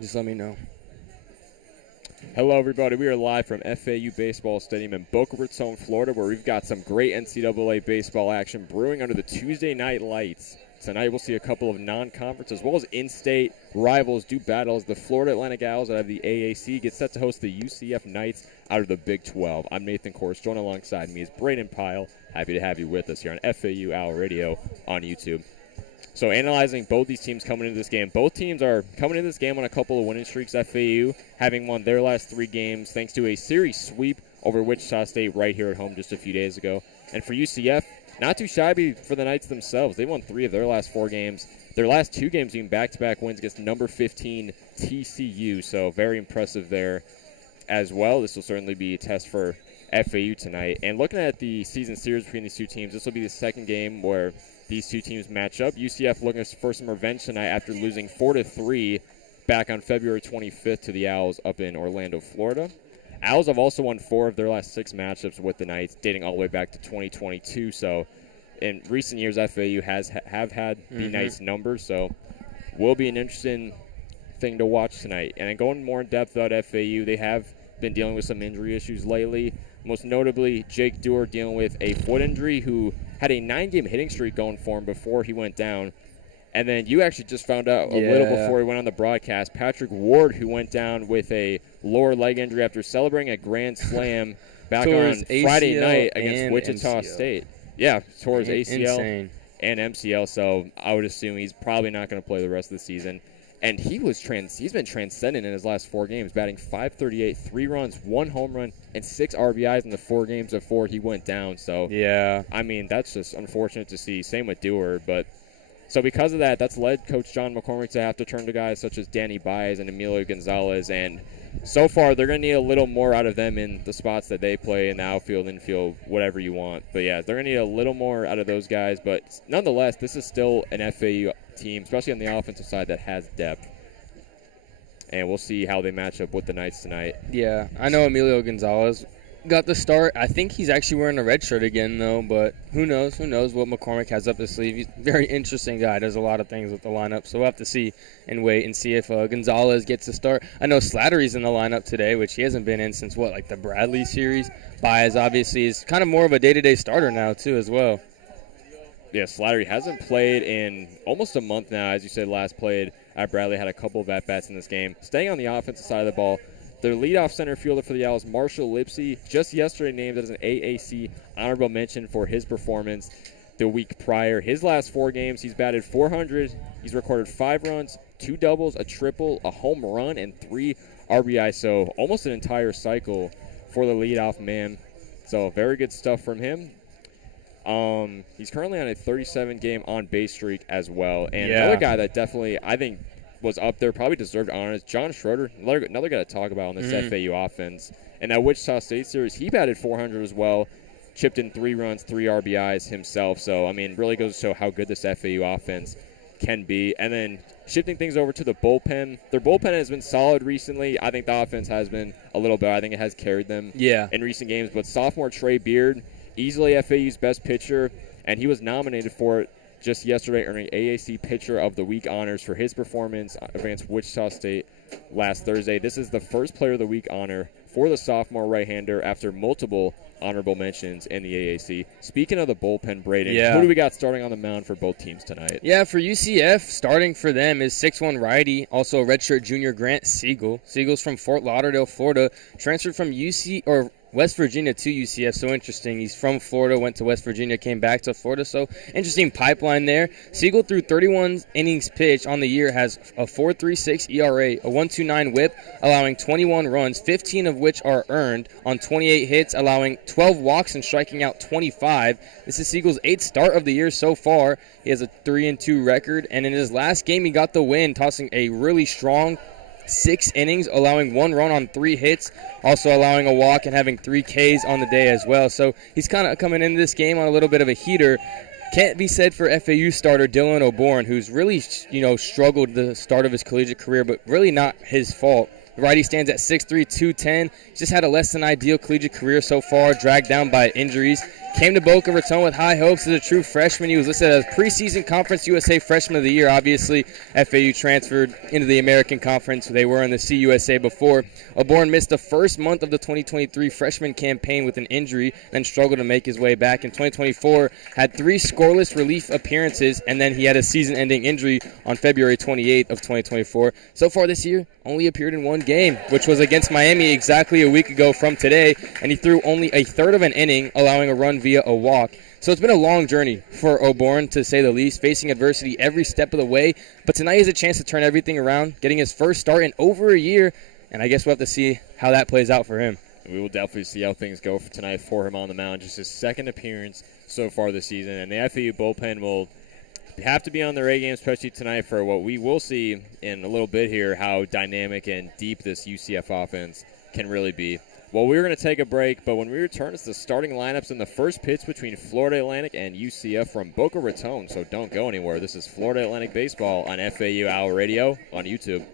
Just let me know. Hello, everybody. We are live from FAU Baseball Stadium in Boca Raton, Florida, where we've got some great NCAA baseball action brewing under the Tuesday night lights. Tonight, we'll see a couple of non-conference as well as in-state rivals do battle as the Florida Atlantic Owls out of the AAC get set to host the UCF Knights out of the Big 12. I'm Nathan Korst. Joined alongside me is Brayden Pyle. Happy to have you with us here on FAU Owl Radio on YouTube. So analyzing both these teams coming into this game, both teams are coming into this game on a couple of winning streaks. FAU having won their last 3 games thanks to a series sweep over Wichita State right here at home just a few days ago. And for UCF, not too shabby for the Knights themselves. They won 3 of their last 4 games. Their last 2 games being back-to-back wins against number 15 TCU. So very impressive there as well. This will certainly be a test for FAU tonight. And looking at the season series between these two teams, this will be the second game where these two teams match up. UCF looking for some revenge tonight after losing 4-3 back on February 25th to the Owls up in Orlando, Florida. Owls have also won 4 of their last 6 matchups with the Knights, dating all the way back to 2022. So in recent years, FAU have had the Knights number, so will be an interesting thing to watch tonight. And then going more in depth about FAU, they have been dealing with some injury issues lately. Most notably, Jake Dewar dealing with a foot injury, who had a 9-game hitting streak going for him before he went down. And then you actually just found out a little before he went on the broadcast, Patrick Ward, who went down with a lower leg injury after celebrating a grand slam back on Friday night against Wichita State. Yeah, tore his ACL and MCL, so I would assume he's probably not going to play the rest of the season. And he's been transcendent in his last 4 games, batting .538, 3 runs, 1 home run, and 6 RBIs in the 4 games before he went down. So, yeah, I mean, that's just unfortunate to see. Same with Dewar. But so because of that, that's led Coach John McCormick to have to turn to guys such as Danny Baez and Emilio Gonzalez. And so far, they're going to need a little more out of them in the spots that they play in the outfield, infield, whatever you want. But, yeah, they're going to need a little more out of those guys. But nonetheless, this is still an FAU team, especially on the offensive side, that has depth. And we'll see how they match up with the Knights tonight. Yeah, I know Emilio Gonzalez got the start. I think he's actually wearing a red shirt again, though, but who knows? Who knows what McCormick has up his sleeve. He's a very interesting guy. Does a lot of things with the lineup, so we'll have to see and wait and see if Gonzalez gets a start. I know Slattery's in the lineup today, which he hasn't been in since, the Bradley series. Baez, obviously, is kind of more of a day-to-day starter now, too, as well. Yeah, Slattery hasn't played in almost a month now. As you said, last played at Bradley, had a couple of at-bats in this game. Staying on the offensive side of the ball, their leadoff center fielder for the Owls, Marshall Lipsy, just yesterday named as an AAC honorable mention for his performance the week prior. His last 4 games, he's batted .400. He's recorded 5 runs, 2 doubles, a triple, a home run, and 3 RBI. So almost an entire cycle for the leadoff man. So very good stuff from him. He's currently on a 37-game on-base streak as well. And another guy that definitely, I think, was up there, probably deserved honors, John Schroeder, another guy to talk about on this FAU offense. And that Wichita State series, he batted .400 as well, chipped in 3 runs, 3 RBIs himself. So, I mean, really goes to show how good this FAU offense can be. And then shifting things over to the bullpen, their bullpen has been solid recently. I think the offense has been a little better. I think it has carried them in recent games. But sophomore Trey Beard, easily FAU's best pitcher, and he was nominated for it just yesterday, earning AAC Pitcher of the Week honors for his performance against Wichita State last Thursday. This is the first Player of the Week honor for the sophomore right-hander after multiple honorable mentions in the AAC. Speaking of the bullpen, Brayden, who do we got starting on the mound for both teams tonight? Yeah, for UCF, starting for them is 6'1" righty, also a redshirt junior Grant Siegel. Siegel's from Fort Lauderdale, Florida, transferred from West Virginia to UCF. So interesting. He's from Florida, went to West Virginia, came back to Florida. So interesting pipeline there. Siegel, through 31 innings pitched on the year, has a 4.36 ERA, a 1.29 WHIP, allowing 21 runs, 15 of which are earned on 28 hits, allowing 12 walks and striking out 25. This is Siegel's 8th start of the year so far. He has a 3-2 record, and in his last game, he got the win, tossing a really strong 6 innings, allowing 1 run on 3 hits, also allowing a walk and having 3 Ks on the day as well. So he's kind of coming into this game on a little bit of a heater. Can't be said for FAU starter Dylan O'Born, who's really, struggled the start of his collegiate career, but really not his fault. The righty stands at 6'3", 210. He's just had a less than ideal collegiate career so far, dragged down by injuries. came to Boca Raton with high hopes as a true freshman. He was listed as preseason Conference USA Freshman of the Year. Obviously, FAU transferred into the American Conference. They were in the CUSA before. Oborn missed the first month of the 2023 freshman campaign with an injury, then struggled to make his way back. In 2024, had 3 scoreless relief appearances, and then he had a season-ending injury on February 28th of 2024. So far this year, only appeared in 1 game, which was against Miami exactly a week ago from today, and he threw only a third of an inning, allowing a run via a walk. So it's been a long journey for Oborn, to say the least, facing adversity every step of the way. But tonight is a chance to turn everything around, getting his first start in over a year, and I guess we'll have to see how that plays out for him. We will definitely see how things go for tonight for him on the mound. Just his second appearance so far this season, and the FAU bullpen will have to be on their A game, especially tonight, for what we will see in a little bit here, how dynamic and deep this UCF offense can really be. Well, we're going to take a break, but when we return, it's the starting lineups in the first pitch between Florida Atlantic and UCF from Boca Raton, so don't go anywhere. This is Florida Atlantic Baseball on FAU Owl Radio on YouTube.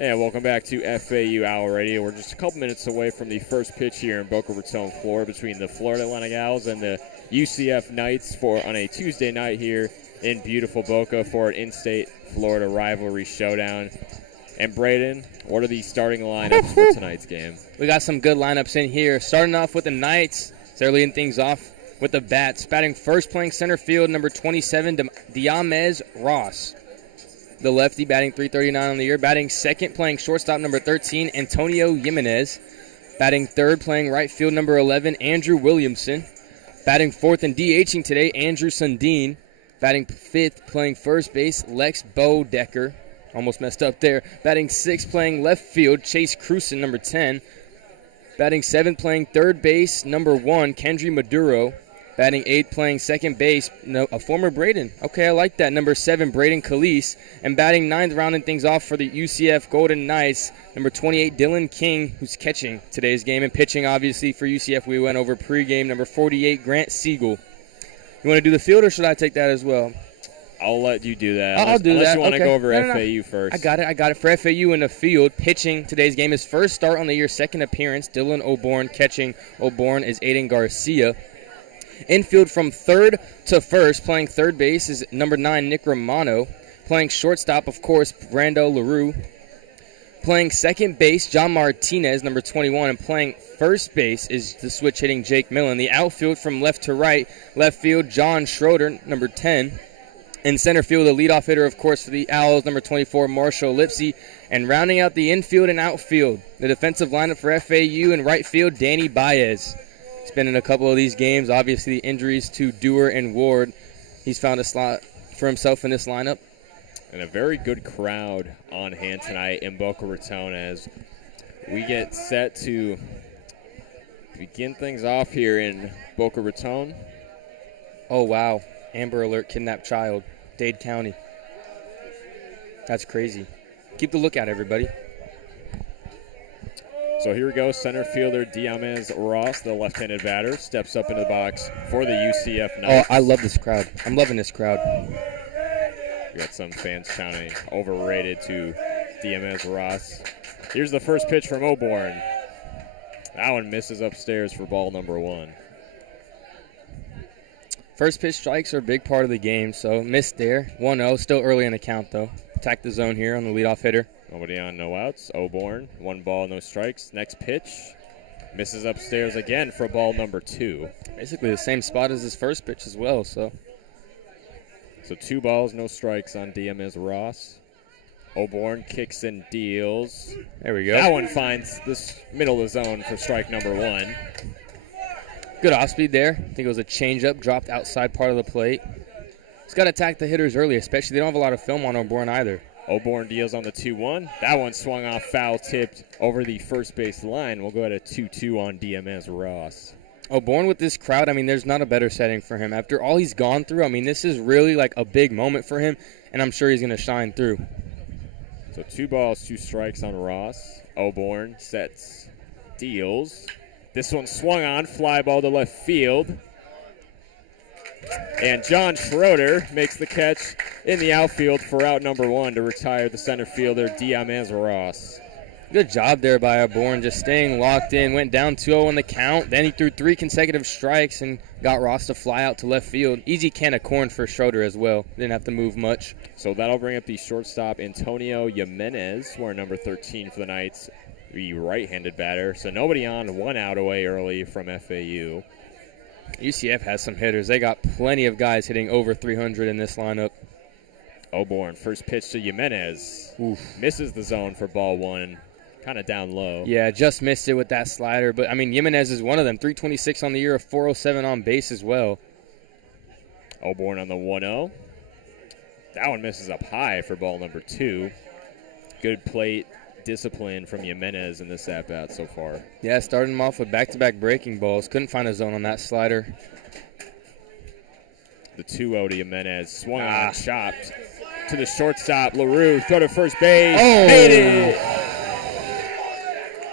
And welcome back to FAU Owl Radio. We're just a couple minutes away from the first pitch here in Boca Raton, Florida, between the Florida Atlantic Owls and the UCF Knights on a Tuesday night here in beautiful Boca for an in-state Florida rivalry showdown. And Brayden, what are the starting lineups for tonight's game? We got some good lineups in here. Starting off with the Knights. They're leading things off with the bats. Batting first, playing center field, number 27, Diamez Ross. The lefty, batting .339 on the year. Batting second, playing shortstop, number 13, Antonio Jimenez. Batting third, playing right field, number 11, Andrew Williamson. Batting fourth and DHing today, Andrew Sundin. Batting fifth, playing first base, Lex Bodecker. Almost messed up there. Batting sixth, playing left field, Chase Cruson, number 10. Batting seventh, playing third base, number 1, Kendry Maduro. Batting eighth, playing second base, a former Brayden. Okay, I like that. Number 7, Brayden Calise. And batting ninth, rounding things off for the UCF Golden Knights, number 28, Dylan King, who's catching today's game. And pitching, obviously, for UCF, we went over pregame, number 48, Grant Siegel. You want to do the field, or should I take that as well? I'll let you do that. I'll do that. Unless you want to Okay. go over No. FAU first. I got it. For FAU in the field, pitching today's game, his first start on the year, second appearance, Dylan O'Born. Catching O'Born is Aiden Garcia. Infield from third to first, playing third base is number 9, Nick Romano. Playing shortstop, of course, Brando LaRue. Playing second base, John Martinez, number 21. And playing first base is the switch-hitting Jake Millen. The outfield from left to right, left field, John Schroeder, number 10. In center field, the leadoff hitter, of course, for the Owls, number 24, Marshall Lipsy. And rounding out the infield and outfield, the defensive lineup for FAU in right field, Danny Baez. He's been in a couple of these games. Obviously, injuries to Dewar and Ward. He's found a slot for himself in this lineup. And a very good crowd on hand tonight in Boca Raton as we get set to begin things off here in Boca Raton. Oh, wow. Amber Alert, kidnapped child, Dade County. That's crazy. Keep the lookout, everybody. So here we go. Center fielder Diamez Ross, the left-handed batter, steps up into the box for the UCF Knights. Oh, I love this crowd. I'm loving this crowd. We got some fans shouting overrated to Diamez Ross. Here's the first pitch from O'Born. That one misses upstairs for ball number 1. First pitch strikes are a big part of the game, so missed there. 1-0, still early in the count, though. Attack the zone here on the leadoff hitter. Nobody on, no outs. O'Born, 1 ball, no strikes. Next pitch, misses upstairs again for ball number 2. Basically the same spot as his first pitch as well, so. So 2 balls, no strikes on Diamez Ross. O'Born kicks and deals. There we go. That one finds this middle of the zone for strike number 1. Good off speed there. I think it was a changeup, dropped outside part of the plate. He's got to attack the hitters early, especially. They don't have a lot of film on O'Born either. O'Born deals on the 2-1. That one swung off, foul tipped over the first base line. We'll go at a 2-2 on Diamez Ross. O'Born with this crowd, I mean, there's not a better setting for him. After all he's gone through, I mean, this is really like a big moment for him, and I'm sure he's going to shine through. So 2 balls, 2 strikes on Ross. O'Born sets, deals. This one swung on, fly ball to left field. And John Schroeder makes the catch in the outfield for out number 1 to retire the center fielder, Diamez Ross. Good job there by O'Born, just staying locked in. Went down 2-0 on the count. Then he threw 3 consecutive strikes and got Ross to fly out to left field. Easy can of corn for Schroeder as well. Didn't have to move much. So that'll bring up the shortstop, Antonio Jimenez, wearing number 13 for the Knights, the right-handed batter. So nobody on, 1 out away early from FAU. UCF has some hitters. They got plenty of guys hitting over 300 in this lineup. O'Born, first pitch to Jimenez. Oof. Misses the zone for ball 1. Kind of down low. Yeah, just missed it with that slider. But, I mean, Jimenez is one of them. 326 on the year, a 407 on base as well. O'Born on the 1-0. That one misses up high for ball number 2. Good plate discipline from Jimenez in this at-bat so far. Yeah, starting him off with back-to-back breaking balls. Couldn't find a zone on that slider. The 2-0 to Jimenez. Swung on, chopped to the shortstop. LaRue, throw to first base. Oh! Made it!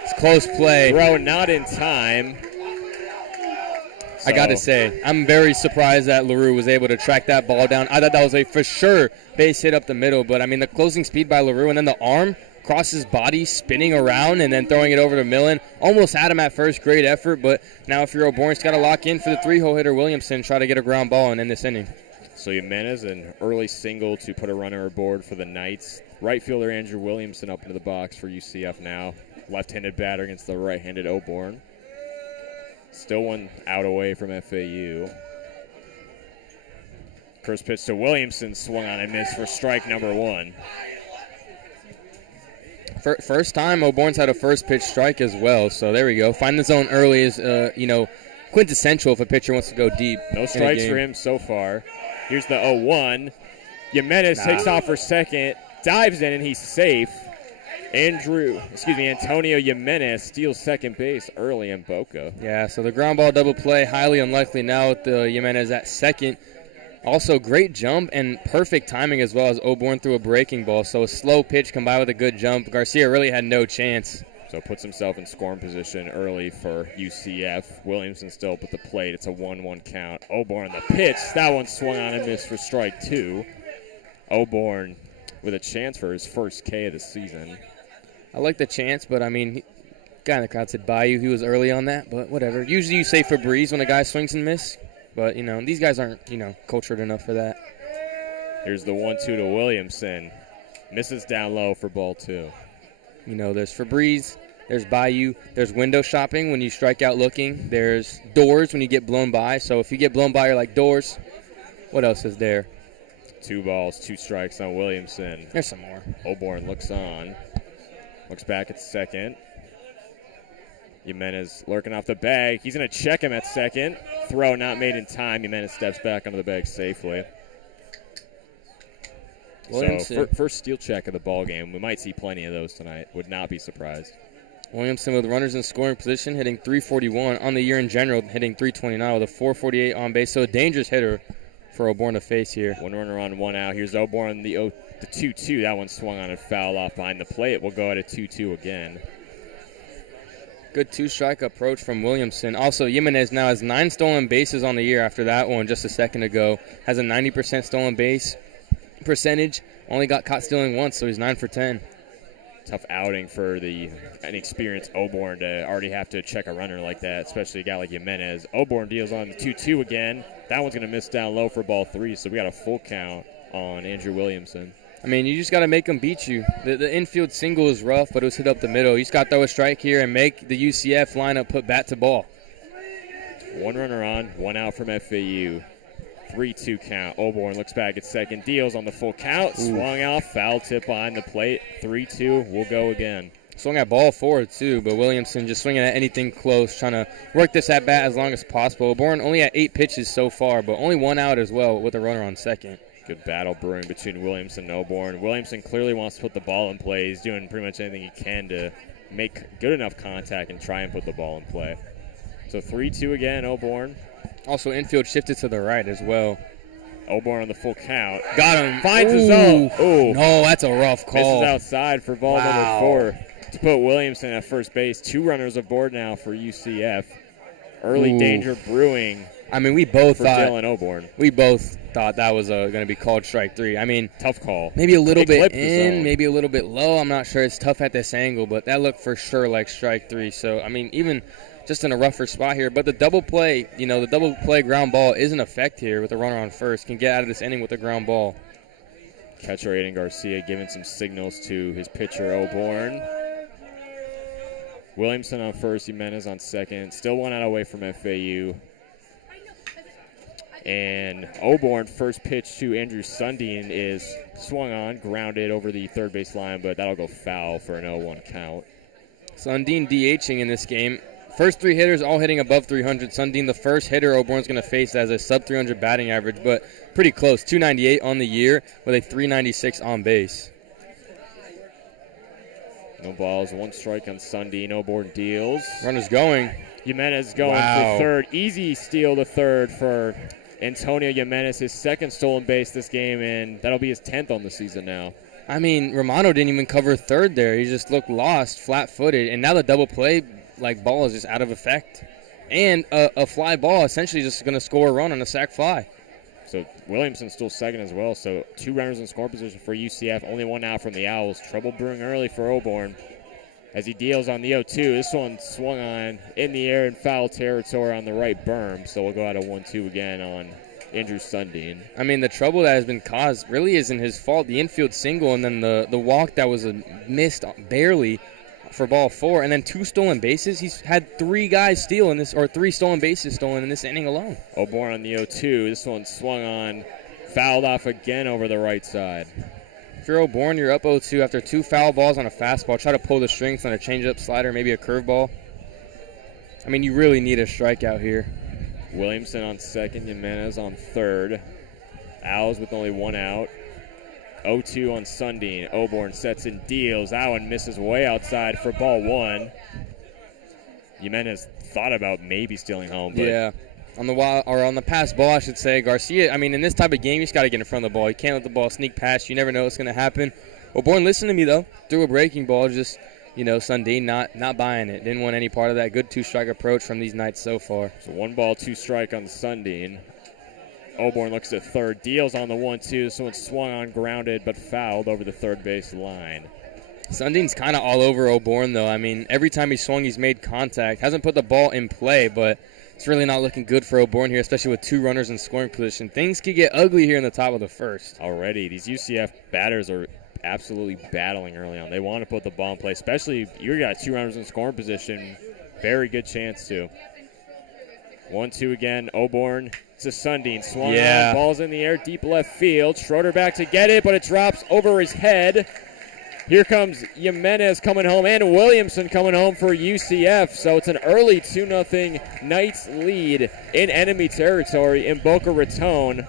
It's close play. Throw not in time. I got to say, I'm very surprised that LaRue was able to track that ball down. I thought that was a for sure base hit up the middle, but I mean the closing speed by LaRue and then the arm, across his body, spinning around, and then throwing it over to Millen. Almost had him at first. Great effort, but now if you're O'Born's got to lock in for the 3-hole hitter, Williamson, try to get a ground ball and end this inning. So Jimenez, an early single to put a runner aboard for the Knights. Right fielder Andrew Williamson up into the box for UCF now. Left-handed batter against the right-handed O'Born. Still one out away from FAU. First pitch to Williamson, swung on and missed for strike number 1. First time O'Born's had a first pitch strike as well, so there we go. Find the zone early is, quintessential if a pitcher wants to go deep. No strikes for him so far. Here's the 0-1. Jimenez takes off for second, dives in, and he's safe. Antonio Jimenez steals second base early in Boca. Yeah, so the ground ball double play, highly unlikely now with the Jimenez at second. Also, great jump and perfect timing as well as O'Born threw a breaking ball. So a slow pitch combined with a good jump. Garcia really had no chance. So puts himself in scoring position early for UCF. Williamson still up at the plate. It's a 1-1 count. O'Born the pitch. That one swung on and missed for strike 2. O'Born with a chance for his first K of the season. I like the chance, but, guy in the crowd said Bayou. He was early on that, but whatever. Usually you say Febreze when a guy swings and misses. But, these guys aren't, cultured enough for that. Here's the 1-2 to Williamson. Misses down low for ball 2. There's Febreze, there's Bayou, there's window shopping when you strike out looking. There's doors when you get blown by. So if you get blown by, you're like, doors. What else is there? 2 balls, 2 strikes on Williamson. There's some more. O'Born looks on. Looks back at second. Jimenez lurking off the bag. He's going to check him at second. Throw not made in time. Jimenez steps back onto the bag safely. Williamson. So first steal check of the ball game. We might see plenty of those tonight. Would not be surprised. Williamson with runners in scoring position, hitting .341 on the year in general, hitting .329 with a .448 on base. So a dangerous hitter for O'Born to face here. 1 runner on, 1 out. Here's O'Born, the 2-2. That one swung on and fouled off behind the plate. We'll go at a 2-2 again. Good 2-strike approach from Williamson. Also, Jimenez now has 9 stolen bases on the year after that one just a second ago. Has a 90% stolen base percentage. Only got caught stealing once, so he's 9 for 10. Tough outing for the inexperienced O'Born to already have to check a runner like that, especially a guy like Jimenez. O'Born deals on the 2-2 again. That one's going to miss down low for ball 3, so we got a full count on Andrew Williamson. You just got to make them beat you. The infield single is rough, but it was hit up the middle. You just got to throw a strike here and make the UCF lineup put bat to ball. 1 runner on, 1 out from FAU. 3-2 count. O'Born looks back at second, deals on the full count. Swung off, foul tip behind the plate. 3-2, we'll go again. Swung at ball 4 too, but Williamson just swinging at anything close, trying to work this at bat as long as possible. O'Born only at 8 pitches so far, but only 1 out as well with a runner on second. Good battle brewing between Williamson and O'Born. Williamson clearly wants to put the ball in play. He's doing pretty much anything he can to make good enough contact and try and put the ball in play. So 3-2 again, O'Born. Also, infield shifted to the right as well. O'Born on the full count. Got him. Finds his own. Oh, no, that's a rough call. Misses outside for ball number 4 to put Williamson at first base. 2 runners aboard now for UCF. Early danger brewing. We both for Dylan O'Born. We both thought that was going to be called strike 3. Tough call. Maybe a little bit in, maybe a little bit low. I'm not sure. It's tough at this angle, but that looked for sure like strike 3. So, even just in a rougher spot here. But the double play, the double play ground ball is in effect here with a runner on first. Can get out of this inning with a ground ball. Catcher Aiden Garcia giving some signals to his pitcher O'Born. Williamson on first, Jimenez on second. Still 1 out away from FAU. And O'Born, first pitch to Andrew Sundin is swung on, grounded over the third base line, but that'll go foul for an 0-1 count. Sundin DHing in this game. First 3 hitters all hitting above 300. Sundin, the first hitter O'Born's going to face, has a sub-300 batting average, but pretty close. 298 on the year with a 396 on base. No balls, 1 strike on Sundin. O'Born deals. Runner's going. Jimenez going for third. Easy steal to third for Antonio Jimenez, his 2nd stolen base this game, and that'll be his 10th on the season now. Romano didn't even cover third there. He just looked lost, flat-footed, and now the double play ball is just out of effect. And a fly ball essentially just going to score a run on a sac fly. So Williamson's still second as well. So 2 runners in scoring position for UCF. Only 1 out from the Owls. Trouble brewing early for Oborn as he deals on the 0-2. This one swung on in the air in foul territory on the right berm. So we'll go out of 1-2 again on Andrew Sundin. I mean, the trouble that has been caused really isn't his fault. The infield single and then the walk that was missed barely for ball 4, and then 2 stolen bases. He's had 3 guys steal in this, or 3 stolen bases stolen in this inning alone. Oborn on the 0-2. This one swung on, fouled off again over the right side. If you're Oborn, you're up 0-2 after 2 foul balls on a fastball. Try to pull the strings on a changeup, slider, maybe a curveball. I mean, you really need a strikeout here. Williamson on second, Jimenez on third. Owls with only 1 out. 0-2 on Sundin. Oborn sets and deals. That one misses way outside for ball 1. Jimenez thought about maybe stealing home. But yeah, on the pass ball, I should say. Garcia, I mean, in this type of game, you just got to get in front of the ball. You can't let the ball sneak past. You never know what's going to happen. Oborn, listen to me, though. Threw a breaking ball, just, Sundin not buying it. Didn't want any part of that. Good 2-strike approach from these Knights so far. So 1 ball, 2 strike on Sundin. Oborn looks at third, deals on the 1-2. Someone swung on, grounded, but fouled over the third base line. Sundin's kind of all over Oborn, though. I mean, every time he swung, he's made contact. Hasn't put the ball in play, but it's really not looking good for Oborn here, especially with 2 runners in scoring position. Things could get ugly here in the top of the first. Already, these UCF batters are absolutely battling early on. They want to put the ball in play, especially you got 2 runners in scoring position. Very good chance to. 1-2 again. Oborn to Sundin. Swung on. Ball's in the air. Deep left field. Schroeder back to get it, but it drops over his head. Here comes Jimenez coming home and Williamson coming home for UCF. So it's an early 2-0 Knights lead in enemy territory in Boca Raton.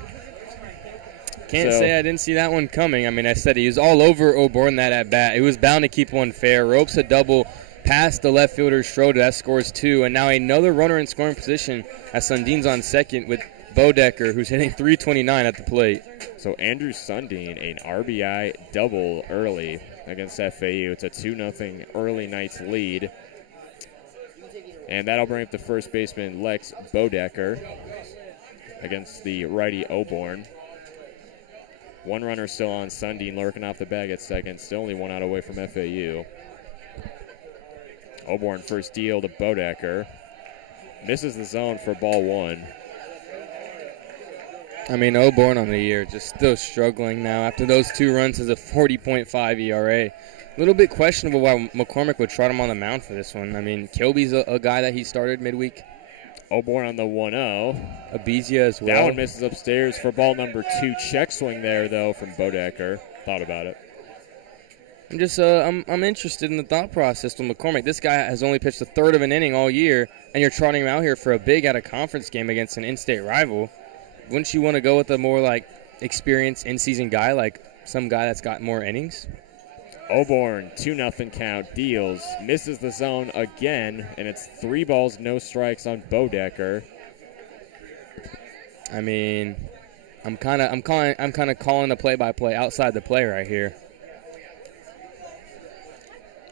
Can't say I didn't see that one coming. I mean, I said he was all over Oborn that at bat. It was bound to keep one fair. Ropes a double past the left fielder Schroeder. That scores 2. And now another runner in scoring position as Sundin's on second with Bodecker, who's hitting .329 at the plate. So Andrew Sundin, an RBI double early against FAU. It's a 2-0 early Knights lead. And that'll bring up the first baseman Lex Bodecker against the righty Oborn. 1 runner still on Sundin, lurking off the bag at second. Still only 1 out away from FAU. Oborn first deal to Bodecker. Misses the zone for ball 1. I mean, Oborn on the year just still struggling now. After those 2 runs, has a 40.5 ERA. A little bit questionable why McCormick would trot him on the mound for this one. I mean, Kilby's a guy that he started midweek. Oborn on the 1-0. Abizia as well. That one misses upstairs for ball number 2. Check swing there, though, from Bodecker. Thought about it. I'm just I'm interested in the thought process with McCormick. This guy has only pitched a third of an inning all year, and you're trotting him out here for a big out-of-conference game against an in-state rival. Wouldn't you want to go with a more, experienced in-season guy, like some guy that's got more innings? Oborn, 2-0 count, deals, misses the zone again, and it's 3 balls, no strikes on Bodecker. I mean, I'm kind of calling the play-by-play outside the play right here.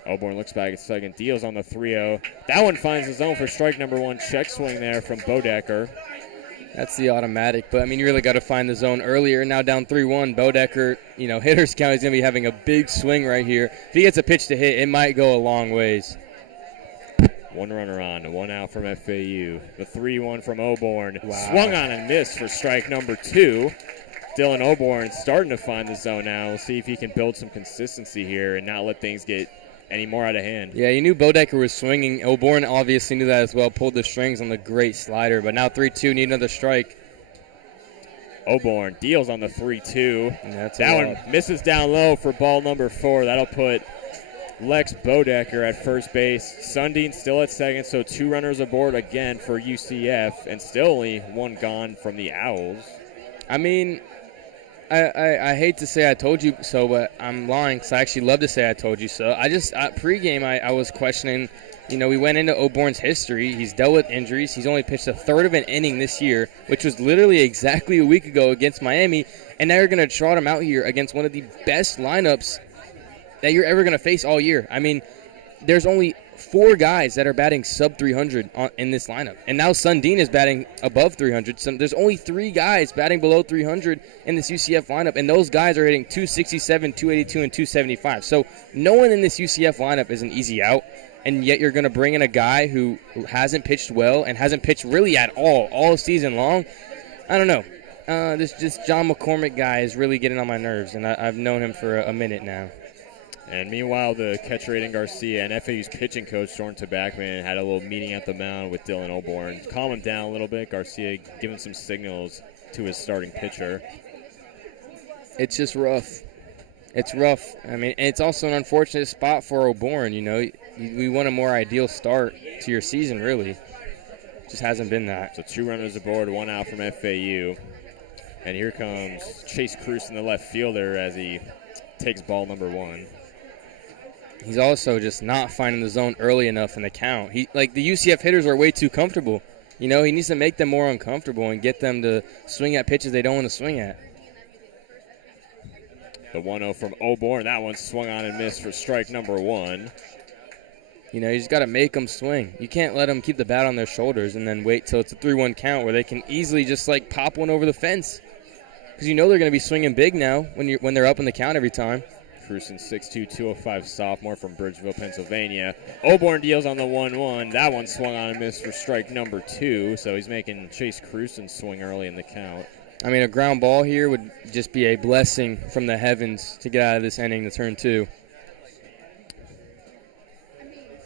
Oborn looks back at second, deals on the 3-0. That one finds the zone for strike number 1. Check swing there from Bodecker. That's the automatic, but, I mean, you really got to find the zone earlier. Now down 3-1, Bodecker, hitter's count, he's going to be having a big swing right here. If he gets a pitch to hit, it might go a long ways. 1 runner on, 1 out from FAU. The 3-1 from Oborn. Wow. Swung on and missed for strike number 2. Dylan Oborn starting to find the zone now. We'll see if he can build some consistency here and not let things get any more out of hand. Yeah, you knew Bodecker was swinging. Oborn obviously knew that as well, pulled the strings on the great slider, but now 3-2, need another strike. Oborn deals on the 3-2. That one misses down low for ball number 4. That'll put Lex Bodecker at first base. Sundin still at second, so 2 runners aboard again for UCF, and still only 1 gone from the Owls. I mean, I hate to say I told you so, but I'm lying because I actually love to say I told you so. Pregame, I was questioning, we went into Oborn's history. He's dealt with injuries. He's only pitched a third of an inning this year, which was literally exactly a week ago against Miami, and now you're going to trot him out here against one of the best lineups that you're ever going to face all year. I mean, there's only 4 guys that are batting sub 300 in this lineup. And now Sundin is batting above 300. So there's only 3 guys batting below 300 in this UCF lineup, and those guys are hitting 267, 282, and 275. So no one in this UCF lineup is an easy out, and yet you're going to bring in a guy who hasn't pitched well and hasn't pitched really at all season long. I don't know. This John McCormick guy is really getting on my nerves, and I've known him for a minute now. And meanwhile, the catcher Aiden Garcia and FAU's pitching coach, Jordan Tabachman, had a little meeting at the mound with Dylan Oborn. Calm him down a little bit. Garcia giving some signals to his starting pitcher. It's just rough. It's rough. I mean, it's also an unfortunate spot for Oborn, you know. We want a more ideal start to your season, really. Just hasn't been that. So 2 runners aboard, 1 out from FAU. And here comes Chase Cruz in the left fielder as he takes ball number 1. He's also just not finding the zone early enough in the count. The UCF hitters are way too comfortable. You know, he needs to make them more uncomfortable and get them to swing at pitches they don't want to swing at. The 1-0 from Oborn. That one swung on and missed for strike number 1. You know, you just got to make them swing. You can't let them keep the bat on their shoulders and then wait till it's a 3-1 count where they can easily just, pop one over the fence. Because you know they're going to be swinging big now when they're up in the count every time. Cruson, 6'2", 205 sophomore from Bridgeville, Pennsylvania. Oborn deals on the 1-1. That one swung on and missed for strike number 2, so he's making Chase Cruson swing early in the count. I mean, a ground ball here would just be a blessing from the heavens to get out of this inning to turn 2.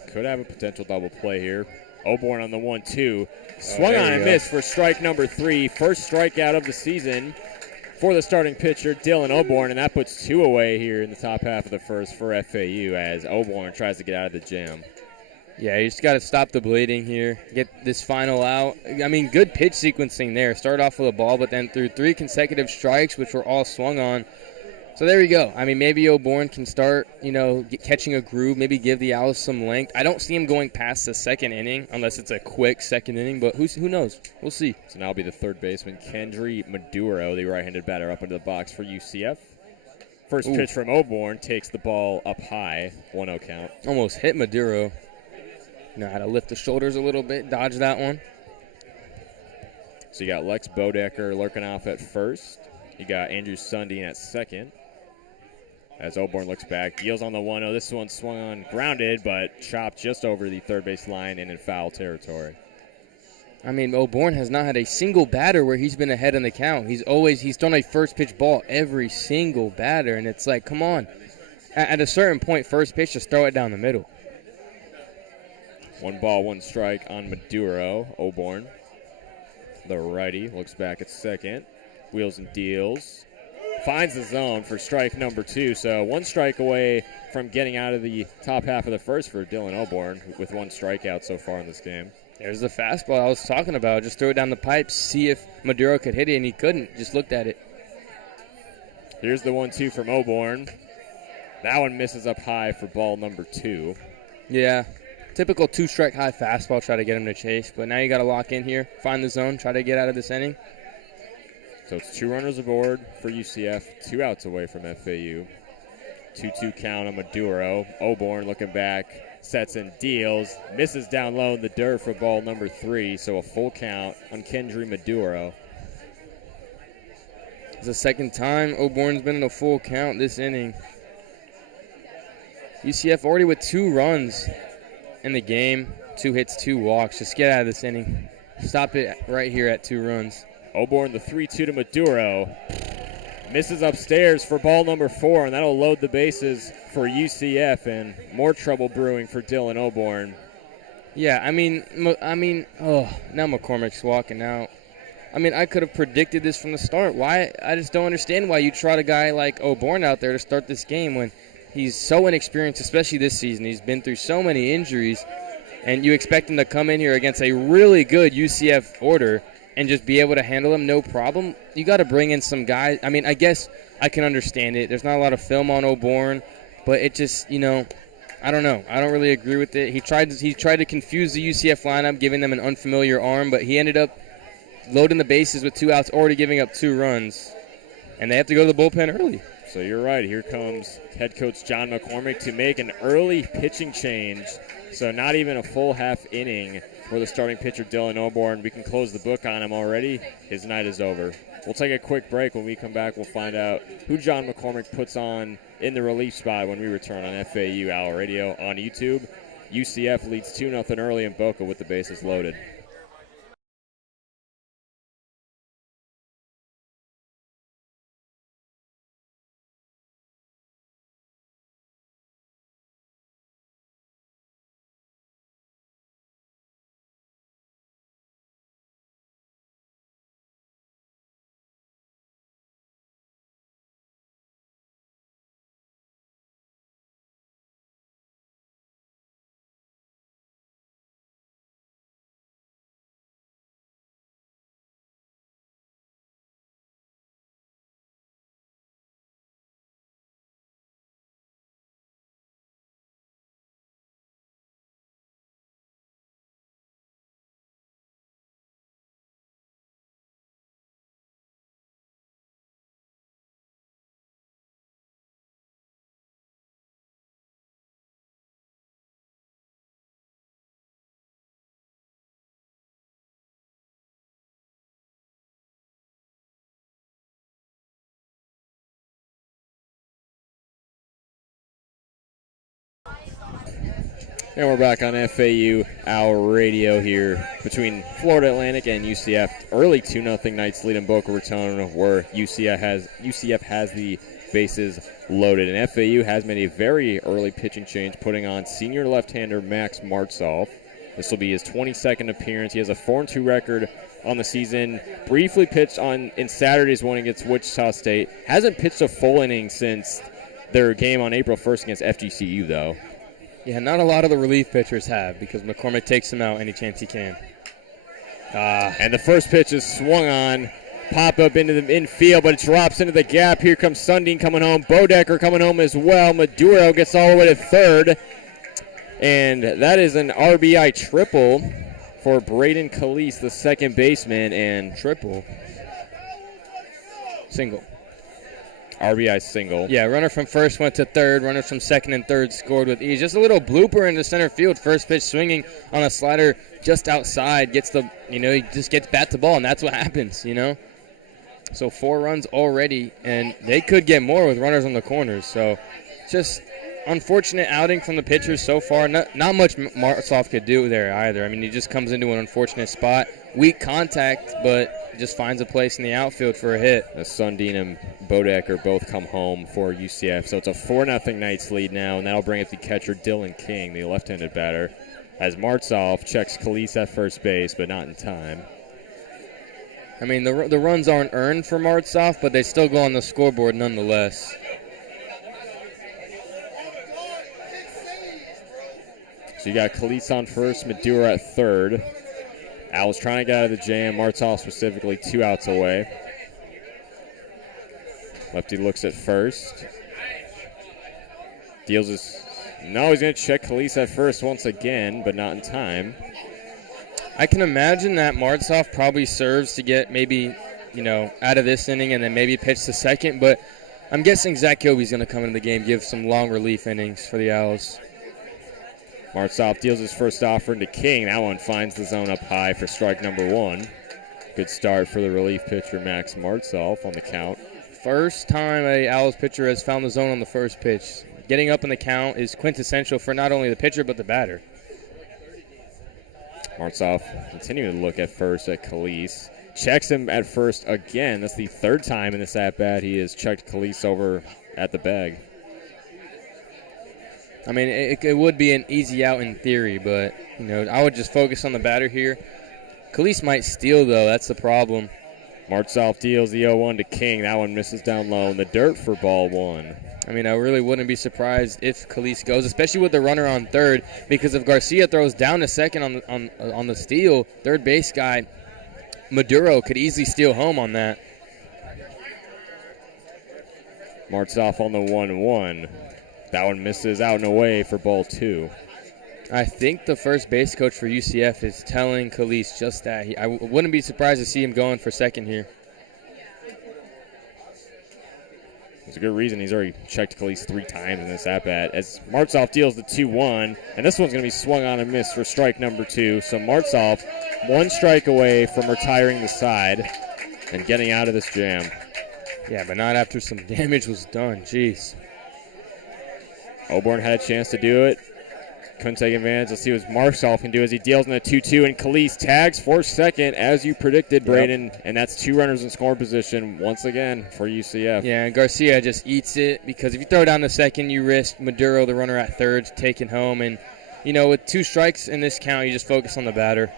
Could have a potential double play here. Oborn on the 1-2. Swung on and go. missed for strike number 3. First strikeout of the season for the starting pitcher, Dylan Oborn, and that puts 2 away here in the top half of the first for FAU as Oborn tries to get out of the jam. Yeah, you just got to stop the bleeding here, get this final out. I mean, good pitch sequencing there. Start off with a ball, but then through 3 consecutive strikes, which were all swung on. So there you go. I mean, maybe Oborn can start, catching a groove, maybe give the Owls some length. I don't see him going past the second inning unless it's a quick second inning, but who knows? We'll see. So now will be the third baseman, Kendry Maduro, the right-handed batter up into the box for UCF. First pitch from Oborn takes the ball up high, 1-0 count. Almost hit Maduro. Know how to lift the shoulders a little bit, dodge that one. So you got Lex Bodecker lurking off at first. You got Andrew Sundin at second. As Oborn looks back, deals on the 1-0. This one swung on, grounded, but chopped just over the third base line and in foul territory. I mean, Oborn has not had a single batter where he's been ahead in the count. He's thrown a first pitch ball every single batter, and it's like, come on. At a certain point, first pitch, just throw it down the middle. 1 ball, 1 strike on Maduro. Oborn, the righty, looks back at second. Wheels and deals. Finds the zone for strike number 2. So 1 strike away from getting out of the top half of the first for Dylan Oborn with 1 strikeout so far in this game. There's the fastball I was talking about. Just throw it down the pipe, see if Maduro could hit it, and he couldn't. Just looked at it. Here's the 1-2 from Oborn. That one misses up high for ball number 2. Yeah. Typical 2-strike high fastball, try to get him to chase. But now you got to lock in here, find the zone, try to get out of this inning. So it's 2 runners aboard for UCF, 2 outs away from FAU. 2-2 count on Maduro. Oborn looking back, sets and deals. Misses down low in the dirt for ball number 3, so a full count on Kendry Maduro. It's the second time Oborn's been in a full count this inning. UCF already with 2 runs in the game, 2 hits, 2 walks. Just get out of this inning. Stop it right here at 2 runs. Oborn, the 3-2 to Maduro. Misses upstairs for ball number 4, and that'll load the bases for UCF, and more trouble brewing for Dylan Oborn. Yeah, I mean, now McCormick's walking out. I mean, I could have predicted this from the start. Why? I just don't understand why you trot a guy like Oborn out there to start this game when he's so inexperienced, especially this season. He's been through so many injuries, and you expect him to come in here against a really good UCF order and just be able to handle him, no problem. You got to bring in some guys. I mean, I guess I can understand it. There's not a lot of film on Oborn, but it just, I don't know. I don't really agree with it. He tried to confuse the UCF lineup, giving them an unfamiliar arm, but he ended up loading the bases with 2 outs, already giving up 2 runs, and they have to go to the bullpen early. So you're right. Here comes head coach John McCormick to make an early pitching change So not even a full half inning for the starting pitcher, Dylan Oborn. We can close the book on him already. His night is over. We'll take a quick break. When we come back, we'll find out who John McCormick puts on in the relief spot when we return on FAU Owl Radio on YouTube. UCF leads 2-0 early in Boca with the bases loaded. And we're back on FAU Owl Radio here between Florida Atlantic and UCF. Early 2-0 Knights lead in Boca Raton, where UCF has the bases loaded. And FAU has made a very early pitching change, putting on senior left-hander Max Martzoff. This will be his 22nd appearance. He has a 4-2 record on the season. Briefly pitched in Saturday's one against Wichita State. Hasn't pitched a full inning since their game on April 1st against FGCU, though. Yeah, not a lot of the relief pitchers have, because McCormick takes him out any chance he can. And the first pitch is swung on. Pop up into the infield, but it drops into the gap. Here comes Sundin coming home. Bodecker coming home as well. Maduro gets all the way to third. And that is an RBI triple for Brayden Calise, the second baseman. And triple. Single. RBI single. Yeah, runner from first went to third. Runners from second and third scored with ease. Just a little blooper in the center field. First pitch swinging on a slider just outside. He just gets bat to ball, and that's what happens, So 4 runs already, and they could get more with runners on the corners. So just unfortunate outing from the pitchers so far. Not much Martzoff could do there either. I mean, he just comes into an unfortunate spot. Weak contact, but just finds a place in the outfield for a hit. Sundin and Bodecker both come home for UCF. So it's a 4-0 Knights lead now, and that'll bring up the catcher Dylan King, the left-handed batter, as Martzoff checks Calise at first base, but not in time. I mean, the runs aren't earned for Martzoff, but they still go on the scoreboard nonetheless. So you got Calise on first, Maduro at third. Owls trying to get out of the jam. Martzoff specifically 2 outs away. Lefty looks at first. He's going to check Calise at first once again, but not in time. I can imagine that Martzoff probably serves to get maybe, out of this inning and then maybe pitch the second, but I'm guessing Zach Kilby's going to come into the game, give some long relief innings for the Owls. Martzoff deals his first offering to King. That one finds the zone up high for strike number 1. Good start for the relief pitcher, Max Martzoff, on the count. First time a Owls pitcher has found the zone on the first pitch. Getting up in the count is quintessential for not only the pitcher but the batter. Martzoff continuing to look at first at Calise. Checks him at first again. That's the third time in this at-bat he has checked Calise over at the bag. I mean, it would be an easy out in theory, but, I would just focus on the batter here. Calise might steal, though. That's the problem. Martzoff deals the 0-1 to King. That one misses down low in the dirt for ball 1. I mean, I really wouldn't be surprised if Calise goes, especially with the runner on third, because if Garcia throws down to second on the steal, third base guy, Maduro, could easily steal home on that. Martzoff on the 1-1. That one misses out and away for ball 2. I think the first base coach for UCF is telling Calise just that. I wouldn't be surprised to see him going for second here. There's a good reason he's already checked at least 3 times in this at-bat as Martzoff deals the 2-1, and this one's going to be swung on and missed for strike number 2. So Martzoff 1 strike away from retiring the side and getting out of this jam. Yeah, but not after some damage was done. Jeez. Oborn had a chance to do it. Couldn't take advantage. Let's see what Martzoff can do as he deals in the 2-2, and Khalees tags for second, as you predicted, Brayden. Yep. And that's 2 runners in scoring position once again for UCF. Yeah, and Garcia just eats it because if you throw down the second, you risk Maduro, the runner at third, taking home. And, you know, with 2 strikes in this count, you just focus on the batter.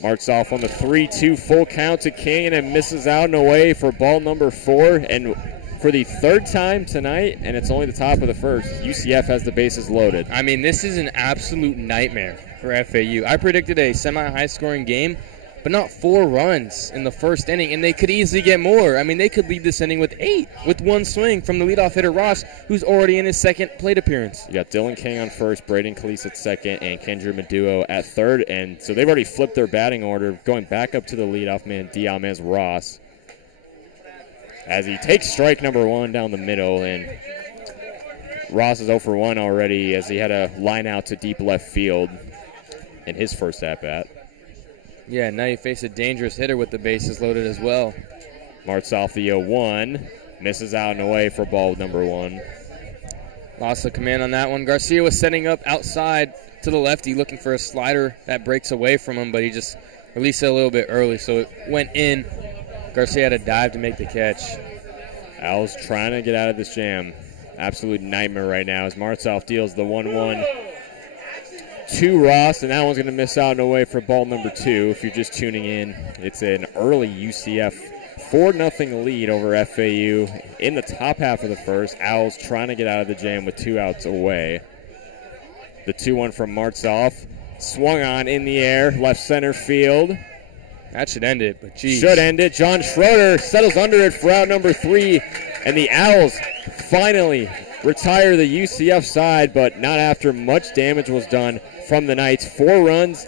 Martzoff on the 3-2 full count to King, and it misses out and away for ball number 4. And for the 3rd time tonight, and it's only the top of the 1st, UCF has the bases loaded. I mean, this is an absolute nightmare for FAU. I predicted a semi-high-scoring game, but not 4 runs in the first inning, and they could easily get more. I mean, they could lead this inning with 8 with 1 swing from the leadoff hitter, Ross, who's already in his 2nd plate appearance. You got Dylan King on first, Brayden Khalees at 2nd, and Kendra Maduo at 3rd, and so they've already flipped their batting order, going back up to the leadoff man, Diamez Ross, as he takes strike number 1 down the middle, and Ross is 0 for 1 already as he had a line out to deep left field in his first at-bat. Yeah, now you face a dangerous hitter with the bases loaded as well. Martzoff the 0-1, misses out and away for ball number 1. Lost the command on that one. Garcia was setting up outside to the lefty looking for a slider that breaks away from him, but he just released it a little bit early, so it went in. Garcia had a dive to make the catch. Owls trying to get out of this jam. Absolute nightmare right now as Martzoff deals the 1-1 to Ross, and that one's going to miss out and away for ball number 2. If you're just tuning in, it's an early UCF 4-0 lead over FAU in the top half of the 1st. Owls trying to get out of the jam with 2 outs away. The 2-1 from Martzoff. Swung on in the air, left center field. That should end it, but geez. Should end it. John Schroeder settles under it for out number 3, and the Owls finally retire the UCF side, but not after much damage was done from the Knights. 4 runs,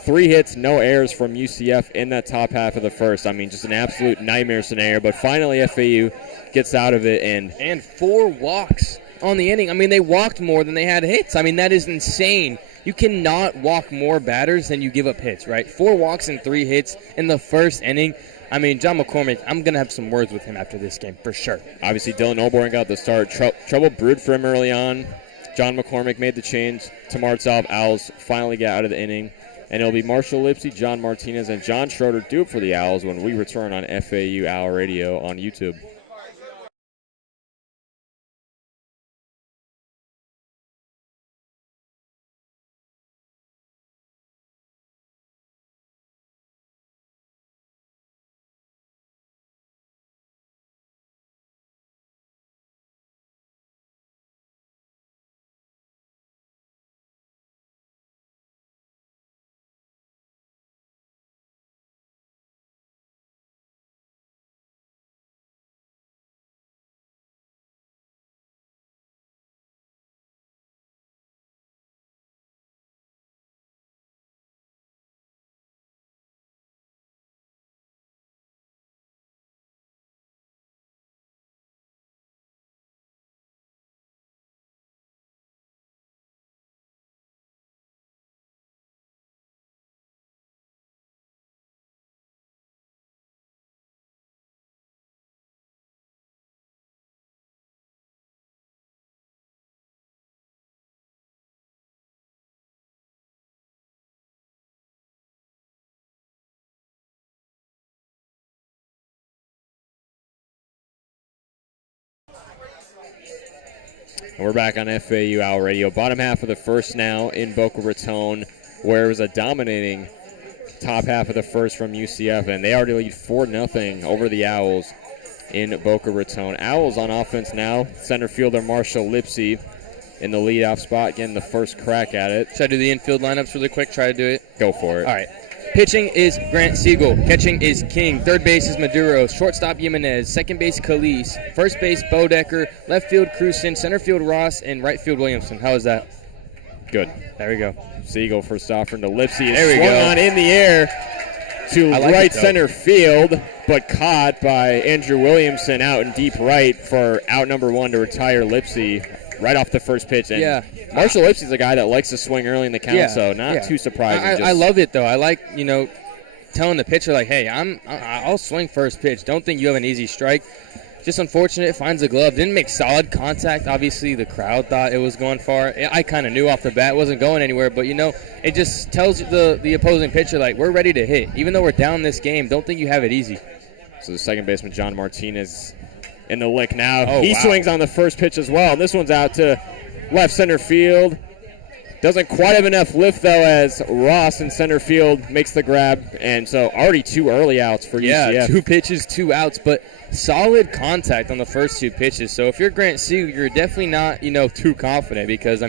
3 hits, no errors from UCF in that top half of the 1st. I mean, just an absolute nightmare scenario, but finally FAU gets out of it. And 4 walks on the inning. I mean, they walked more than they had hits. I mean, that is insane. You cannot walk more batters than you give up hits, right? 4 walks and 3 hits in the 1st inning. I mean, John McCormick, I'm going to have some words with him after this game, for sure. Obviously, Dylan Oborn got the start. Trouble brewed for him early on. John McCormick made the change to Martzoff. Owls finally get out of the inning. And it'll be Marshall Lipsy, John Martinez, and John Schroeder do it for the Owls when we return on FAU Owl Radio on YouTube. We're back on FAU Owl Radio. Bottom half of the 1st now in Boca Raton, where it was a dominating top half of the 1st from UCF, and they already lead 4-0 over the Owls in Boca Raton. Owls on offense now. Center fielder Marshall Lipsy in the leadoff spot, getting the first crack at it. Should I do the infield lineups really quick? Try to do it? Go for it. All right. Pitching is Grant Siegel. Catching is King. Third base is Maduro. Shortstop Jimenez. Second base Khalees. First base Bodecker. Left field Cruzen. Center field Ross. And right field Williamson. How is that? Good. There we go. Siegel for Stoffern to Lipsy. There we go. On in the air. to I like right it, though. center field, but caught by Andrew Williamson out in deep right for out number 1 to retire Lipsy right off the first pitch. And Yeah. Marshall Lipsy's a guy that likes to swing early in the count, so not too surprising. I love it, though. I like, telling the pitcher, like, hey, I'll swing first pitch. Don't think you have an easy strike. Just unfortunate, finds the glove. Didn't make solid contact. Obviously, the crowd thought it was going far. I kind of knew off the bat it wasn't going anywhere, but, it just tells the opposing pitcher, like, we're ready to hit. Even though we're down this game, don't think you have it easy. So the second baseman, John Martinez, in the lick now. Oh, he wow. swings on the first pitch as well. And this one's out to left center field. Doesn't quite have enough lift, though, as Ross in center field makes the grab. And so already 2 early outs for UCF. Yeah, 2 pitches, 2 outs, but solid contact on the first 2 pitches. So if you're Grant Siegel, you're definitely not, too confident because,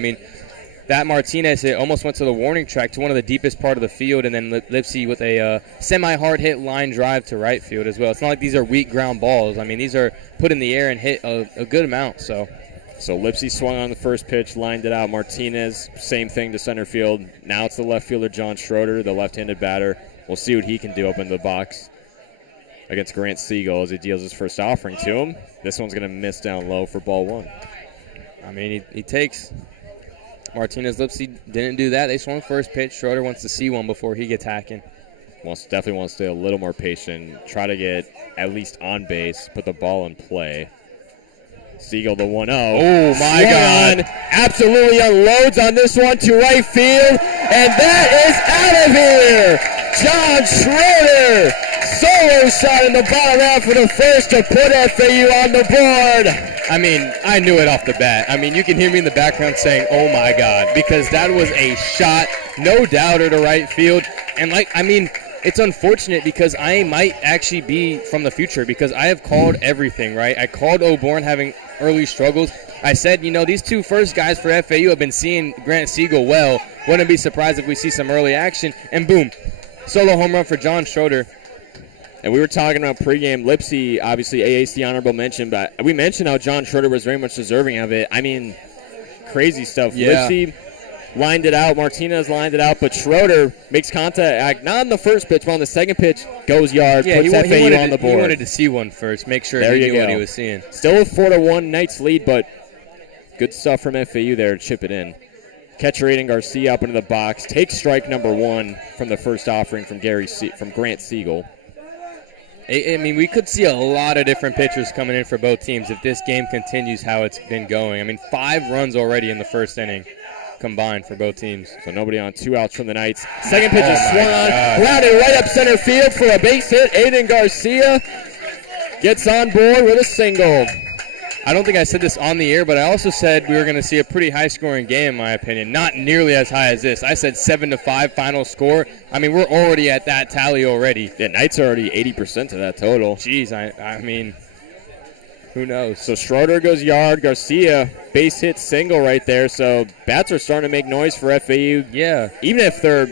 that Martinez hit almost went to the warning track to one of the deepest part of the field, and then Lipsy with a semi-hard hit line drive to right field as well. It's not like these are weak ground balls. These are put in the air and hit a good amount, So Lipsy swung on the first pitch, lined it out. Martinez, same thing to center field. Now it's the left fielder, John Schroeder, the left-handed batter. We'll see what he can do up in the box against Grant Siegel as he deals his first offering to him. This one's going to miss down low for ball 1. He takes. Martinez, Lipsy didn't do that. They swung first pitch. Schroeder wants to see one before he gets hacking. Definitely wants to stay a little more patient, try to get at least on base, put the ball in play. Siegel, the 1-0. Oh, my God. Absolutely unloads on this one to right field, and that is out of here. John Schroeder, solo shot in the bottom half for the first to put FAU on the board. I knew it off the bat. You can hear me in the background saying, oh, my God, because that was a shot, no doubter to right field. And, it's unfortunate because I might actually be from the future because I have called everything, right? I called O'Born having early struggles. I said, these 2 first guys for FAU have been seeing Grant Siegel well. Wouldn't be surprised if we see some early action. And boom, solo home run for John Schroeder. And we were talking about pregame. Lipsy, obviously AAC honorable mention, but we mentioned how John Schroeder was very much deserving of it. Crazy stuff. Yeah. Lipsy lined it out. Martinez lined it out, but Schroeder makes contact, not on the first pitch, but on the second pitch, goes yard, puts FAU on the board. He wanted to see one first, make sure he knew what he was seeing. Still a 4-1 Knights lead, but good stuff from FAU there to chip it in. Catcher Aiden Garcia up into the box, takes strike number 1 from the first offering from Grant Siegel. We could see a lot of different pitchers coming in for both teams if this game continues how it's been going. 5 runs already in the first inning combined for both teams. So nobody on, 2 outs from the Knights. Second pitch is swung on, grounded right up center field for a base hit. Aiden Garcia gets on board with a single. I don't think I said this on the air, but I also said we were going to see a pretty high-scoring game, in my opinion. Not nearly as high as this. I said 7-5 final score. We're already at that tally already. The Knights are already 80% of that total. Jeez, who knows? So Schroeder goes yard. Garcia, base hit single right there. So bats are starting to make noise for FAU. Yeah. Even if they're,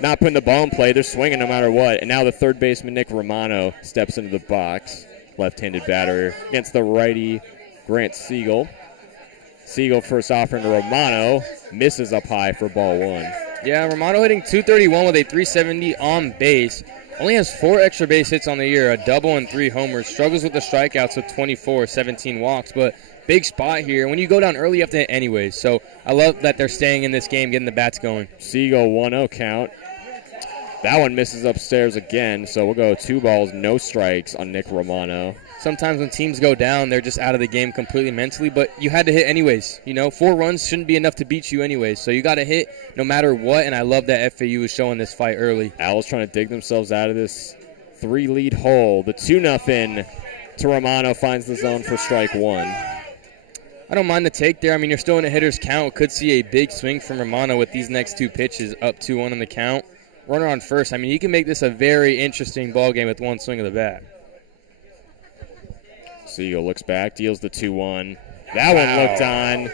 not putting the ball in play, they're swinging no matter what. And now the third baseman, Nick Romano, steps into the box. Left-handed batter against the righty, Grant Siegel. Siegel first offering to Romano. Misses up high for ball 1. Yeah, Romano hitting .231 with a .370 on base. Only has 4 extra base hits on the year, a double and 3 homers. Struggles with the strikeouts with 24, 17 walks, but big spot here. When you go down early, you have to hit anyways. So I love that they're staying in this game, getting the bats going. Siegel 1-0 count. That one misses upstairs again, so we'll go 2 balls, no strikes on Nick Romano. Sometimes when teams go down, they're just out of the game completely mentally, but you had to hit anyways. 4 runs shouldn't be enough to beat you anyways, so you got to hit no matter what, and I love that FAU is showing this fight early. Owls trying to dig themselves out of this 3-lead hole. The 2-0 to Romano finds the zone for strike 1. I don't mind the take there. You're still in a hitter's count. Could see a big swing from Romano with these next 2 pitches, up 2-1 in the count. Runner on first. You can make this a very interesting ball game with 1 swing of the bat. Siegel looks back, deals the 2-1. That one looked on.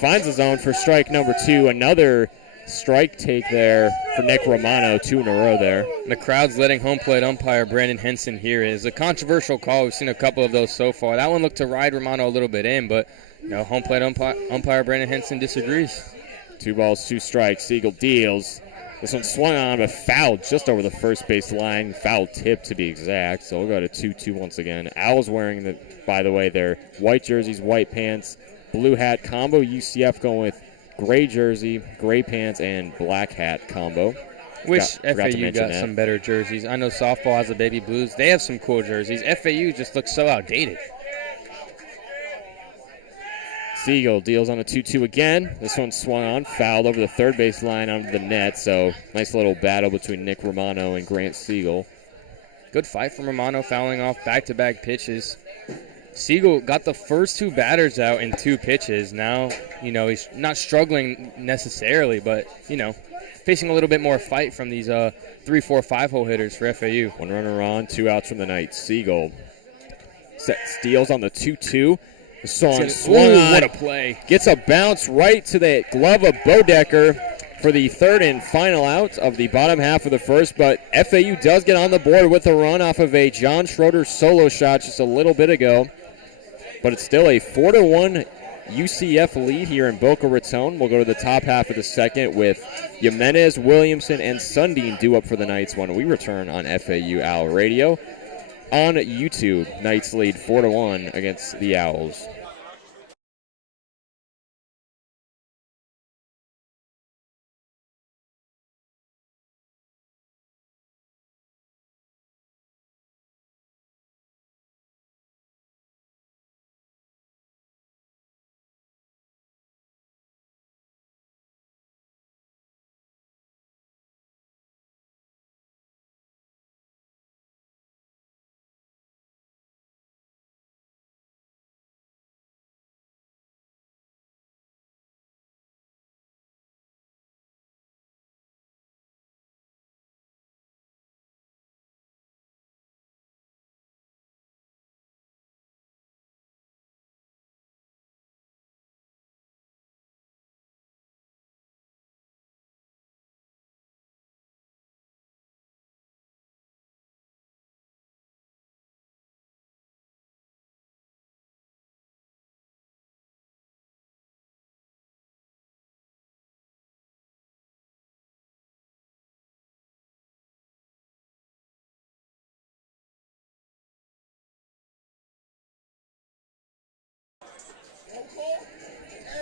Finds the zone for strike number 2. Another strike take there for Nick Romano, 2 in a row there. And the crowd's letting home plate umpire Brandon Henson hear it. It's a controversial call. We've seen a couple of those so far. That one looked to ride Romano a little bit in, but home plate umpire Brandon Henson disagrees. 2 balls, 2 strikes. Siegel deals. This one swung on, but fouled just over the first base line. Foul tip to be exact. So we'll go to 2-2 once again. Owls wearing, by the way, their white jerseys, white pants, blue hat combo. UCF going with gray jersey, gray pants, and black hat combo. Wish FAU got some better jerseys. I know softball has the baby blues. They have some cool jerseys. FAU just looks so outdated. Siegel deals on a 2-2 again. This one swung on, fouled over the third base line onto the net. So nice little battle between Nick Romano and Grant Siegel. Good fight from Romano, fouling off back-to-back pitches. Siegel got the first two batters out in 2 pitches. Now, he's not struggling necessarily, but, facing a little bit more fight from these 3, 4, 5-hole hitters for FAU. 1 runner on, 2 outs from the night. Siegel steals on the 2-2. The song swung on. What a play. Gets a bounce right to the glove of Bodecker for the third and final out of the bottom half of the first. But FAU does get on the board with a run off of a John Schroeder solo shot just a little bit ago. But it's still a 4-1 UCF lead here in Boca Raton. We'll go to the top half of the second with Jimenez, Williamson, and Sundin due up for the Knights when we return on FAU Owl Radio. On YouTube, Knights lead 4-1 against the Owls.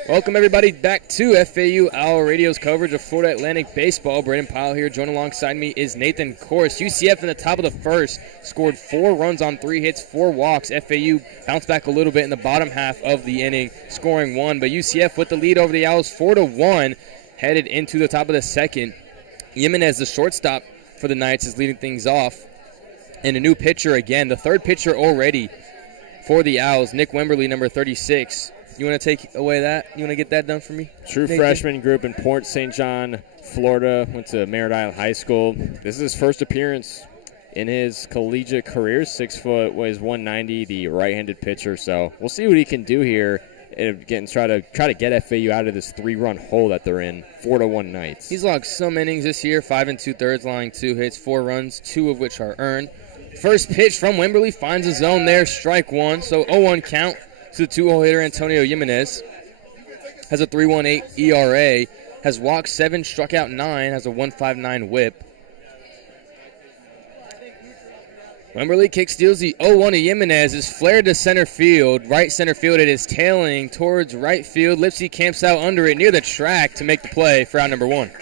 Welcome, everybody, back to FAU Owl Radio's coverage of Florida Atlantic Baseball. Brayden Pyle here. Joined alongside me is Nathan Korst. UCF in the top of the first scored 4 runs on 3 hits, 4 walks. FAU bounced back a little bit in the bottom half of the inning, scoring 1. But UCF with the lead over the Owls, 4-1, headed into the top of the second. Jimenez, the shortstop for the Knights, is leading things off. And a new pitcher again, the third pitcher already for the Owls, Nick Wemberly, number 36. You want to take away that? You want to get that done for me? True Nathan? Freshman group in Port St. John, Florida. Went to Merritt Island High School. This is his first appearance in his collegiate career. 6 foot, weighs 190, the right-handed pitcher. So we'll see what he can do here and try to get FAU out of this 3-run hole that they're in. 4-1 Knights. He's logged some innings this year, 5 2/3, allowing 2 hits, 4 runs, 2 of which are earned. First pitch from Wemberly finds a zone there, strike 1. So 0-1 count to the 2-hole hitter Antonio Jimenez. Has a 3.18 ERA, has walked 7, struck out 9, has a 1.59 whip. Wemberly kick steals the 0-1 to Jimenez, is flared to center field. Right center field, it is tailing towards right field. Lipsy camps out under it near the track to make the play for out number 1.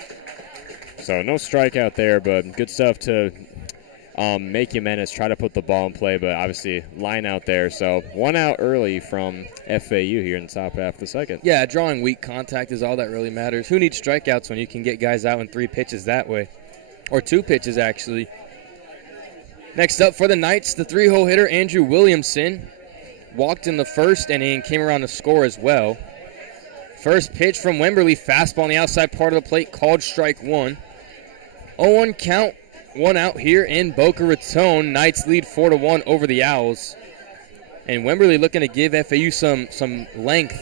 So no strikeout there, but good stuff to make Jimenez try to put the ball in play, but obviously line out there. So 1 out early from FAU here in the top half of the second. Yeah, drawing weak contact is all that really matters. Who needs strikeouts when you can get guys out in 3 pitches that way? Or 2 pitches, actually. Next up for the Knights, the 3-hole hitter Andrew Williamson. Walked in the first inning, came around to score as well. First pitch from Wemberly, fastball on the outside part of the plate, called strike 1. 0-1 count. 1 out here in Boca Raton. Knights lead 4-1 over the Owls. And Wemberly looking to give FAU some length.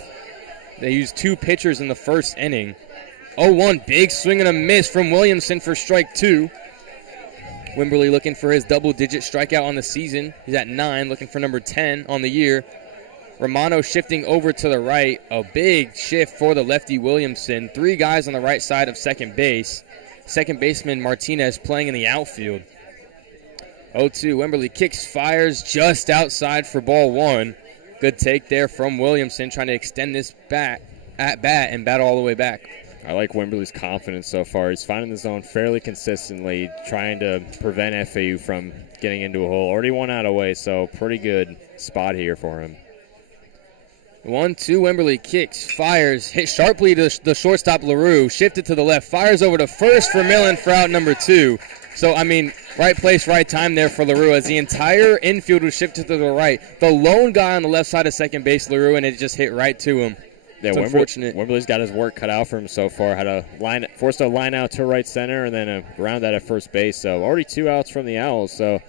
They used 2 pitchers in the first inning. 0-1, big swing and a miss from Williamson for strike 2. Wemberly looking for his double-digit strikeout on the season. He's at 9, looking for number 10 on the year. Romano shifting over to the right. A big shift for the lefty Williamson. 3 guys on the right side of second base. second baseman Martinez playing in the outfield. 0-2, Wimberly kicks, fires just outside for ball one. Good take there from Williamson, trying to extend this at bat and bat all the way back. I like Wimberly's confidence so far. He's finding the zone fairly consistently, trying to prevent FAU from getting into a hole. Already one out away, so pretty good spot here for him. 1-2, Wimberly kicks, fires, hit sharply to the shortstop LaRue, shifted to the left, fires over to first for Millen for out number 2. So, I mean, right place, right time there for LaRue as the entire infield was shifted to the right. The lone guy on the left side of second base, LaRue, and it just hit right to him. Yeah, it's unfortunate. Wimberly's got his work cut out for him so far. Forced a line out to right center and then a ground out at first base. So already 2 outs from the Owls. So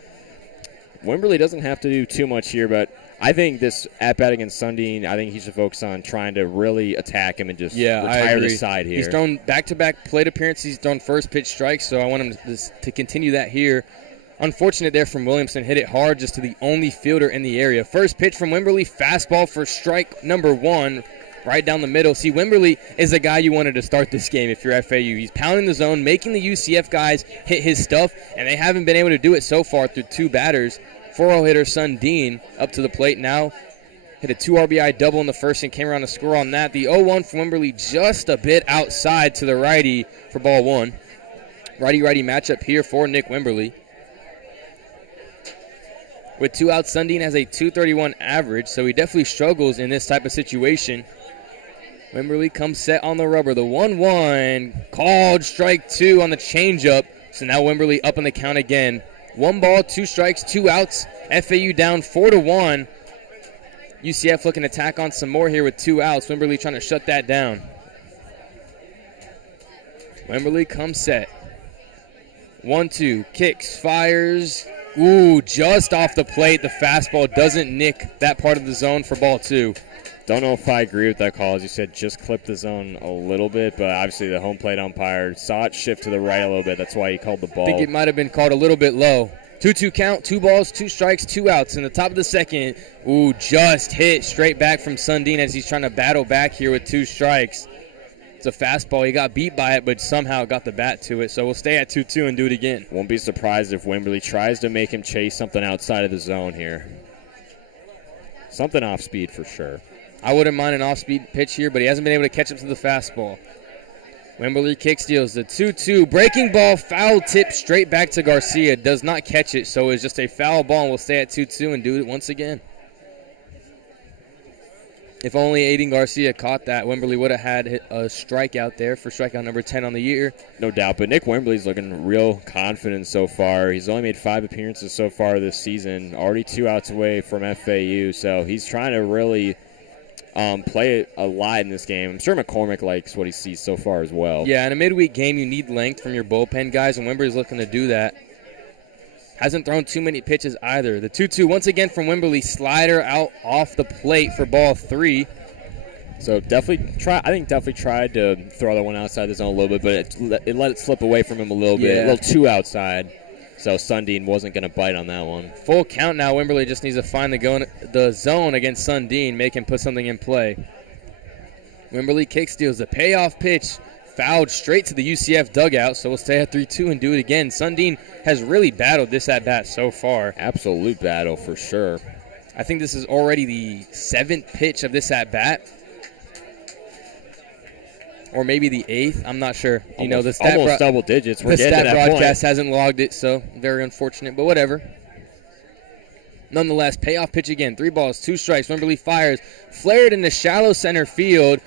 Wimberly doesn't have to do too much here, but I think this at-bat against Sundin, I think he should focus on trying to really attack him and just retire the side here. He's thrown back-to-back plate appearances. He's thrown first pitch strikes, so I want him to continue that here. Unfortunate there from Williamson. Hit it hard just to the only fielder in the area. First pitch from Wimberly, fastball for strike number 1. Right down the middle. See, Wimberly is a guy you wanted to start this game if you're FAU. He's pounding the zone, making the UCF guys hit his stuff, and they haven't been able to do it so far through 2 batters. 4-0 hitter Sundin up to the plate now. Hit a 2 RBI double in the first and came around to score on that. The 0-1 from Wimberly just a bit outside to the righty for ball 1. Righty-righty matchup here for Nick Wimberly. With 2 outs, Sundin has a .231 average, so he definitely struggles in this type of situation. Wimberly comes set on the rubber. The 1-1 called strike 2 on the changeup. So now Wimberly up on the count again. 1 ball, 2 strikes, 2 outs. FAU down 4-1. UCF looking to tack on some more here with 2 outs. Wimberly trying to shut that down. Wimberly comes set. 1-2, kicks, fires. Ooh, just off the plate. The fastball doesn't nick that part of the zone for ball 2. Don't know if I agree with that call. As you said, just clipped the zone a little bit, but obviously the home plate umpire saw it shift to the right a little bit. That's why he called the ball. I think it might have been called a little bit low. 2-2 count, 2 balls, 2 strikes, 2 outs. In the top of the second, ooh, just hit straight back from Sundin as he's trying to battle back here with 2 strikes. It's a fastball. He got beat by it, but somehow got the bat to it. So we'll stay at 2-2 and do it again. Won't be surprised if Wimberly tries to make him chase something outside of the zone here. Something off speed for sure. I wouldn't mind an off-speed pitch here, but he hasn't been able to catch up to the fastball. Wimberly kick steals the 2-2. Breaking ball, foul tip straight back to Garcia. Does not catch it, so it's just a foul ball, and we'll stay at 2-2 and do it once again. If only Aiden Garcia caught that, Wimberly would have had a strikeout there for strikeout number 10 on the year. No doubt, but Nick Wimberly's looking real confident so far. He's only made 5 appearances so far this season, already 2 outs away from FAU, so he's trying to really play it a lot in this game. I'm sure McCormick likes what he sees so far as well. Yeah, in a midweek game, you need length from your bullpen guys, and Wimberly's looking to do that. Hasn't thrown too many pitches either. The 2-2 once again from Wimberly. Slider out off the plate for ball 3. So definitely tried to throw that one outside the zone a little bit, but it let it slip away from him a little bit. A little too outside. So Sundin wasn't going to bite on that one. Full count now. Wimberly just needs to find the zone against Sundin, make him put something in play. Wimberly kick steals the payoff pitch, fouled straight to the UCF dugout, so we'll stay at 3-2 and do it again. Sundin has really battled this at-bat so far. Absolute battle for sure. I think this is already the 7th pitch of this at-bat. Or maybe the 8th. I'm not sure. The stat almost double digits. The stat broadcast hasn't logged it, so very unfortunate, but whatever. Nonetheless, payoff pitch again. 3 balls, 2 strikes. Wimberly fires. Flared in the shallow center field.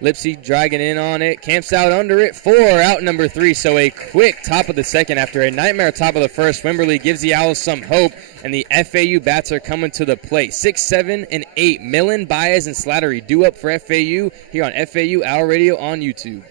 Lipsy dragging in on it. Camps out under it. 4, out number 3. So a quick top of the second after a nightmare top of the first. Wimberly gives the Owls some hope, and the FAU bats are coming to the plate. 6, 7, and 8. Millen, Baez, and Slattery due up for FAU here on FAU Owl Radio on YouTube.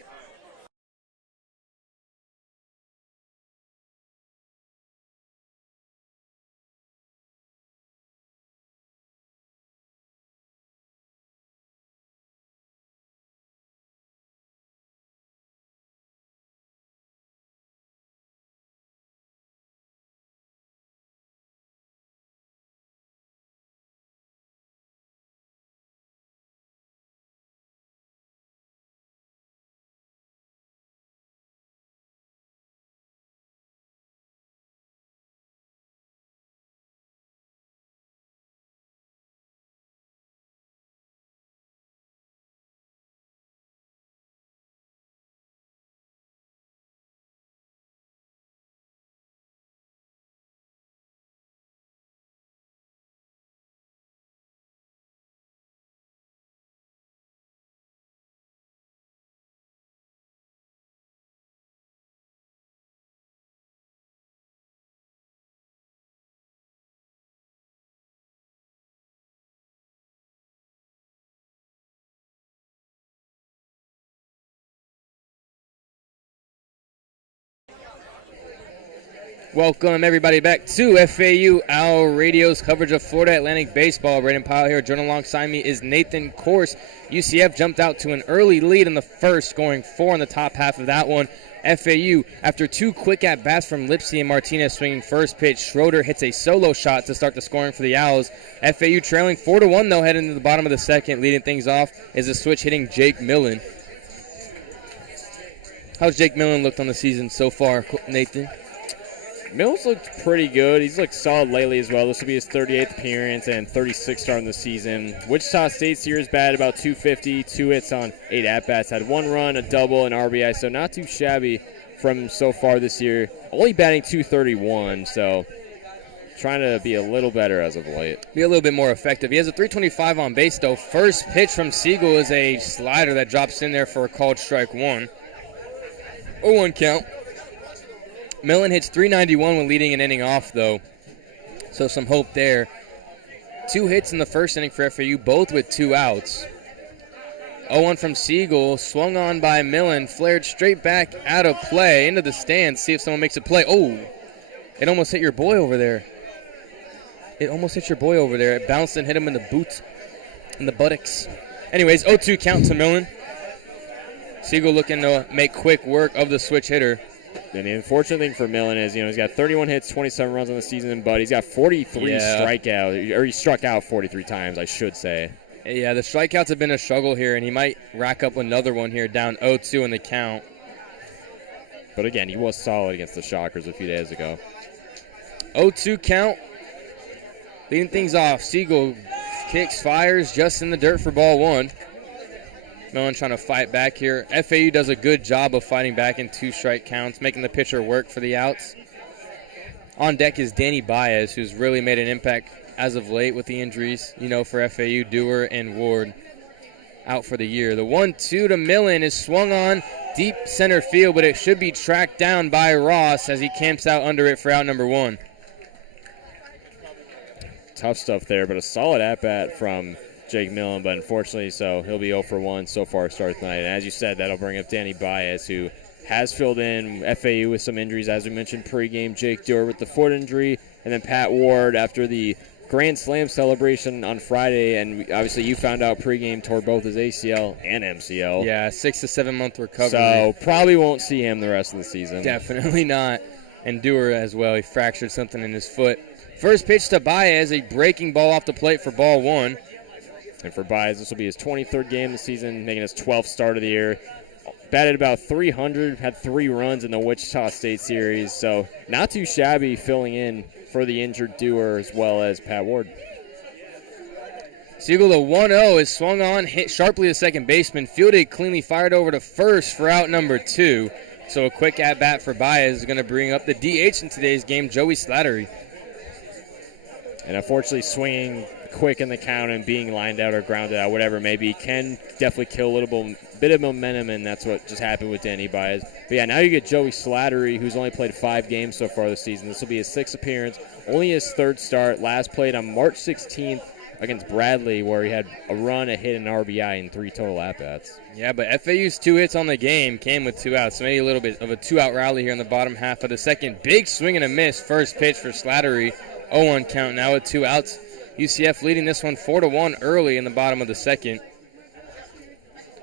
Welcome, everybody, back to FAU, our radio's coverage of Florida Atlantic baseball. Brayden Pyle here. Joining alongside me is Nathan Korst. UCF jumped out to an early lead in the first, scoring 4 in the top half of that one. FAU, after 2 quick at-bats from Lipsy and Martinez swinging first pitch, Schroeder hits a solo shot to start the scoring for the Owls. FAU trailing 4-1, though, heading into the bottom of the second. Leading things off is a switch hitting Jake Millen. How's Jake Millen looked on the season so far, Nathan? Mills looked pretty good. He's looked solid lately as well. This will be his 38th appearance and 36th start in the season. Wichita State series batted about 250, 2 hits on 8 at-bats. Had 1 run, a double, and RBI, so not too shabby from him so far this year. Only batting 231, so trying to be a little better as of late. Be a little bit more effective. He has a 325 on base, though. First pitch from Siegel is a slider that drops in there for a called strike 1. 0-1 count. Millen hits 391 when leading an inning off, though, so some hope there. 2 hits in the first inning for FAU, both with 2 outs. 0-1 from Siegel, swung on by Millen, flared straight back out of play, into the stands, see if someone makes a play. Oh, it almost hit your boy over there. It bounced and hit him in the boots, in the buttocks. Anyways, 0-2 count to Millen. Siegel looking to make quick work of the switch hitter. And the unfortunate thing for Millen is, he's got 31 hits, 27 runs on the season, but he's got 43 strikeouts, or he struck out 43 times, I should say. Yeah, the strikeouts have been a struggle here, and he might rack up another one here, down 0-2 in the count. But again, he was solid against the Shockers a few days ago. 0-2 count. Leading things off, Siegel kicks, fires, just in the dirt for ball 1. Millen trying to fight back here. FAU does a good job of fighting back in 2 strike counts, making the pitcher work for the outs. On deck is Danny Baez, who's really made an impact as of late with the injuries, for FAU. Dewar and Ward out for the year. The 1-2 to Millen is swung on deep center field, but it should be tracked down by Ross as he camps out under it for out number 1. Tough stuff there, but a solid at-bat from Jake Millen, but unfortunately, so he'll be 0 for 1 so far start tonight. And as you said, that'll bring up Danny Baez, who has filled in FAU with some injuries, as we mentioned pregame. Jake Dewar with the foot injury, and then Pat Ward after the Grand Slam celebration on Friday. And obviously, you found out pregame tore both his ACL and MCL. Yeah, 6 to 7 month recovery. So probably won't see him the rest of the season. Definitely not. And Dewar as well. He fractured something in his foot. First pitch to Baez, a breaking ball off the plate for ball 1. And for Baez, this will be his 23rd game of the season, making his 12th start of the year. Batted about 300, had 3 runs in the Wichita State series, so not too shabby filling in for the injured Dewar as well as Pat Ward. Siegel, the 1-0 is swung on, hit sharply to second baseman, fielded cleanly, fired over to first for out number 2. So a quick at-bat for Baez is going to bring up the DH in today's game, Joey Slattery. And unfortunately, swinging quick in the count and being lined out or grounded out, whatever it may be, can definitely kill a little bit of momentum, and that's what just happened with Danny Baez. But yeah, now you get Joey Slattery, who's only played 5 games so far this season. This will be his 6th appearance, only his 3rd start. Last played on March 16th against Bradley, where he had a run, a hit, and an RBI in 3 total at-bats. Yeah, but FAU's 2 hits on the game came with 2 outs, so maybe a little bit of a 2-out rally here in the bottom half of the second. Big swing and a miss, first pitch for Slattery. 0-1 count now with 2 outs. UCF leading this one 4-1 early in the bottom of the second.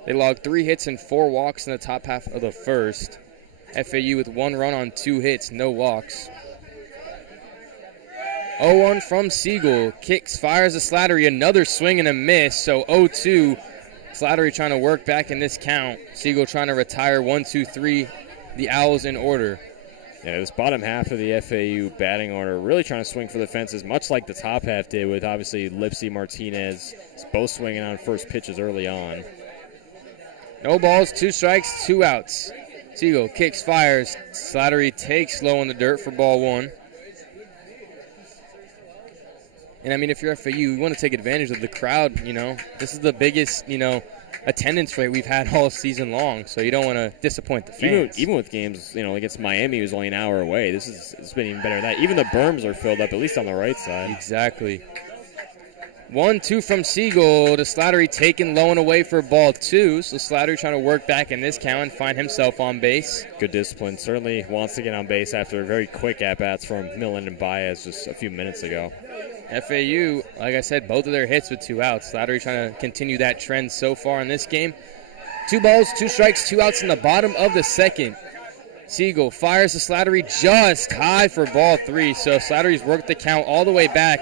They logged 3 hits and 4 walks in the top half of the first. FAU with 1 run on 2 hits, no walks. 0-1 from Siegel. Kicks, fires to Slattery. Another swing and a miss, so 0-2. Slattery trying to work back in this count. Siegel trying to retire 1-2-3. The Owls in order. Yeah, this bottom half of the FAU batting order really trying to swing for the fences, much like the top half did with obviously Lipsy, Martinez, both swinging on first pitches early on. No balls, 2 strikes, 2 outs. Siegel kicks, fires. Slattery takes low in the dirt for ball 1. And, I mean, if you're FAU, you want to take advantage of the crowd, This is the biggest, attendance rate we've had all season long, so you don't want to disappoint the fans. Even with games, against Miami, who's only an hour away, it's been even better than that. Even the berms are filled up, at least on the right side. Exactly. 1-2 from Siegel to Slattery, taken low and away for ball 2. So Slattery trying to work back in this count and find himself on base. Good discipline. Certainly wants to get on base after very quick at-bats from Millen and Baez just a few minutes ago. FAU, like I said, both of their hits with 2 outs. Slattery trying to continue that trend so far in this game. 2 balls, 2 strikes, 2 outs in the bottom of the second. Siegel fires to Slattery just high for ball 3. So Slattery's worked the count all the way back.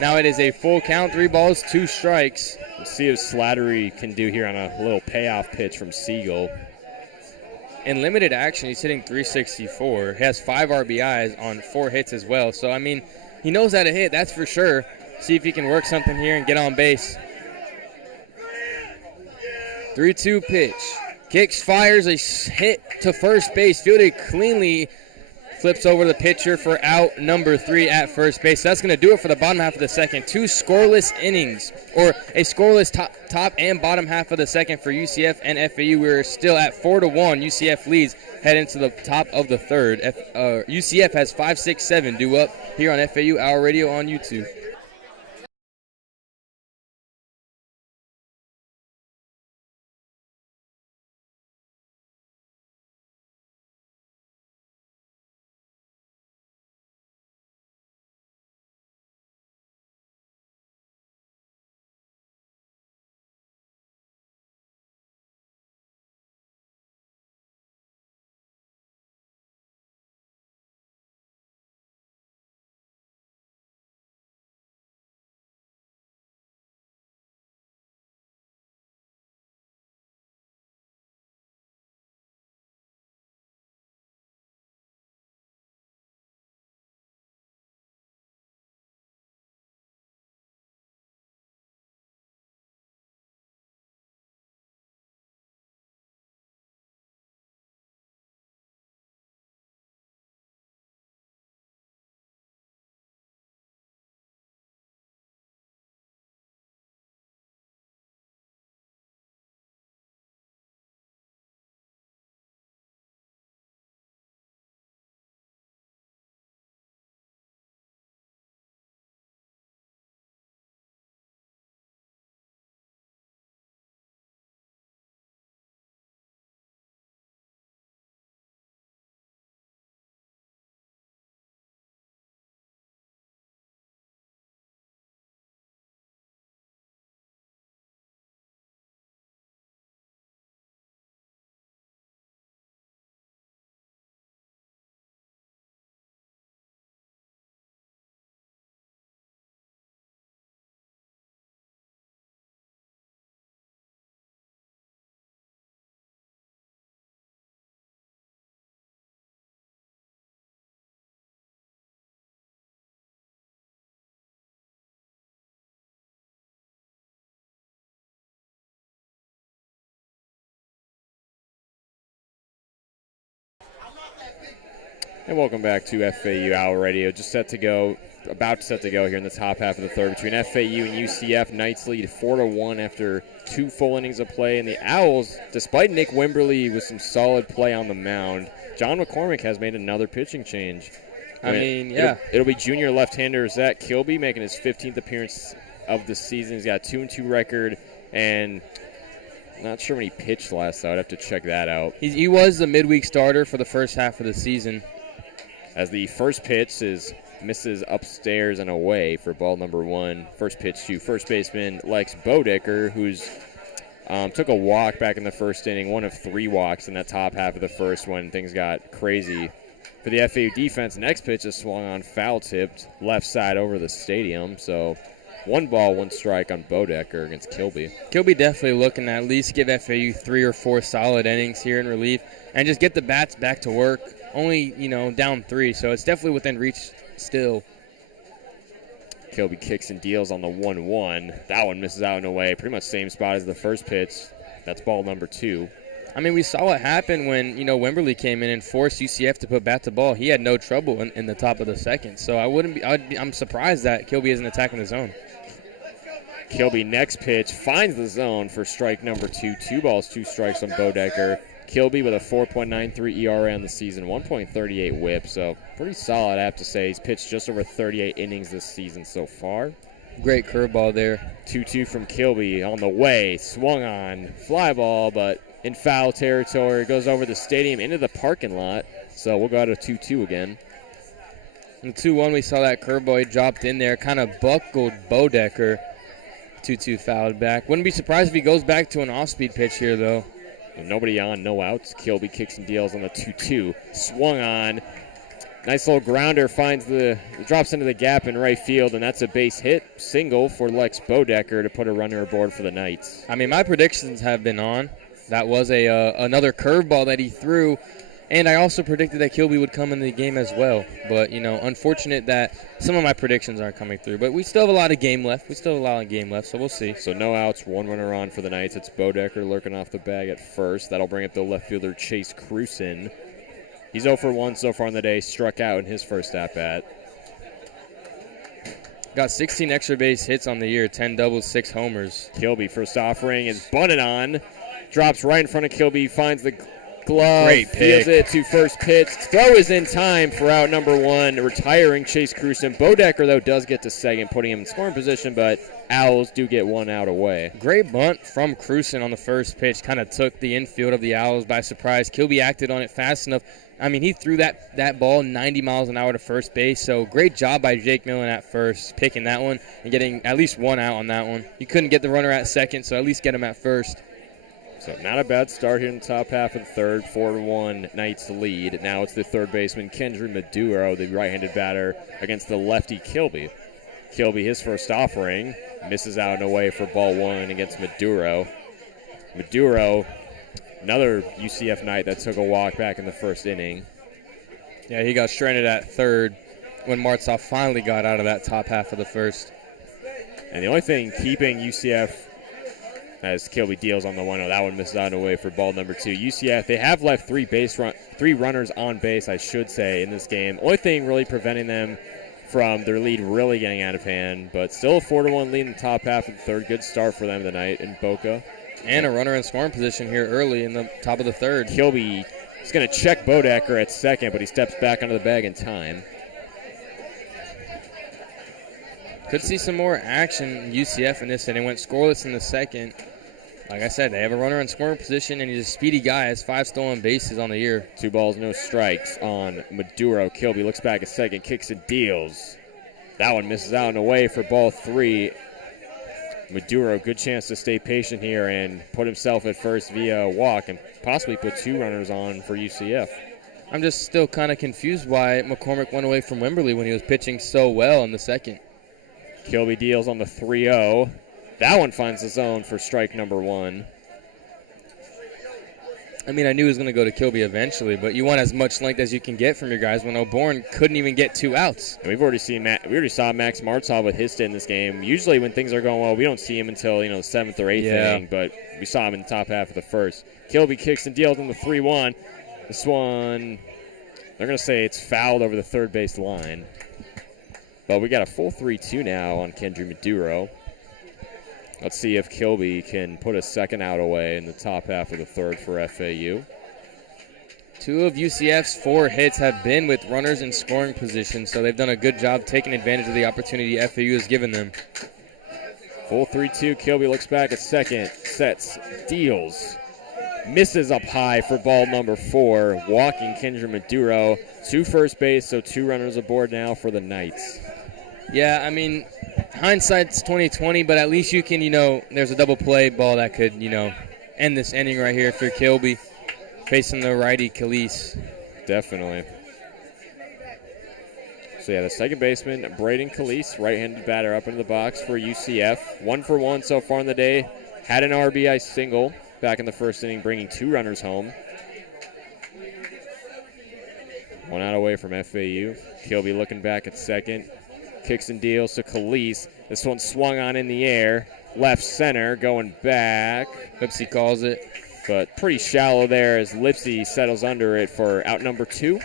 Now it is a full count, 3 balls, 2 strikes. We'll see what Slattery can do here on a little payoff pitch from Siegel. In limited action, he's hitting .364. He has 5 RBIs on 4 hits as well. So, I mean, he knows how to hit, that's for sure. See if he can work something here and get on base. 3-2 pitch. Kicks, fires a hit to first base. Fielded cleanly. Flips over the pitcher for out number 3 at first base. So that's going to do it for the bottom half of the second. 2 scoreless innings, or a scoreless top and bottom half of the second for UCF and FAU. We're still at 4-1. UCF leads head into the top of the third. UCF has 5, 6, 7 due up here on FAU Hour Radio on YouTube. And welcome back to FAU Hour Radio. Just set to go, about set to go here in the top half of the third between FAU and UCF. Knights lead 4-1 after 2 full innings of play. And the Owls, despite Nick Wimberly with some solid play on the mound, John McCormick has made another pitching change. It'll be junior left-hander Zach Kilby making his 15th appearance of the season. He's got a 2-2 record, and not sure when he pitched last, so I'd have to check that out. He was the midweek starter for the first half of the season. As the first pitch misses upstairs and away for ball number 1. First pitch to first baseman Lex Bodecker, who's took a walk back in the first inning, 1 of 3 walks in that top half of the first when things got crazy. For the FAU defense, next pitch is swung on foul-tipped left side over the stadium. So 1 ball, 1 strike on Bodecker against Kilby. Kilby definitely looking to at least give FAU 3 or 4 solid innings here in relief and just get the bats back to work. Only, down 3, so it's definitely within reach still. Kilby kicks and deals on the 1-1. That one misses out and away. Pretty much same spot as the first pitch. That's ball number 2. I mean, we saw what happened when, Wimberly came in and forced UCF to put bat to ball. He had no trouble in the top of the second. So I'm surprised that Kilby isn't attacking the zone. Kilby next pitch finds the zone for strike number 2. 2 balls, 2 strikes on Bodecker. Kilby with a 4.93 ERA on the season, 1.38 whip, so pretty solid, I have to say. He's pitched just over 38 innings this season so far. Great curveball there. 2-2 from Kilby on the way. Swung on. Fly ball, but in foul territory. Goes over the stadium into the parking lot. So we'll go to 2-2 again. In 2-1, we saw that curveball. He dropped in there. Kind of buckled Bodecker. 2-2 fouled back. Wouldn't be surprised if he goes back to an off-speed pitch here, though. With nobody on, no outs. Kilby kicks and deals on the 2-2. Swung on. Nice little grounder, drops into the gap in right field, and that's a base hit single for Lex Bodecker to put a runner aboard for the Knights. I mean, my predictions have been on. That was another curveball that he threw, and I also predicted that Kilby would come in the game as well. But, unfortunate that some of my predictions aren't coming through. But we still have a lot of game left. So we'll see. So no outs, one runner on for the Knights. It's Bodecker lurking off the bag at first. That'll bring up the left fielder Chase Cruson. He's 0 for 1 so far in the day, struck out in his first at-bat. Got 16 extra base hits on the year, 10 doubles, 6 homers. Kilby, first offering, is bunted on. Drops right in front of Kilby, finds the glove. Great pick. Feels it to first pitch. Throw is in time for out number 1, retiring Chase Cruson. Bodecker, though, does get to second, putting him in scoring position, but Owls do get 1 out away. Great bunt from Cruson on the first pitch. Kind of took the infield of the Owls by surprise. Kilby acted on it fast enough. I mean, he threw that ball 90 miles an hour to first base, so great job by Jake Millen at first, picking that one and getting at least 1 out on that one. You couldn't get the runner at second, so at least get him at first. So not a bad start here in the top half of the third. 4-1 Knights lead. Now it's the third baseman, Kendry Maduro, the right-handed batter, against the lefty Kilby. Kilby, his first offering, misses out and away for ball 1 against Maduro. Maduro, another UCF Knight that took a walk back in the first inning. Yeah, he got stranded at third when Martzoff finally got out of that top half of the first. And the only thing keeping UCF, as Kilby deals on the 1-0, that one misses out and away for ball number 2. UCF, they have left 3 runners on base, I should say, in this game. Only thing really preventing them from their lead really getting out of hand, but still a 4-1 lead in the top half of the third. Good start for them tonight in Boca. And a runner in scoring position here early in the top of the third. Kilby is going to check Bodecker at second, but he steps back under the bag in time. Could see some more action UCF in this inning. Went scoreless in the second. Like I said, they have a runner in scoring position, and he's a speedy guy. Has 5 stolen bases on the year. 2 balls, no strikes on Maduro. Kilby looks back at second, kicks and deals. That one misses out and away for ball 3. Maduro, good chance to stay patient here and put himself at first via a walk and possibly put 2 runners on for UCF. I'm just still kind of confused why McCormick went away from Wimberley when he was pitching so well in the second. Kilby deals on the 3-0. That one finds the zone for strike number 1. I mean, I knew he was going to go to Kilby eventually, but you want as much length as you can get from your guys when O'Born couldn't even get 2 outs. And we already saw Max Martzoff with his stint in this game. Usually when things are going well, we don't see him until, the 7th or 8th inning, but we saw him in the top half of the first. Kilby kicks and deals on the 3-1. This one, they're going to say it's fouled over the third base line. But we got a full 3-2 now on Kendry Maduro. Let's see if Kilby can put a second out away in the top half of the third for FAU. 2 of UCF's 4 hits have been with runners in scoring position, so they've done a good job taking advantage of the opportunity FAU has given them. Full 3-2. Kilby looks back at second, sets, deals, misses up high for ball number 4, walking Kendry Maduro to first base, so 2 runners aboard now for the Knights. Yeah, I mean, hindsight's 20/20, but at least you can, there's a double play ball that could, end this inning right here for Kilby, facing the righty Khalees. Definitely. So, yeah, the second baseman, Brayden Khalees, right-handed batter up into the box for UCF. 1 for 1 so far in the day. Had an RBI single back in the first inning, bringing 2 runners home. 1 out away from FAU. Kilby looking back at second. Kicks and deals to Khalees. This one swung on in the air. Left center, going back. Lipsy calls it. But pretty shallow there as Lipsy settles under it for out number 2.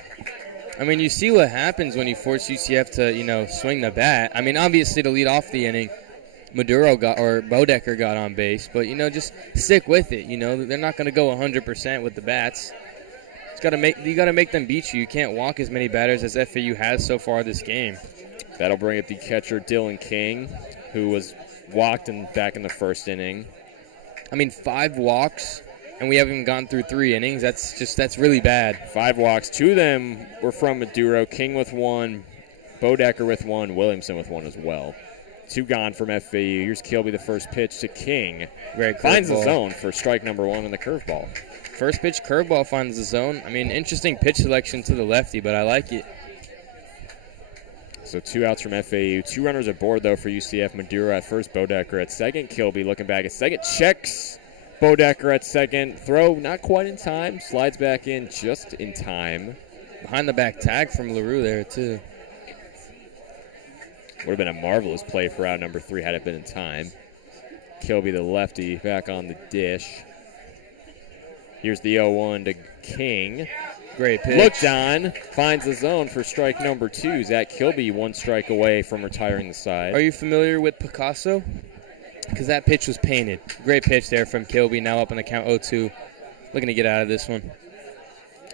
I mean, you see what happens when you force UCF to, swing the bat. I mean, obviously to lead off the inning, Bodecker got on base. But, just stick with it. They're not going to go 100% with the bats. You got to make them beat you. You can't walk as many batters as FAU has so far this game. That'll bring up the catcher, Dylan King. who was walked back in the first inning. I mean, 5 walks, and we haven't even gone through 3 innings. That's really bad. 5 walks. 2 of them were from Maduro. King with 1, Bodecker with 1, Williamson with 1 as well. 2 gone from FAU. Here's Kilby, the first pitch to King. Great finds the curveball. zone for strike number 1 on the curveball. First pitch curveball finds the zone. I mean, interesting pitch selection to the lefty, but I like it. So 2 outs from FAU. 2 runners aboard, though, for UCF. Maduro at first, Bodecker at second. Kilby looking back at second. Checks Bodecker at second. Throw not quite in time. Slides back in just in time. Behind the back tag from LaRue there, too. Would have been a marvelous play for out number 3 had it been in time. Kilby, the lefty, back on the dish. Here's the 0-1 to King. Great pitch. Looked on, finds the zone for strike number 2. Zach Kilby 1 strike away from retiring the side. Are you familiar with Picasso? Because that pitch was painted. Great pitch there from Kilby, now up on the count 0-2. Looking to get out of this one.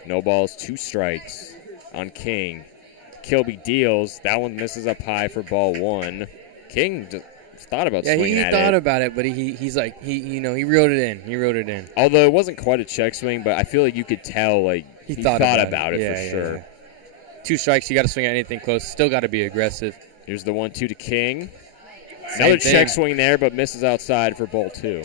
No balls, 2 strikes on King. Kilby deals. That one misses up high for ball 1. King just thought about swinging at it. Yeah, he thought about it, but he's like, he reeled it in. He reeled it in. Although it wasn't quite a check swing, but I feel like you could tell, like, he thought about it for sure. Yeah. 2 strikes, you got to swing at anything close. Still got to be aggressive. Here's the 1-2 to King. Another check swing there, but misses outside for ball 2.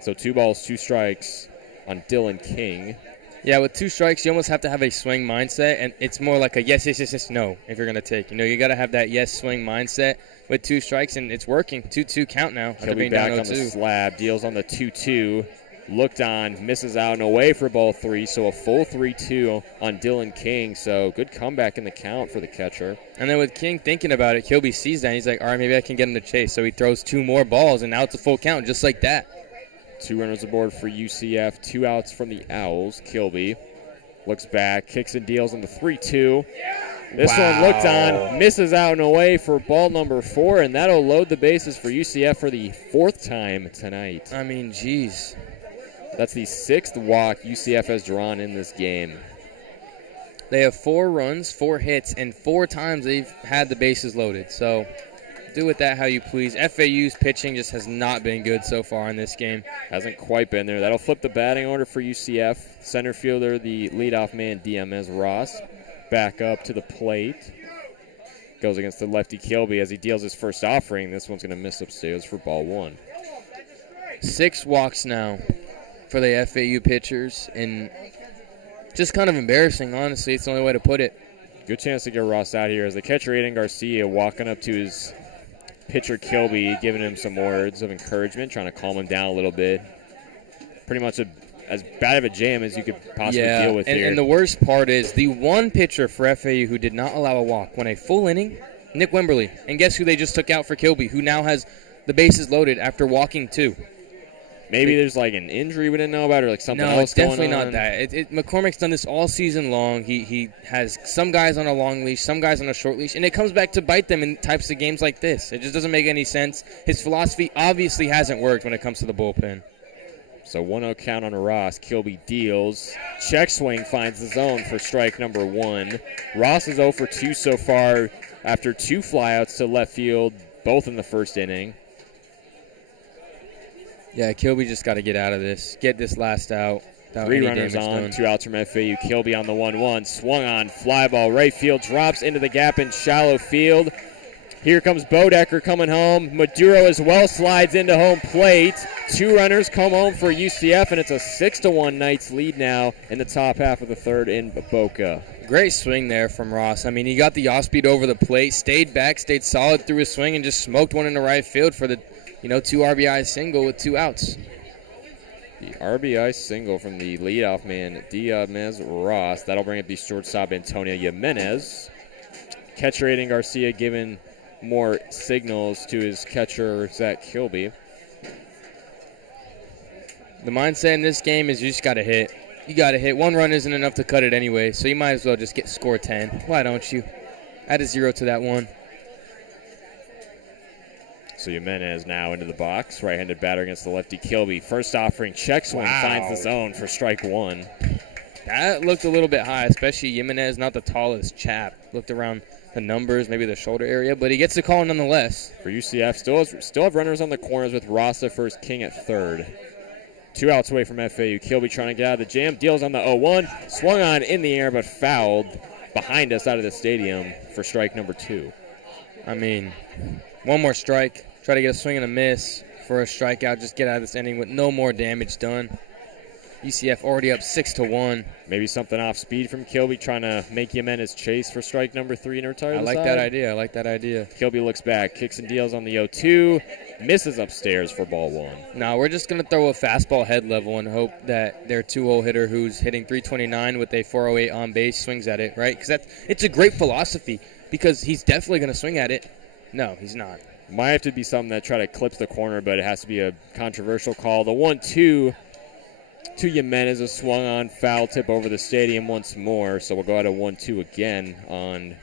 So 2 balls, 2 strikes on Dylan King. Yeah, with 2 strikes, you almost have to have a swing mindset, and it's more like a yes, no if you're going to take. You got to have that yes swing mindset with 2 strikes, and it's working. 2-2 count now. He'll be back on the slab, deals on the 2-2. Looked on, misses out and away for ball 3, so a full 3-2 on Dylan King. So good comeback in the count for the catcher. And then with King thinking about it, Kilby sees that, and he's like, all right, maybe I can get him to chase. So he throws 2 more balls, and now it's a full count just like that. 2 runners aboard for UCF, 2 outs from the Owls. Kilby looks back, kicks and deals on the 3-2. This one looked on, misses out and away for ball number 4, and that'll load the bases for UCF for the 4th time tonight. I mean, geez. That's the 6th walk UCF has drawn in this game. They have 4 runs, 4 hits, and 4 times they've had the bases loaded. So do with that how you please. FAU's pitching just has not been good so far in this game. Hasn't quite been there. That'll flip the batting order for UCF. Center fielder, the leadoff man, DMS Ross, back up to the plate. Goes against the lefty Kilby as he deals his first offering. This one's going to miss upstairs for ball 1. 6 walks now for the FAU pitchers, and just kind of embarrassing, honestly. It's the only way to put it. Good chance to get Ross out here as the catcher, Aiden Garcia, walking up to his pitcher Kilby, giving him some words of encouragement, trying to calm him down a little bit. Pretty much as bad of a jam as you could possibly deal with here. And the worst part is the one pitcher for FAU who did not allow a walk went a full inning, Nick Wimberly. And guess who they just took out for Kilby, who now has the bases loaded after walking 2. Maybe there's like an injury we didn't know about or like something else going on. No, it's definitely not that. McCormick's done this all season long. He has some guys on a long leash, some guys on a short leash, and it comes back to bite them in types of games like this. It just doesn't make any sense. His philosophy obviously hasn't worked when it comes to the bullpen. So 1-0 count on Ross. Kilby deals. Check swing finds the zone for strike number 1. Ross is 0 for 2 so far after 2 flyouts to left field, both in the first inning. Yeah, Kilby just got to get out of this. Get this last out. 3 runners on, 2 outs from FAU. Kilby on the 1-1. Swung on, fly ball, right field, drops into the gap in shallow field. Here comes Bodecker coming home. Maduro as well slides into home plate. 2 runners come home for UCF, and it's a 6-1 Knights lead now in the top half of the 3rd in Boca. Great swing there from Ross. I mean, he got the off speed over the plate, stayed back, stayed solid through his swing, and just smoked one in the right field for the 2 RBI single with 2 outs. The RBI single from the leadoff man, Diaz Ross. That'll bring up the shortstop, Antonio Jimenez. Catcher Aiden Garcia giving more signals to his catcher, Zach Kilby. The mindset in this game is you just got to hit. You got to hit. 1 run isn't enough to cut it anyway, so you might as well just score 10. Why don't you? Add a 0 to that 1. So Jimenez now into the box. Right-handed batter against the lefty Kilby. First offering, check swing, finds the zone for strike 1. That looked a little bit high, especially Jimenez, not the tallest chap. Looked around the numbers, maybe the shoulder area, but he gets the call nonetheless. For UCF, still have runners on the corners with Ross at first, King at third. 2 outs away from FAU. Kilby trying to get out of the jam. Deals on the 0-1. Swung on in the air, but fouled behind us out of the stadium for strike number 2. I mean, one more strike. Try to get a swing and a miss for a strikeout. Just get out of this inning with no more damage done. UCF already up 6-1. Maybe something off speed from Kilby, trying to make Jimenez chase for strike number 3 and retire. I like that idea. Kilby looks back, kicks and deals on the 0-2, misses upstairs for ball 1. No, we're just going to throw a fastball head level and hope that their 2-0 hitter who's hitting 329 with a 408 on base swings at it, right? Because it's a great philosophy because he's definitely going to swing at it. No, he's not. Might have to be something that try to clips the corner, but it has to be a controversial call. The 1-2 to Jimenez, a swung on foul tip over the stadium once more. So we'll go out of 1-2 again on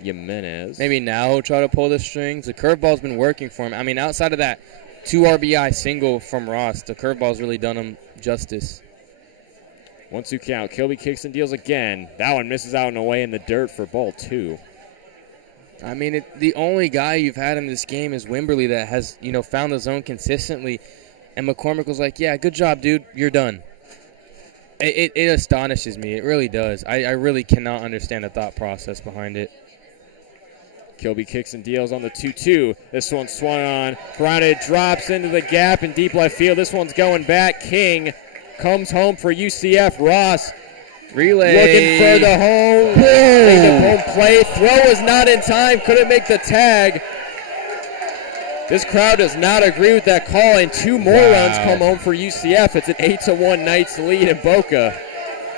Jimenez. Maybe now he'll try to pull the strings. The curveball's been working for him. I mean, outside of that 2 RBI single from Ross, the curveball's really done him justice. 1-2 count. Kilby kicks and deals again. That one misses out and away in the dirt for ball 2. I mean, the only guy you've had in this game is Wimberly that has, found the zone consistently. And McCormick was like, yeah, good job, dude. You're done. It astonishes me. It really does. I really cannot understand the thought process behind it. Kilby kicks and deals on the 2-2. This one swung on. Grounded, drops into the gap in deep left field. This one's going back. King comes home for UCF. Ross relay. Looking for the home. The home plate. Throw was not in time. Couldn't make the tag. This crowd does not agree with that call, and 2 more runs come home for UCF. It's an 8-1 Knights lead in Boca.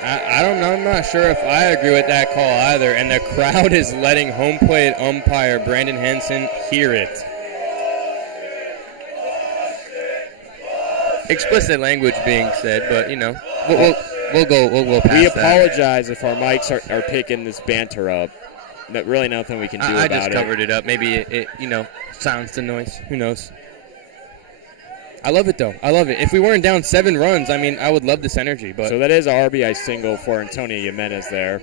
I don't know. I'm not sure if I agree with that call either, and the crowd is letting home plate umpire Brandon Henson hear it. Explicit language being said, but, we'll go past We that. apologize if our mics are picking this banter up. But really nothing we can do about it. I just covered it up. Maybe it sounds the noise. Who knows? I love it, though. I love it. If we weren't down 7 runs, I would love this energy. But so that is an RBI single for Antonio Jimenez there.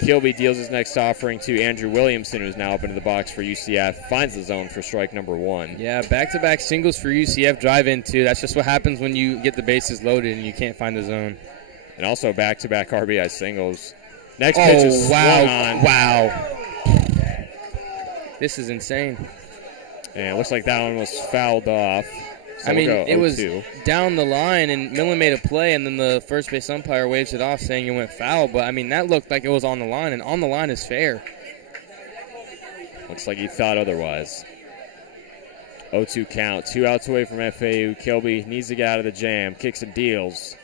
Kilby deals his next offering to Andrew Williamson, who's now up into the box for UCF. Finds the zone for strike number 1. Yeah, back-to-back singles for UCF, drive in, too. That's just what happens when you get the bases loaded and you can't find the zone. And also back-to-back RBI singles. Next pitch is swung on. Wow. This is insane. And it looks like that one was fouled off. So it was down the line, and Millen made a play, and then the first base umpire waves it off saying it went foul. But, that looked like it was on the line, and on the line is fair. Looks like he thought otherwise. 0-2 count. 2 outs away from FAU. Kilby needs to get out of the jam. Kicks and deals.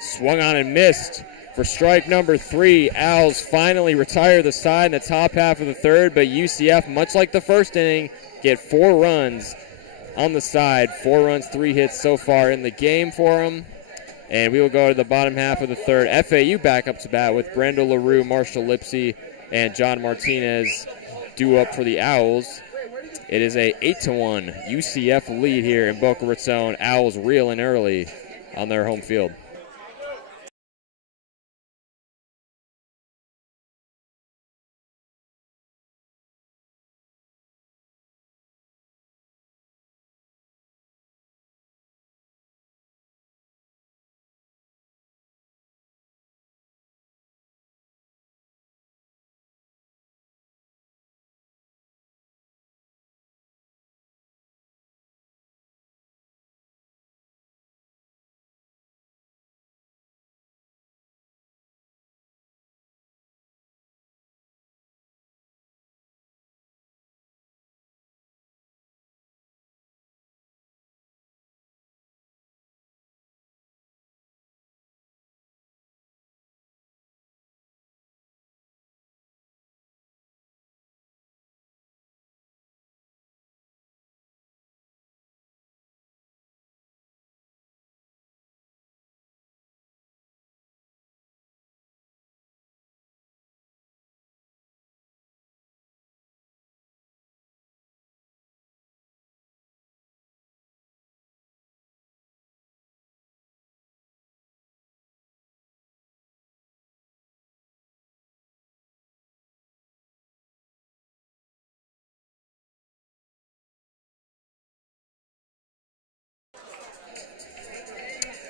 Swung on and missed. For strike number 3, Owls finally retire the side in the top half of the third, but UCF, much like the first inning, get 4 runs on the side. 4 runs, 3 hits so far in the game for them. And we will go to the bottom half of the third. FAU back up to bat with Brando LaRue, Marshall Lipsy, and John Martinez due up for the Owls. It is a 8-1 UCF lead here in Boca Raton. Owls reeling early on their home field.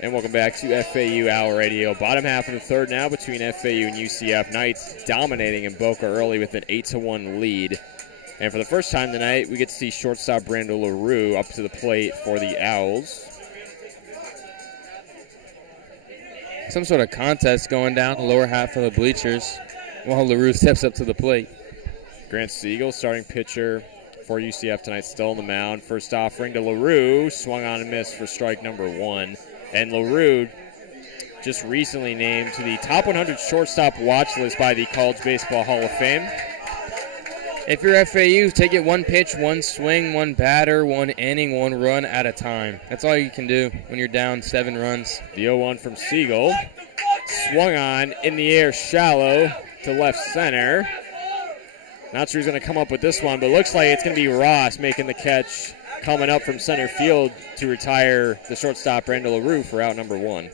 And welcome back to FAU Hour Radio. Bottom half of the third now between FAU and UCF. Knights dominating in Boca early with an 8-1 lead. And for the first time tonight, we get to see shortstop Brandon LaRue up to the plate for the Owls. Some sort of contest going down the lower half of the bleachers while LaRue steps up to the plate. Grant Siegel, starting pitcher for UCF tonight, still on the mound. First offering to LaRue, swung on and missed for strike number 1. And LaRue just recently named to the top 100 shortstop watch list by the College Baseball Hall of Fame. If you're FAU, take it one pitch, one swing, one batter, one inning, one run at a time. That's all you can do when you're down 7 runs. The 0-1 from Siegel. Swung on, in the air, shallow to left center. Not sure who's going to come up with this one, but looks like it's going to be Ross making the catch, coming up from center field to retire the shortstop Brandon LaRue for out number 1.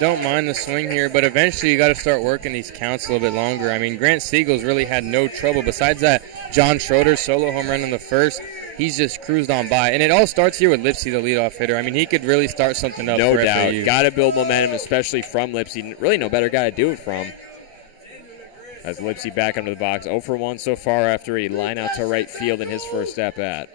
Don't mind the swing here, but eventually you got to start working these counts a little bit longer. I mean, Grant Siegel's really had no trouble. Besides that John Schroeder's solo home run in the first, he's just cruised on by. And it all starts here with Lipsy, the leadoff hitter. I mean, he could really start something up for doubt. FAU. Got to build momentum, especially from Lipsy. Really no better guy to do it from. As Lipsy back under the box. 0 for 1 so far after a line out to right field in his first at-bat.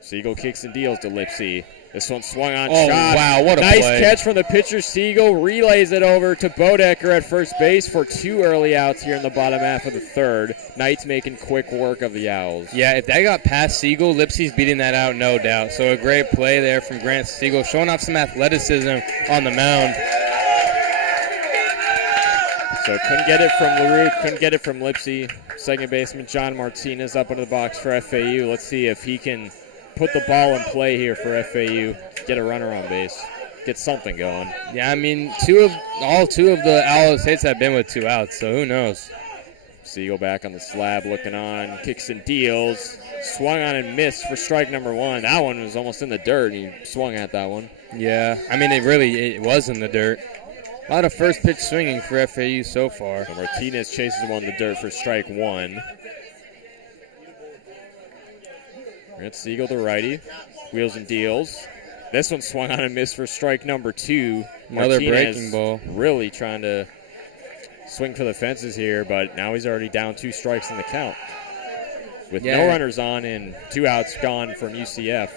Siegel kicks and deals to Lipsy. This one swung on, shot. Wow, what a nice play. Catch from the pitcher. Siegel relays it over to Bodecker at first base for 2 early outs here in the bottom half of the third. Knights making quick work of the Owls. Yeah, if that got past Siegel, Lipsy's beating that out, no doubt. So a great play there from Grant Siegel, showing off some athleticism on the mound. So couldn't get it from LaRue, couldn't get it from Lipsy. Second baseman John Martinez up into the box for FAU. Let's see if he can put the ball in play here for FAU, get a runner on base, get something going. Yeah, I mean, all two of the Owls hits have been with 2 outs, so who knows? Siegel back on the slab looking on, kicks and deals, swung on and missed for strike number 1. That one was almost in the dirt, and he swung at that one. Yeah, I mean, it was in the dirt. A lot of first pitch swinging for FAU so far. So Martinez chases him on the dirt for strike 1. Grant Siegel, the righty, wheels and deals. This one swung on and missed for strike number 2. Another Martinez breaking ball. Really trying to swing for the fences here, but now he's already down 2 strikes in the count. With no runners on and 2 outs gone from UCF.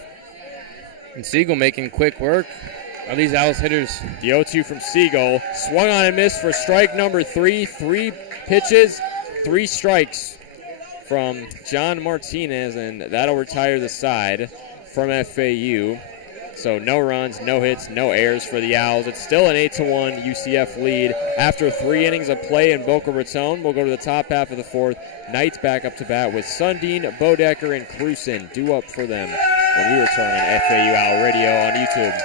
And Siegel making quick work of these Owls hitters. The 0-2 from Siegel. Swung on and missed for strike number 3. 3 pitches, 3 strikes from John Martinez, and that'll retire the side from FAU. So no runs, no hits, no errors for the Owls. It's still an 8-1 UCF lead. After 3 innings of play in Boca Raton, we'll go to the top half of the 4th. Knights back up to bat with Sundin, Bodecker, and Cruson due up for them when we return on FAU Owl Radio on YouTube.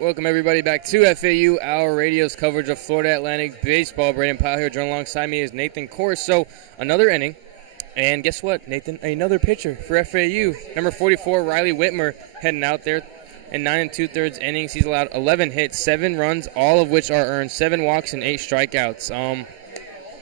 Welcome, everybody, back to FAU Hour Radio's coverage of Florida Atlantic baseball. Brayden Pyle here. Joined alongside me is Nathan Korst. So, another inning. And guess what, Nathan? Another pitcher for FAU. Number 44, Riley Whitmer, heading out there in 9 2/3 innings. He's allowed 11 hits, 7 runs, all of which are earned, 7 walks and 8 strikeouts.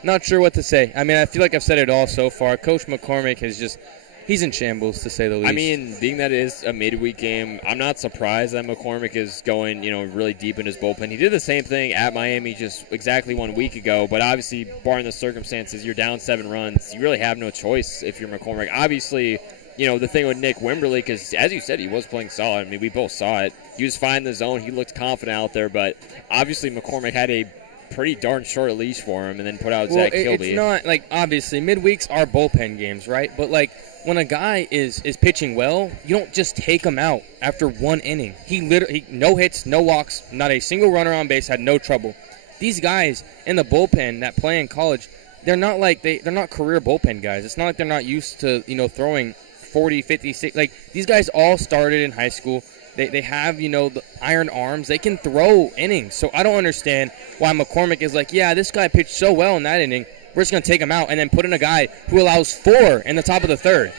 Not sure what to say. I mean, I feel like I've said it all so far. Coach McCormick has just – he's in shambles, to say the least. I mean, being that it is a midweek game, I'm not surprised that McCormick is going, really deep in his bullpen. He did the same thing at Miami just exactly 1 week ago, but obviously, barring the circumstances, you're down 7 runs. You really have no choice if you're McCormick. Obviously, the thing with Nick Wimberly, because as you said, he was playing solid. I mean, we both saw it. He was fine in the zone. He looked confident out there, but obviously McCormick had a pretty darn short leash for him and then put out Zach Kilby. It's not, like, obviously, midweeks are bullpen games, right? But, like, when a guy is pitching well, you don't just take him out after one inning. He literally, no hits, no walks, not a single runner on base, had no trouble. These guys in the bullpen that play in college, they're not career bullpen guys. It's not like they're not used to, throwing 40, 50, 60. Like, these guys all started in high school. They have, the iron arms. They can throw innings. So I don't understand why McCormick is like, yeah, this guy pitched so well in that inning, we're just going to take him out and then put in a guy who allows 4 in the top of the third.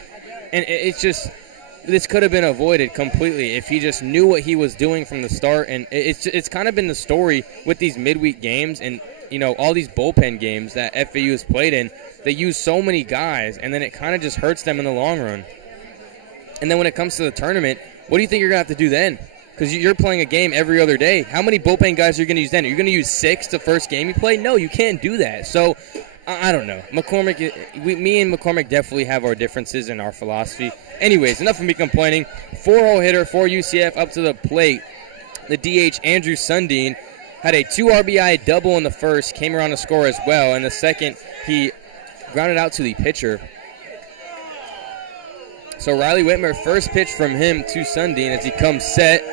And it's just, this could have been avoided completely if he just knew what he was doing from the start. And it's kind of been the story with these midweek games and, all these bullpen games that FAU has played in. They use so many guys, and then it kind of just hurts them in the long run. And then when it comes to the tournament, what do you think you're going to have to do then? Because you're playing a game every other day. How many bullpen guys are you going to use then? Are you going to use 6 the first game you play? No, you can't do that. So, I don't know. Me and McCormick definitely have our differences in our philosophy. Anyways, enough of me complaining. 4-hole hitter for UCF up to the plate. The DH, Andrew Sundin, had a 2 RBI double in the first, came around to score as well. In the second, he grounded out to the pitcher. So Riley Whitmer, first pitch from him to Sundin as he comes set.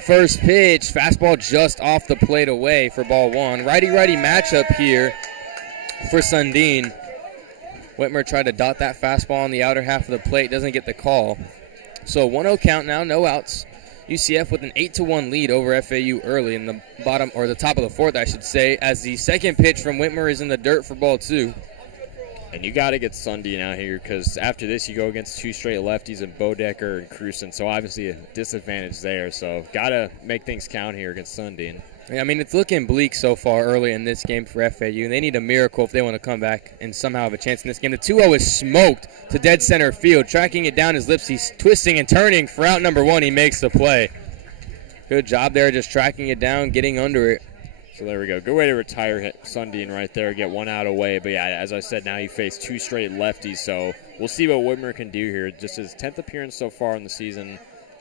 First pitch, fastball just off the plate away for ball 1. Righty-righty matchup here for Sundin. Whitmer tried to dot that fastball on the outer half of the plate, doesn't get the call. So 1-0 count now, no outs. UCF with an 8-1 lead over FAU early in the bottom, or the top of the fourth, I should say, as the second pitch from Whitmer is in the dirt for ball 2. And you got to get Sundin out here because after this you go against 2 straight lefties in Bodecker and Cruson, so obviously a disadvantage there. So got to make things count here against Sundin. I mean, it's looking bleak so far early in this game for FAU. They need a miracle if they want to come back and somehow have a chance in this game. The 2-0 is smoked to dead center field. Tracking it down his lips, he's twisting and turning for out number 1. He makes the play. Good job there, just tracking it down, getting under it. So there we go. Good way to retire Sundin right there, get 1 out away. But, yeah, as I said, now you face 2 straight lefties. So we'll see what Whitmer can do here. Just his 10th appearance so far in the season.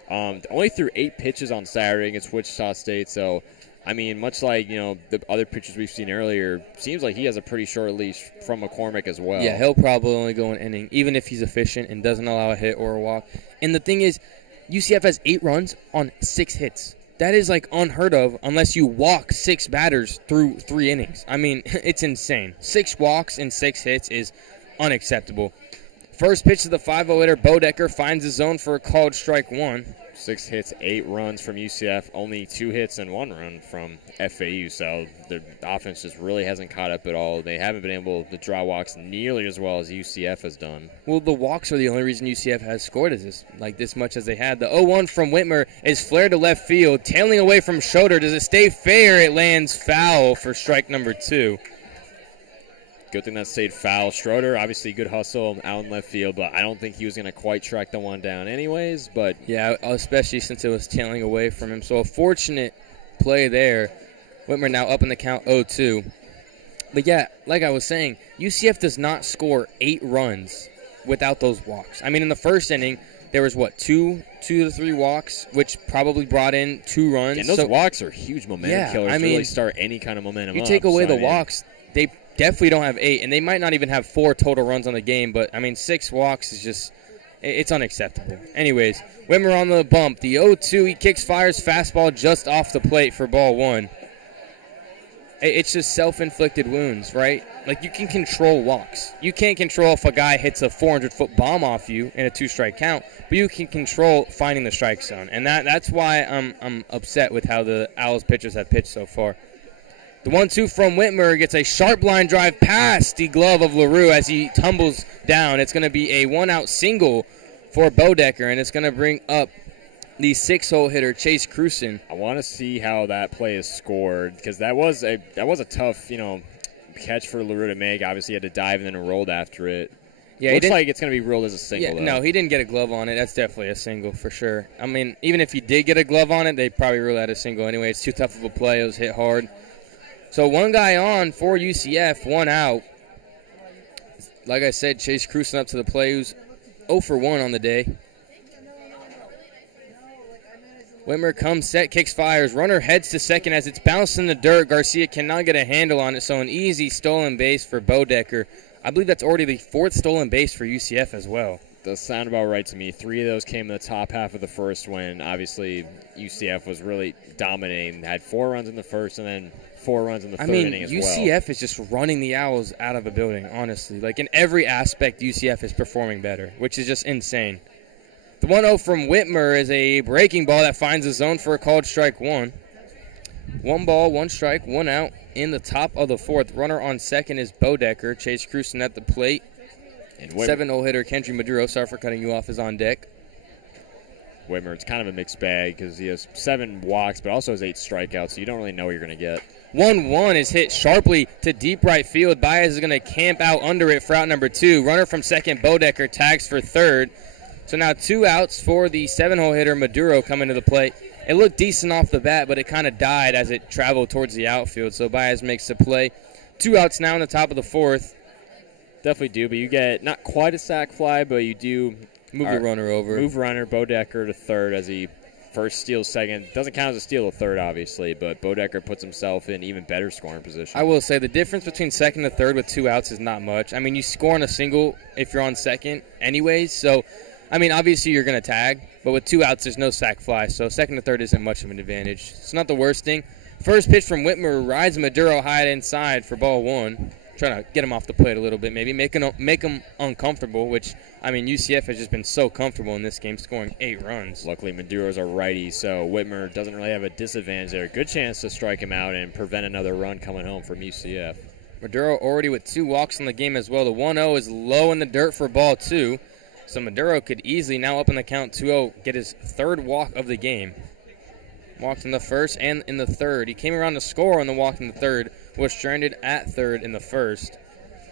Only threw 8 pitches on Saturday against Wichita State. So, I mean, much like, the other pitchers we've seen earlier, seems like he has a pretty short leash from McCormick as well. Yeah, he'll probably only go an inning, even if he's efficient and doesn't allow a hit or a walk. And the thing is, UCF has 8 runs on 6 hits. That is, like, unheard of unless you walk 6 batters through 3 innings. I mean, it's insane. 6 walks and 6 hits is unacceptable. First pitch to the 5-0 hitter, Bodecker finds the zone for a called strike 1. 6 hits, 8 runs from UCF, only 2 hits and 1 run from FAU. So the offense just really hasn't caught up at all. They haven't been able to draw walks nearly as well as UCF has done. Well, the walks are the only reason UCF has scored this much as they had. The 0-1 from Whitmer is flared to left field, tailing away from Schroeder. Does it stay fair? It lands foul for strike number 2. Good thing that stayed foul. Schroeder, obviously good hustle out in left field, but I don't think he was going to quite track the one down anyways. But yeah, especially since it was tailing away from him. So a fortunate play there. Whitmer now up in the count 0-2. But yeah, like I was saying, UCF does not score 8 runs without those walks. I mean, in the first inning, there was, 2 to 3 walks, which probably brought in 2 runs. And those walks are huge momentum killers. I mean, really start any kind of momentum you take away the walks, they definitely don't have 8, and they might not even have 4 total runs on the game, but, I mean, 6 walks is just, it's unacceptable. Anyways, Whitmer on the bump. The 0-2, he kicks, fires, fastball just off the plate for ball 1. It's just self-inflicted wounds, right? Like, you can control walks. You can't control if a guy hits a 400-foot bomb off you in a 2-strike count, but you can control finding the strike zone, and that's why I'm upset with how the Owls pitchers have pitched so far. The 1-2 from Whitmer gets a sharp line drive past the glove of LaRue as he tumbles down. It's going to be a 1-out single for Bodecker, and it's going to bring up the 6-hole hitter, Chase Cruson. I want to see how that play is scored because that was a tough, catch for LaRue to make. Obviously, he had to dive and then rolled after it. Yeah, looks like it's going to be ruled as a single, though. No, he didn't get a glove on it. That's definitely a single for sure. I mean, even if he did get a glove on it, they'd probably rule that a single anyway. It's too tough of a play. It was hit hard. So 1 guy on for UCF, 1 out. like I said, Chase cruising up to the play, who's 0 for 1 on the day. Whitmer comes set, kicks, fires. Runner heads to second as it's bounced in the dirt. Garcia cannot get a handle on it, so an easy stolen base for Bodecker. I believe that's already the 4th stolen base for UCF as well. Does sound about right to me. 3 of those came in the top half of the first when obviously UCF was really dominating. Had 4 runs in the first and then 4 runs in the third inning as well. UCF is just running the Owls out of the building, honestly. Like in every aspect, UCF is performing better, which is just insane. The 1-0 from Whitmer is a breaking ball that finds the zone for a called strike 1. 1 ball, 1 strike, 1 out in the top of the 4th. Runner on second is Bodecker. Chase cruising at the plate. And 7-0 hitter Kendry Maduro, sorry for cutting you off, is on deck. Whitmer, it's kind of a mixed bag because he has 7 walks but also has 8 strikeouts, so you don't really know what you're going to get. 1-1 is hit sharply to deep right field. Baez is going to camp out under it for out number 2. Runner from second, Bodecker, tags for third. So now 2 outs for the 7-hole hitter Maduro coming to the plate. It looked decent off the bat, but it kind of died as it traveled towards the outfield. So Baez makes the play. 2 outs now in the top of the 4th. Definitely do, but you get not quite a sac fly, but you do move the runner over. Move runner Bodecker to third as he first steals second. Doesn't count as a steal of third, obviously, but Bodecker puts himself in even better scoring position. I will say the difference between second and third with 2 outs is not much. I mean, you score on a single if you're on second anyways, so I mean, obviously you're going to tag, but with 2 outs, there's no sac fly, so second to third isn't much of an advantage. It's not the worst thing. First pitch from Whitmer rides Maduro high inside for ball 1. Trying to get him off the plate a little bit, maybe make him uncomfortable, which, I mean, UCF has just been so comfortable in this game, scoring 8 runs. Luckily, Maduro's a righty, so Whitmer doesn't really have a disadvantage there. Good chance to strike him out and prevent another run coming home from UCF. Maduro already with 2 walks in the game as well. The 1-0 is low in the dirt for ball 2. So Maduro could easily, now up in the count 2-0, get his 3rd walk of the game. Walked in the first and in the third. He came around to score on the walk in the third, was stranded at third in the first.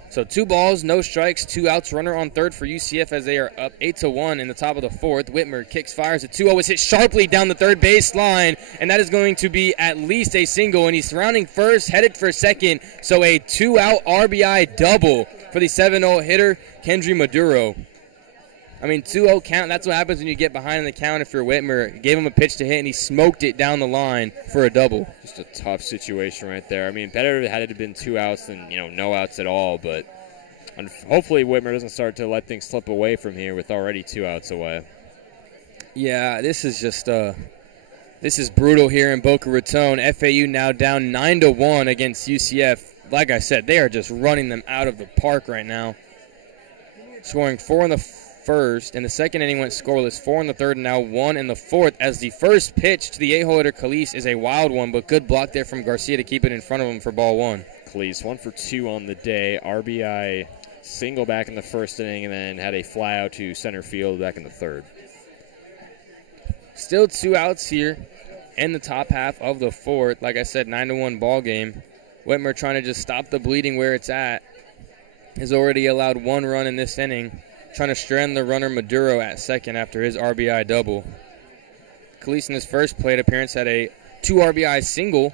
So 2 balls, no strikes, 2 outs, runner on third for UCF as they are up 8-1 in the top of the 4th. Whitmer kicks, fires at 2-0, is hit sharply down the third base line, and that is going to be at least a single, and he's surrounding first, headed for second, so a 2-out RBI double for the 7-0 hitter, Kendry Maduro. I mean, 2-0 count, that's what happens when you get behind in the count if you're Whitmer. Gave him a pitch to hit, and he smoked it down the line for a double. Just a tough situation right there. I mean, better had it been 2 outs than, no outs at all, but hopefully Whitmer doesn't start to let things slip away from here with already 2 outs away. Yeah, this is just this is brutal here in Boca Raton. FAU now down 9-1 against UCF. Like I said, they are just running them out of the park right now. Scoring 4 in the first, and the second inning went scoreless. 4 in the third, and now 1 in the 4th, as the first pitch to the 8-hole hitter Calise is a wild one, but good block there from Garcia to keep it in front of him for ball 1. Calise 1 for 2 on the day. RBI single back in the first inning, and then had a fly out to center field back in the third. Still 2 outs here in the top half of the 4th. Like I said, 9-1 ball game. Whitmer trying to just stop the bleeding where it's at. Has already allowed 1 run in this inning. Trying to strand the runner Maduro at second after his RBI double. Calise in his first plate appearance had a 2 RBI single.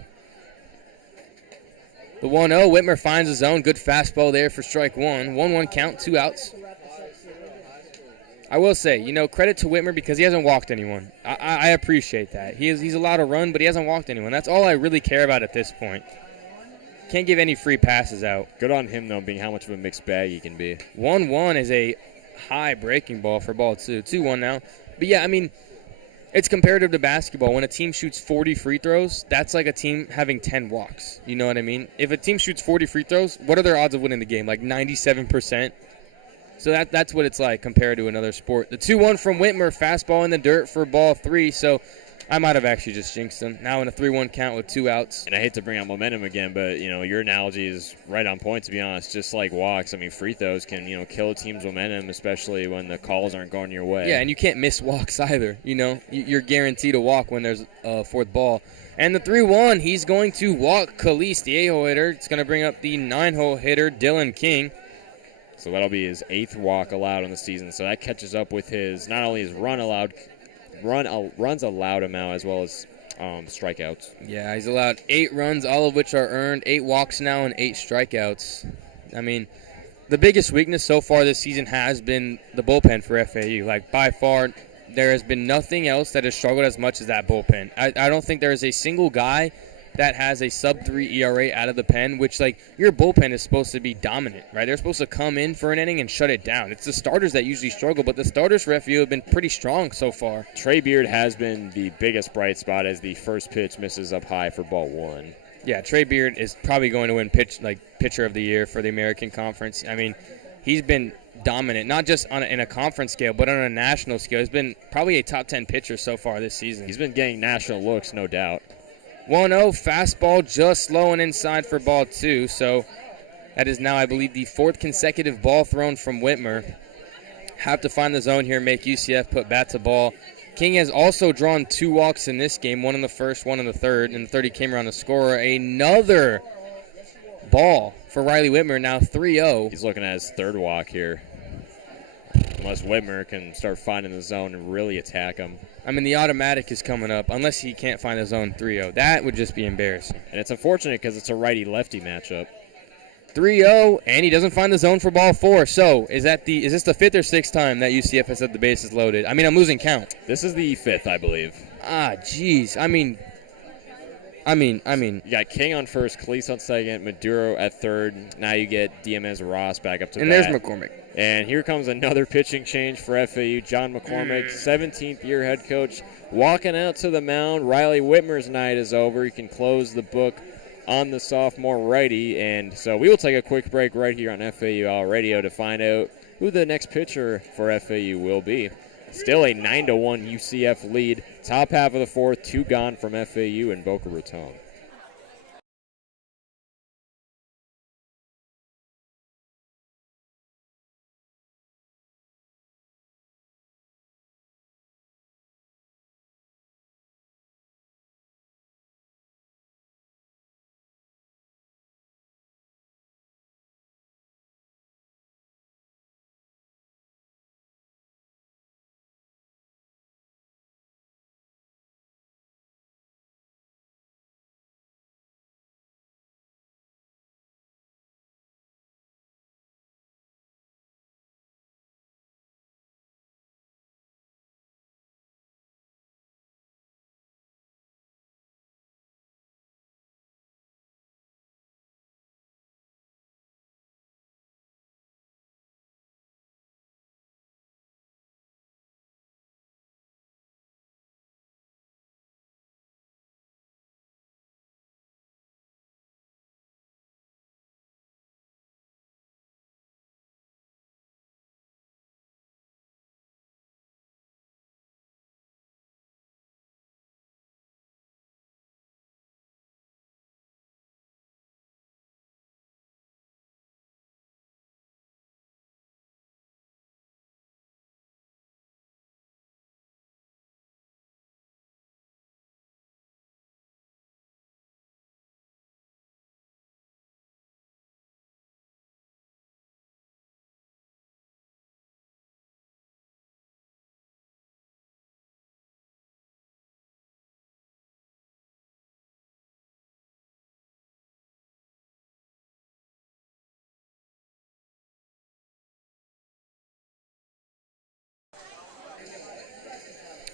The 1-0, Whitmer finds his zone. Good fastball there for strike 1. 1-1 count, 2 outs. I will say, credit to Whitmer because he hasn't walked anyone. I appreciate that. He's allowed to run, but he hasn't walked anyone. That's all I really care about at this point. Can't give any free passes out. Good on him, though, being how much of a mixed bag he can be. 1-1 is a high breaking ball for ball 2. 2-1 now. But, yeah, I mean, it's comparative to basketball. When a team shoots 40 free throws, that's like a team having 10 walks. You know what I mean? If a team shoots 40 free throws, what are their odds of winning the game? Like 97%? So that's what it's like compared to another sport. The 2-1 from Whitmer, fastball in the dirt for ball 3. So I might have actually just jinxed him. Now in a 3-1 count with 2 outs. And I hate to bring up momentum again, but, your analogy is right on point, to be honest. Just like walks, I mean, free throws can, kill a team's momentum, especially when the calls aren't going your way. Yeah, and you can't miss walks either. You're guaranteed a walk when there's a 4th ball. And the 3-1, he's going to walk Calise, the 8-hole hitter. It's going to bring up the 9-hole hitter, Dylan King. So that'll be his 8th walk allowed on the season. So that catches up with his, not only his runs allowed amount as well as strikeouts. Yeah, he's allowed 8 runs, all of which are earned. 8 walks now and 8 strikeouts. I mean, the biggest weakness so far this season has been the bullpen for FAU. Like, by far, there has been nothing else that has struggled as much as that bullpen. I don't think there is a single guy that has a sub-3 ERA out of the pen, which, like, your bullpen is supposed to be dominant, right? They're supposed to come in for an inning and shut it down. It's the starters that usually struggle, but the starters for FAU have been pretty strong so far. Trey Beard has been the biggest bright spot as the first pitch misses up high for ball one. Yeah, Trey Beard is probably going to win pitcher of the year for the American Conference. I mean, he's been dominant, not just in a conference scale, but on a national scale. He's been probably a top 10 pitcher so far this season. He's been getting national looks, no doubt. 1-0, fastball just low and inside for ball two. So that is now, I believe, the fourth consecutive ball thrown from Whitmer. Have to find the zone here, make UCF put bat to ball. King has also drawn 2 walks in this game, one in the first, one in the third. And the third, he came around to score. Another ball for Riley Whitmer, now 3-0. He's looking at his third walk here. Unless Whitmer can start finding the zone and really attack him. I mean, the automatic is coming up, unless he can't find the zone 3-0. That would just be embarrassing. And it's unfortunate because it's a righty-lefty matchup. 3-0, and he doesn't find the zone for ball 4. So, is this the 5th or 6th time that UCF has had the bases loaded? I mean, I'm losing count. This is the 5th, I believe. Ah, jeez. I mean. You got King on first, Cleese on second, Maduro at third. Now you get Diamez Ross back up to bat. And there's McCormick. And here comes another pitching change for FAU. John McCormick, 17th-year head coach, walking out to the mound. Riley Whitmer's night is over. He can close the book on the sophomore righty. And so we will take a quick break right here on FAU All Radio to find out who the next pitcher for FAU will be. Still a 9-1 UCF lead. Top half of the fourth, 2 gone from FAU and Boca Raton.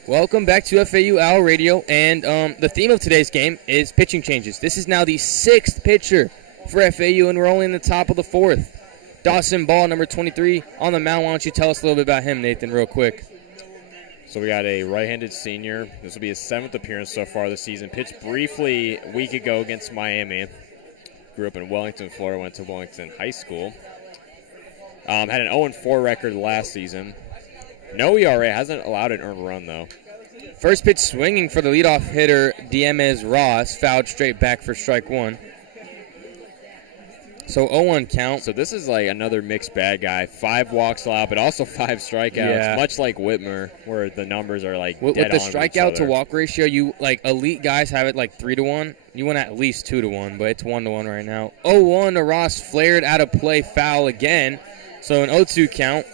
Welcome back to FAU Owl Radio, and the theme of today's game is pitching changes. This is now the 6th pitcher for FAU, and we're only in the top of the 4th. Dawson Ball, number 23, on the mound. Why don't you tell us a little bit about him, Nathan, real quick? So we got a right-handed senior. This will be his 7th appearance so far this season. Pitched briefly a week ago against Miami. Grew up in Wellington, Florida, went to Wellington High School. Had an 0-4 record last season. No ERA, hasn't allowed an earned run, though. First pitch swinging for the leadoff hitter, Diamez Ross, fouled straight back for strike 1. So 0-1 count. So this is like another mixed bag guy. 5 walks allowed, but also 5 strikeouts. Yeah. Much like Whitmer, where the numbers are like with dead the on strikeout each to other. walk ratio, you like elite guys have it like 3-1. You want at least 2-1, but it's 1-1 right now. 0-1 to Ross, flared out of play, foul again. So an 0-2 count.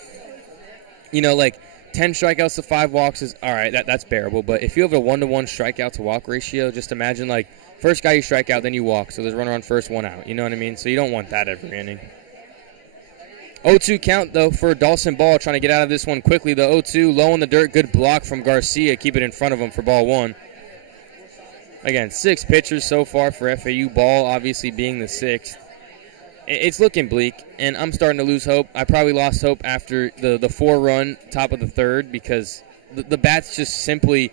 You know, like 10 strikeouts to 5 walks is all right. That's bearable. But if you have a 1-1 strikeout to walk ratio, just imagine like first guy you strike out, then you walk. So there's runner on first, 1 out. You know what I mean? So you don't want that every inning. 0-2 count, though, for Dawson Ball trying to get out of this one quickly. The 0-2, low in the dirt, good block from Garcia. Keep it in front of him for ball 1. Again, 6 pitchers so far for FAU. Ball obviously being the 6th. It's looking bleak, and I'm starting to lose hope. I probably lost hope after the 4-run top of the 3rd because the bats just simply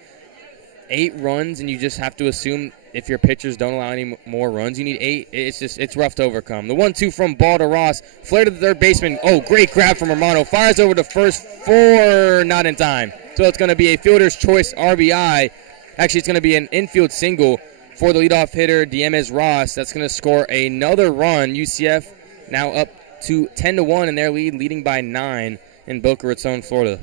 8 runs, and you just have to assume if your pitchers don't allow any more runs, you need 8. It's rough to overcome. The 1-2 from Ball to Ross. Flare to the third baseman. Oh, great grab from Romano. Fires over to first for not in time. So it's going to be a fielder's choice RBI. Actually, it's going to be an infield single for the leadoff hitter, Diemes Ross. That's going to score another run. UCF now up to 10-1 in their lead, leading by 9 in Boca Raton, Florida.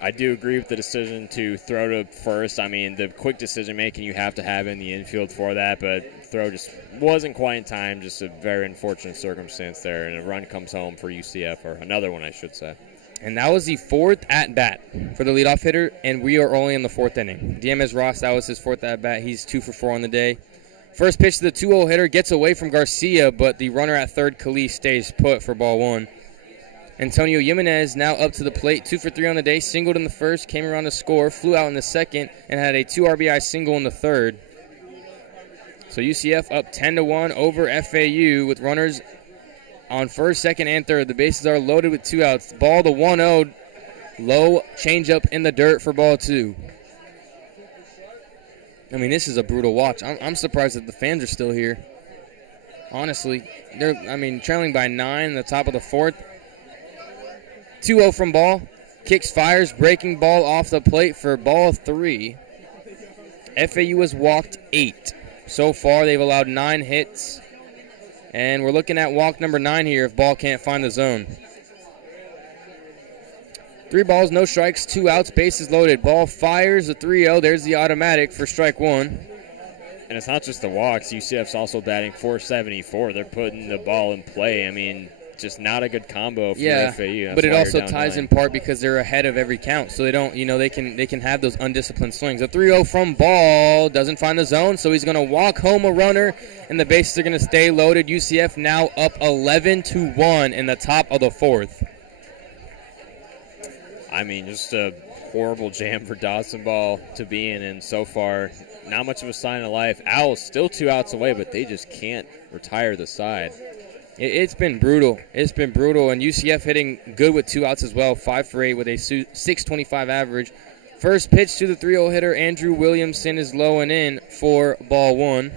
I do agree with the decision to throw to first. I mean, the quick decision-making you have to have in the infield for that, but throw just wasn't quite in time. Just a very unfortunate circumstance there, and a run comes home for UCF, or another one, I should say. And that was the 4th at-bat for the leadoff hitter, and we are only in the 4th inning. Diemes Ross, that was his 4th at-bat. He's 2 for 4 on the day. First pitch to the 2-0 hitter, gets away from Garcia, but the runner at third, Khalil, stays put for ball 1. Antonio Jimenez now up to the plate, 2 for 3 on the day, singled in the first, came around to score, flew out in the second, and had a 2 RBI single in the third. So UCF up 10-1 over FAU with runners on first, second, and third. The bases are loaded with 2 outs. Ball to 1-0, low changeup in the dirt for ball 2. I mean, this is a brutal watch. I'm surprised that the fans are still here. Honestly, they're trailing by 9 in the top of the 4th. 2-0 from Ball. Kicks, fires, breaking ball off the plate for ball 3. FAU has walked 8. So far, they've allowed 9 hits. And we're looking at walk number 9 here if Ball can't find the zone. 3 balls, no strikes, 2 outs, bases loaded. Ball fires a 3-0. There's the automatic for strike 1. And it's not just the walks. UCF's also batting .474. They're putting the ball in play. I mean, just not a good combo for FAU. That's but it also ties in part because they're ahead of every count, so they don't, they can have those undisciplined swings. A 3-0 from Ball doesn't find the zone, so he's going to walk home a runner, and the bases are going to stay loaded. UCF now up 11-1 in the top of the 4th. I mean, just a horrible jam for Dawson Ball to be in, and so far, not much of a sign of life. Owls still 2 outs away, but they just can't retire the side. It's been brutal. It's been brutal, and UCF hitting good with 2 outs as well, 5 for 8 with a .625 average. First pitch to the 3-0 hitter, Andrew Williamson, is low and in for ball 1.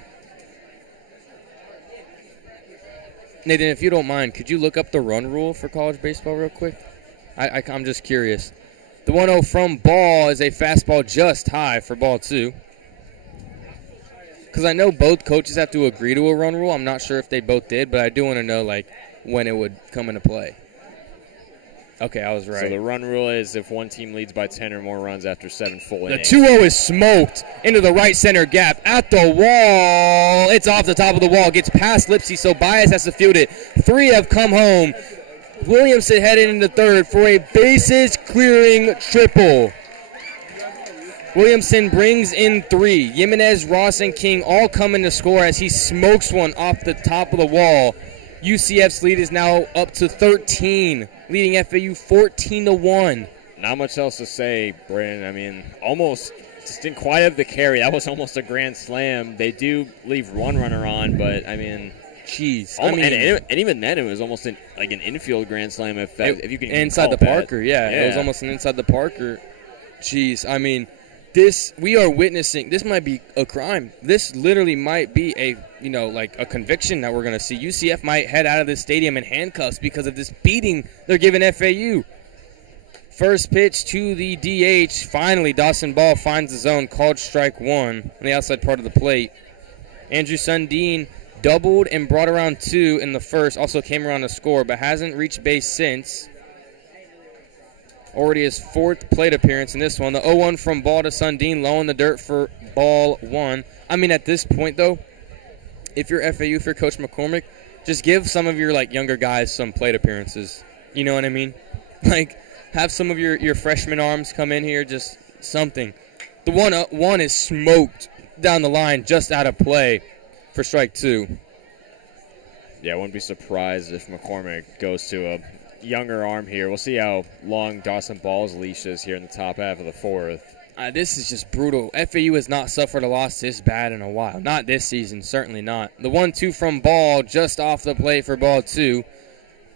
Nathan, if you don't mind, could you look up the run rule for college baseball real quick? I'm just curious. The 1-0 from Ball is a fastball just high for ball 2. Because I know both coaches have to agree to a run rule. I'm not sure if they both did, but I do want to know, when it would come into play. Okay, I was right. So the run rule is if one team leads by 10 or more runs after 7 full innings. The 2-0 is smoked into the right center gap at the wall. It's off the top of the wall. Gets past Lipsy, so Bias has to field it. 3 have come home. Williamson headed into third for a bases-clearing triple. Williamson brings in 3. Jimenez, Ross, and King all come in to score as he smokes one off the top of the wall. UCF's lead is now up to 13, leading FAU 14-1. Not much else to say, Brayden. I mean, almost just didn't quite have the carry. That was almost a grand slam. They do leave one runner on, but, I mean, jeez. And even then, it was almost an infield grand slam if you can inside the Parker, yeah. It was almost an inside the Parker. Jeez, I mean, we are witnessing, this might be a crime. This literally might be a conviction that we're going to see. UCF might head out of this stadium in handcuffs because of this beating they're giving FAU. First pitch to the DH. Finally, Dawson Ball finds the zone, called strike 1 on the outside part of the plate. Andrew Sundin doubled and brought around 2 in the first, also came around to score, but hasn't reached base since. Already his 4th plate appearance in this one. The 0-1 from Ball to Sundin, low in the dirt for ball 1. I mean, at this point, though, if you're FAU, if you're Coach McCormick, just give some of your, younger guys some plate appearances. You know what I mean? Have some of your freshman arms come in here, just something. The 1-1 is smoked down the line, just out of play for strike 2. Yeah, I wouldn't be surprised if McCormick goes to a younger arm here. We'll see how long Dawson Ball's leash is here in the top half of the fourth. This is just brutal. FAU has not suffered a loss this bad in a while. Not this season, certainly not. The 1-2 from Ball just off the plate for ball 2.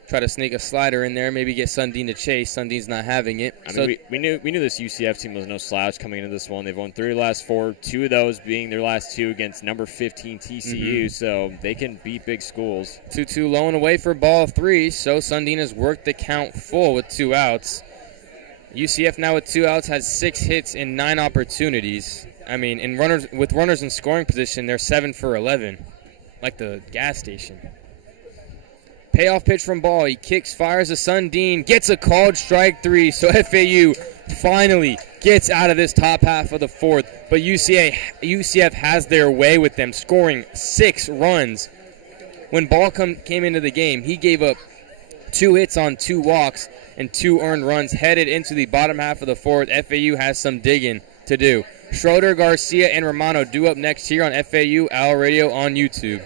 Try to sneak a slider in there, maybe get Sundin to chase. Sundin's not having it. I mean, we knew this UCF team was no slouch coming into this one. They've won 3 of the last 4, 2 of those being their last 2 against number 15 TCU, so they can beat big schools. 2-2 low and away for ball 3, so Sundin has worked the count full with 2 outs. UCF now with 2 outs has 6 hits in 9 opportunities. I mean, with runners in scoring position, they're 7 for 11, like the gas station. Payoff pitch from Ball. He kicks, fires a Sundin, gets a called strike 3. So FAU finally gets out of this top half of the fourth. But UCF has their way with them, scoring 6 runs. When Ball came into the game, he gave up 2 hits on 2 walks and 2 earned runs headed into the bottom half of the fourth. FAU has some digging to do. Schroeder, Garcia, and Romano due up next here on FAU Owl Radio on YouTube.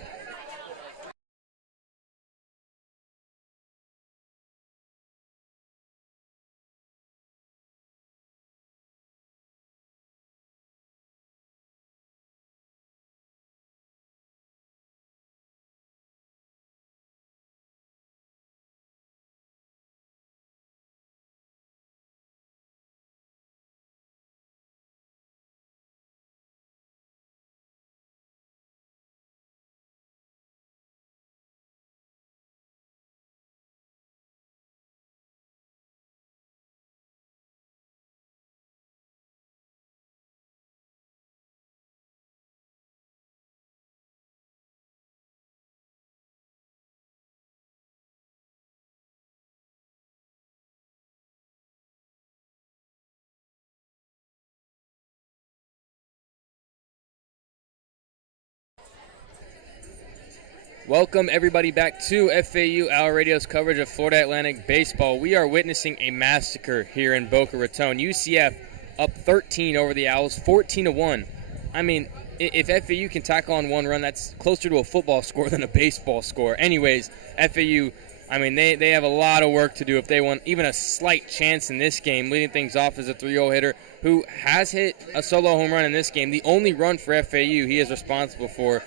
Welcome, everybody, back to FAU Owl Radio's coverage of Florida Atlantic baseball. We are witnessing a massacre here in Boca Raton. UCF up 13 over the Owls, 14-1. I mean, if FAU can tackle on 1 run, that's closer to a football score than a baseball score. Anyways, FAU, I mean, they have a lot of work to do if they want even a slight chance in this game. Leading things off is a 3-0 hitter who has hit a solo home run in this game. The only run for FAU he is responsible for.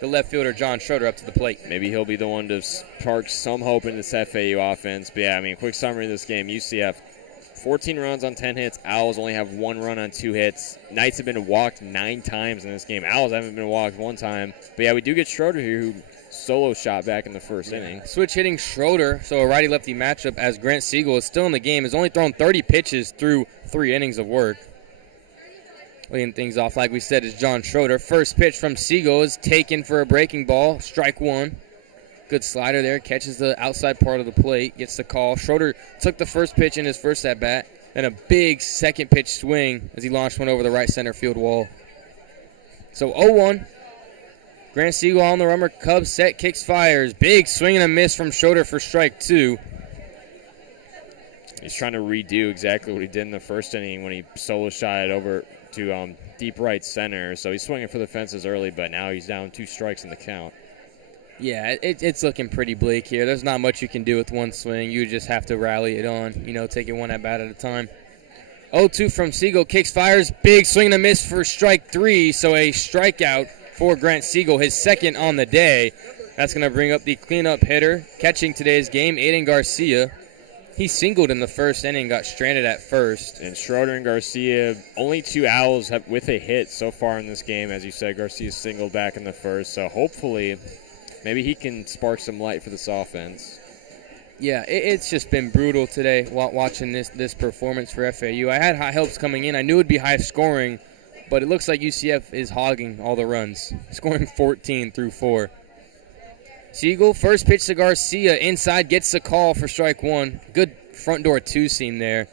The left fielder, John Schroeder, up to the plate. Maybe he'll be the one to spark some hope in this FAU offense. But, yeah, I mean, quick summary of this game. UCF, 14 runs on 10 hits. Owls only have 1 run on 2 hits. Knights have been walked 9 times in this game. Owls haven't been walked 1 time. But, yeah, we do get Schroeder here, who solo shot back in the first inning. Switch hitting Schroeder, so a righty-lefty matchup, as Grant Siegel is still in the game, has only thrown 30 pitches through 3 innings of work. Leading things off, like we said, is John Schroeder. First pitch from Siegel is taken for a breaking ball, strike 1. Good slider there, catches the outside part of the plate, gets the call. Schroeder took the first pitch in his first at-bat, and a big second pitch swing as he launched one over the right center field wall. So 0-1. Grant Siegel on the rummer, Cubs set, kicks, fires. Big swing and a miss from Schroeder for strike 2. He's trying to redo exactly what he did in the first inning when he solo shot it over to deep right center. So he's swinging for the fences early, but now he's down 2 strikes in the count. Yeah, it's looking pretty bleak here. There's not much you can do with 1 swing. You just have to rally it on, take it 1 at-bat at a time. 0-2 from Siegel, kicks, fires. Big swing and a miss for strike 3, so a strikeout for Grant Siegel, his second on the day. That's going to bring up the cleanup hitter, catching today's game, Aiden Garcia. He singled in the first inning, got stranded at first. And Schroeder and Garcia, only 2 Owls with a hit so far in this game. As you said, Garcia singled back in the first. So hopefully, maybe he can spark some light for this offense. Yeah, it's just been brutal today watching this performance for FAU. I had high hopes coming in. I knew it would be high scoring, but it looks like UCF is hogging all the runs, scoring 14 through 4. Siegel, first pitch to Garcia, inside, gets the call for strike 1. Good front door 2-seam there.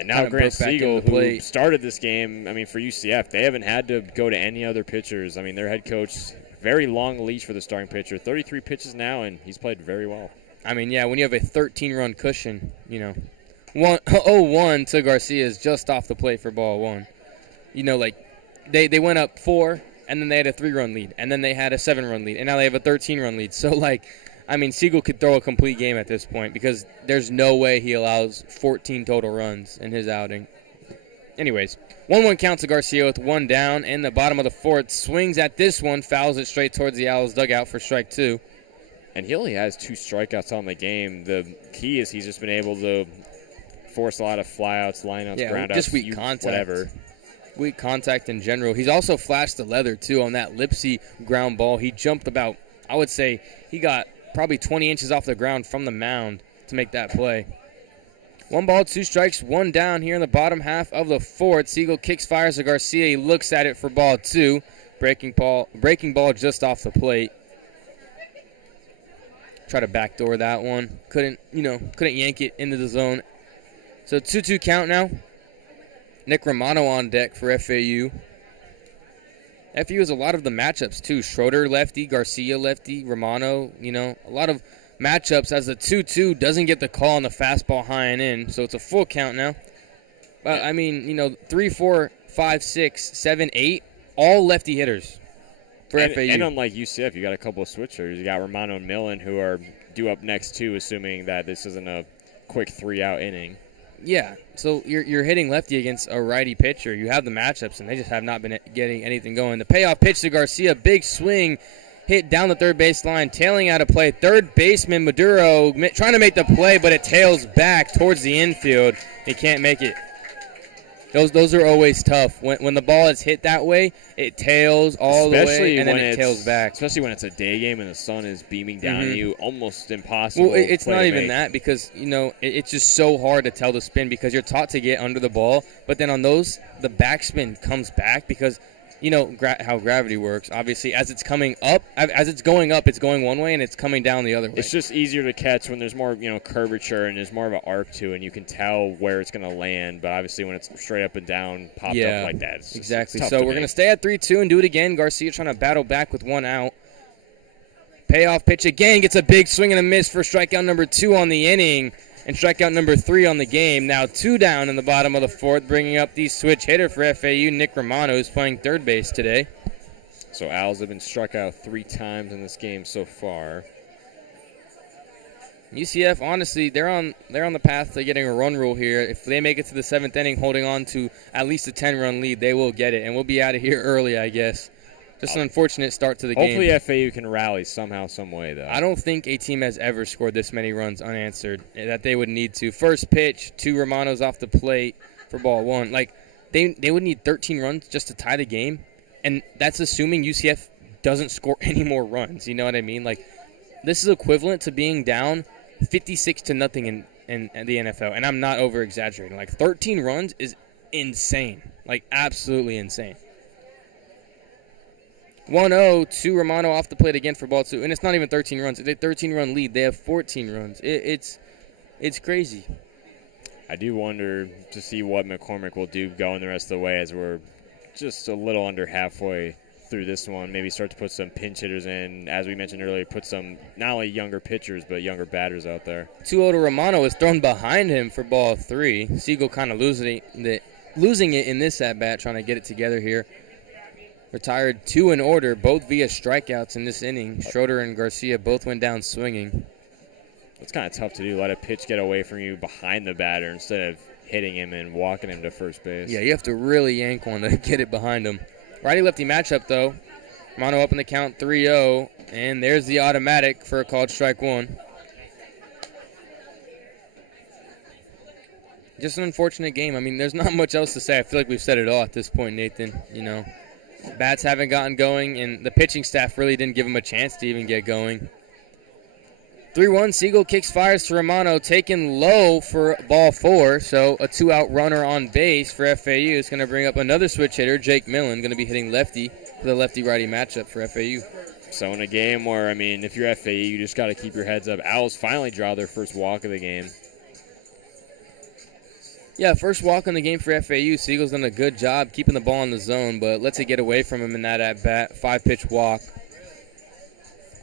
And now Grant Siegel, who started this game, I mean, for UCF, they haven't had to go to any other pitchers. I mean, their head coach, very long leash for the starting pitcher. 33 pitches now, and he's played very well. I mean, yeah, when you have a 13-run cushion, 0-1 to Garcia is just off the plate for ball 1. They went up 4, and then they had a 3-run lead, and then they had a 7-run lead, and now they have a 13-run lead. So, I mean, Siegel could throw a complete game at this point because there's no way he allows 14 total runs in his outing. Anyways, 1-1 count to Garcia with one down, and the bottom of the fourth swings at this one, fouls it straight towards the Owls' dugout for strike 2. And he only has 2 strikeouts on the game. The key is he's just been able to force a lot of flyouts, lineouts, groundouts, just weak contact. Whatever. Weak contact in general. He's also flashed the leather, too, on that Lipsy ground ball. He jumped about, I would say, he got probably 20 inches off the ground from the mound to make that play. 1 ball, 2 strikes, 1 down here in the bottom half of the fourth. Siegel kicks, fires to Garcia. He looks at it for ball 2. Breaking ball just off the plate. Try to backdoor that one. Couldn't yank it into the zone. So 2-2 count now. Nick Romano on deck for FAU. FAU has a lot of the matchups, too. Schroeder lefty, Garcia lefty, Romano, a lot of matchups as the 2-2 doesn't get the call on the fastball high and in. So it's a full count now. But, 3, 4, 5, 6, 7, 8, all lefty hitters for FAU. And unlike UCF, you got a couple of switchers. You got Romano and Millen who are due up next, too, assuming that this isn't a quick 3-out inning. Yeah, so you're hitting lefty against a righty pitcher. You have the matchups, and they just have not been getting anything going. The payoff pitch to Garcia, big swing, hit down the third base line, tailing out of play. Third baseman Maduro trying to make the play, but it tails back towards the infield. He can't make it. Those are always tough. When the ball is hit that way, it tails all the way, and then it tails back. Especially when it's a day game and the sun is beaming down at you, almost impossible. Well, it's not even that because, it's just so hard to tell the spin because you're taught to get under the ball. But then on those, the backspin comes back because, how gravity works. Obviously, as it's coming up, as it's going up, it's going one way and it's coming down the other way. It's just easier to catch when there's more, curvature and there's more of an arc to it, and you can tell where it's going to land. But obviously, when it's straight up and down, popped up like that, it's exactly. Tough So to we're make. going to stay at 3-2 and do it again. Garcia trying to battle back with 1 out. Payoff pitch again, gets a big swing and a miss for strikeout number 2 on the inning. And strikeout number 3 on the game. Now 2 down in the bottom of the fourth, bringing up the switch hitter for FAU, Nick Romano, who's playing third base today. So Owls have been struck out 3 times in this game so far. UCF, honestly, they're on the path to getting a run rule here. If they make it to the 7th inning, holding on to at least a 10-run lead, they will get it, and we'll be out of here early, I guess. Just an unfortunate start to the game. Hopefully FAU can rally somehow, some way, though. I don't think a team has ever scored this many runs unanswered that they would need to. First pitch, 2 Romanos off the plate for ball 1. They would need 13 runs just to tie the game, and that's assuming UCF doesn't score any more runs. You know what I mean? This is equivalent to being down 56-0 in the NFL, and I'm not over-exaggerating. 13 runs is insane. Absolutely insane. 1-0, 2 Romano off the plate again for ball 2. And it's not even 13 runs. It's a 13-run lead. They have 14 runs. It's crazy. I do wonder to see what McCormick will do going the rest of the way as we're just a little under halfway through this one. Maybe start to put some pinch hitters in. As we mentioned earlier, put some not only younger pitchers but younger batters out there. 2-0 to Romano is thrown behind him for ball 3. Siegel kind of losing it in this at-bat, trying to get it together here. Retired 2 in order, both via strikeouts in this inning. Schroeder and Garcia both went down swinging. It's kind of tough to do. Let a pitch get away from you behind the batter instead of hitting him and walking him to first base. Yeah, you have to really yank one to get it behind him. Righty-lefty matchup, though. Romano up in the count 3-0, and there's the automatic for a called strike 1. Just an unfortunate game. There's not much else to say. I feel like we've said it all at this point, Nathan. Bats haven't gotten going, and the pitching staff really didn't give him a chance to even get going. 3-1, Siegel kicks, fires to Romano, taken low for ball 4, so a 2-out runner on base for FAU. It's going to bring up another switch hitter, Jake Millen, going to be hitting lefty for the lefty-righty matchup for FAU. So in a game where, if you're FAU, you just got to keep your heads up. Owls finally draw their first walk of the game. Yeah, first walk on the game for FAU. Siegel's done a good job keeping the ball in the zone, but lets it get away from him in that at-bat. 5-pitch walk.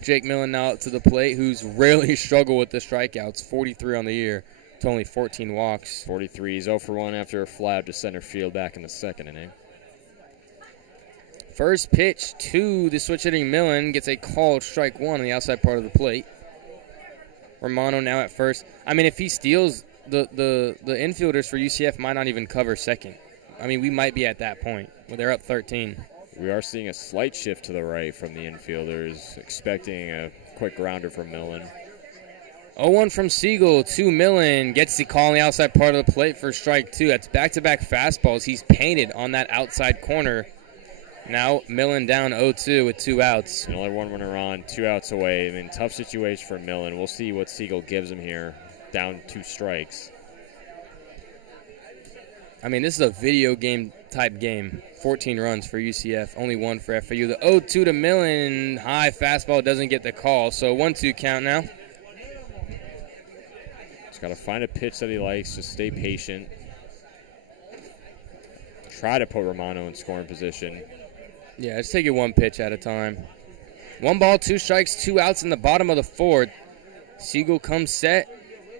Jake Millen now up to the plate, who's rarely struggled with the strikeouts. 43 on the year to only 14 walks. 43. He's 0 for 1 after a fly out to center field back in the 2nd inning. First pitch to the switch hitting Millen. Gets a called strike 1 on the outside part of the plate. Romano now at first. I mean, if he steals, the infielders for UCF might not even cover second. I mean, we might be at that point where they're up 13. We are seeing a slight shift to the right from the infielders, expecting a quick grounder from Millen. 0-1 from Siegel to Millen. Gets the call on the outside part of the plate for strike two. That's back-to-back fastballs. He's painted on that outside corner. Now Millen down 0-2 with 2 outs. Only one runner on, 2 outs away. I mean, tough situation for Millen. We'll see what Siegel gives him here. Down 2 strikes. I mean, this is a video game type game. 14 runs for UCF, only 1 for FAU. The 0-2 to Millen, high fastball doesn't get the call. So 1-2 count now. Just got to find a pitch that he likes. Just stay patient. Try to put Romano in scoring position. Yeah, just take it one pitch at a time. 1 ball, 2 strikes, 2 outs in the bottom of the 4th. Siegel comes set.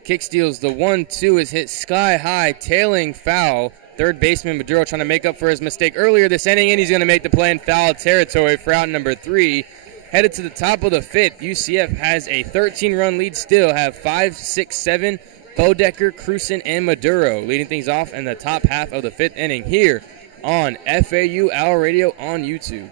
Kick steals. The 1-2 is hit sky high, tailing foul. Third baseman Maduro trying to make up for his mistake earlier this inning, and he's going to make the play in foul territory for out number 3. Headed to the top of the 5th, UCF has a 13-run lead still. Have 5, 6, 7, Bodecker, Cruson, and Maduro leading things off in the top half of the 5th inning here on FAU Owl Radio on YouTube.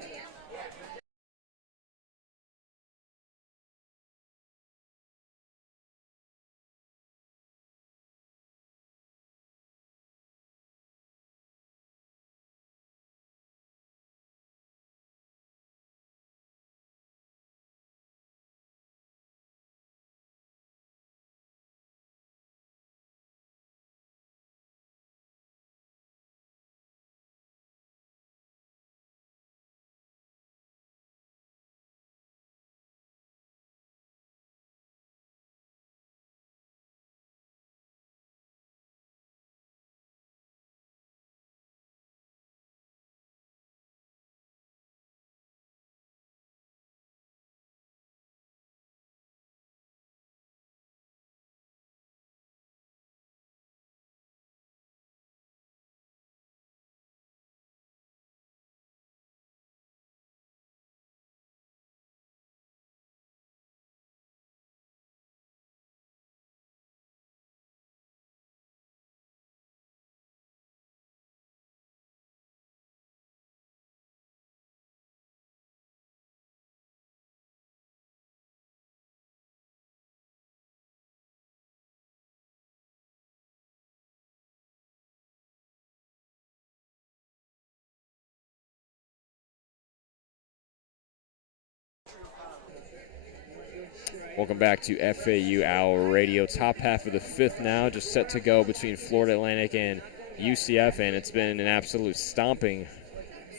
Welcome back to FAU Owl Radio. Top half of the 5th now, just set to go between Florida Atlantic and UCF, and it's been an absolute stomping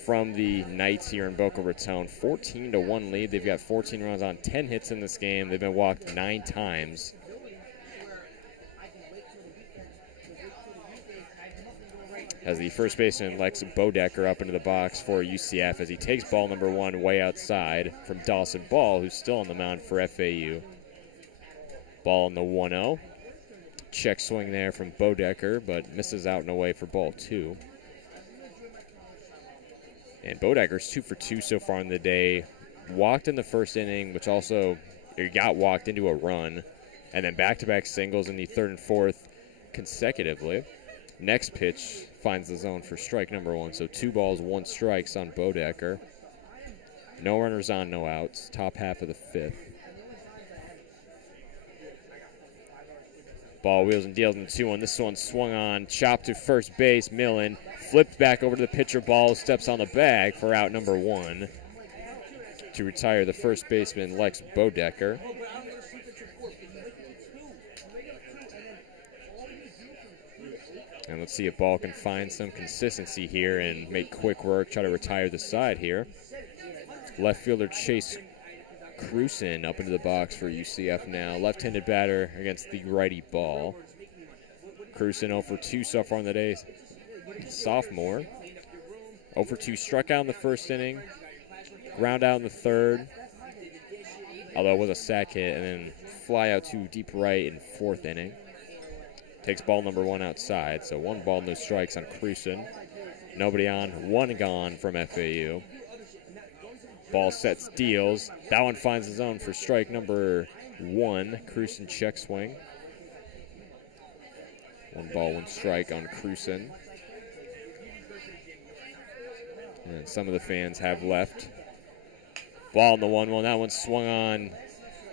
from the Knights here in Boca Raton. 14-1 lead. They've got 14 runs on 10 hits in this game. They've been walked 9 times. As the first baseman, Lex Bodecker, up into the box for UCF as he takes ball number 1 way outside from Dawson Ball, who's still on the mound for FAU. Ball in the 1-0. Check swing there from Bodecker, but misses out and away for ball 2. And Bodecker's 2 for 2 so far in the day. Walked in the first inning, which also got walked into a run. And then back-to-back singles in the 3rd and 4th consecutively. Next pitch finds the zone for strike number 1. So 2 balls, 1 strikes on Bodecker. No runners on, no outs. Top half of the 5th. Ball wheels and deals in the 2-1. This one swung on, chopped to first base. Millen flipped back over to the pitcher. Ball steps on the bag for out number 1 to retire the first baseman, Lex Bodecker. And let's see if Ball can find some consistency here and make quick work, try to retire the side here. Left fielder Chase Cruson up into the box for UCF now. Left-handed batter against the righty Ball. Cruson 0 for 2 so far in the day. Sophomore. 0 for 2, struck out in the first inning. Ground out in the 3rd. Although it was a sac hit, and then fly out to deep right in 4th inning. Takes ball number 1 outside, so 1 ball, no strikes on Cruson. Nobody on, 1 gone from FAU. Ball sets, deals. That one finds the zone for strike number 1, Cruson check swing. 1 ball, 1 strike on Cruson. And some of the fans have left. Ball in the 1-1. That one swung on,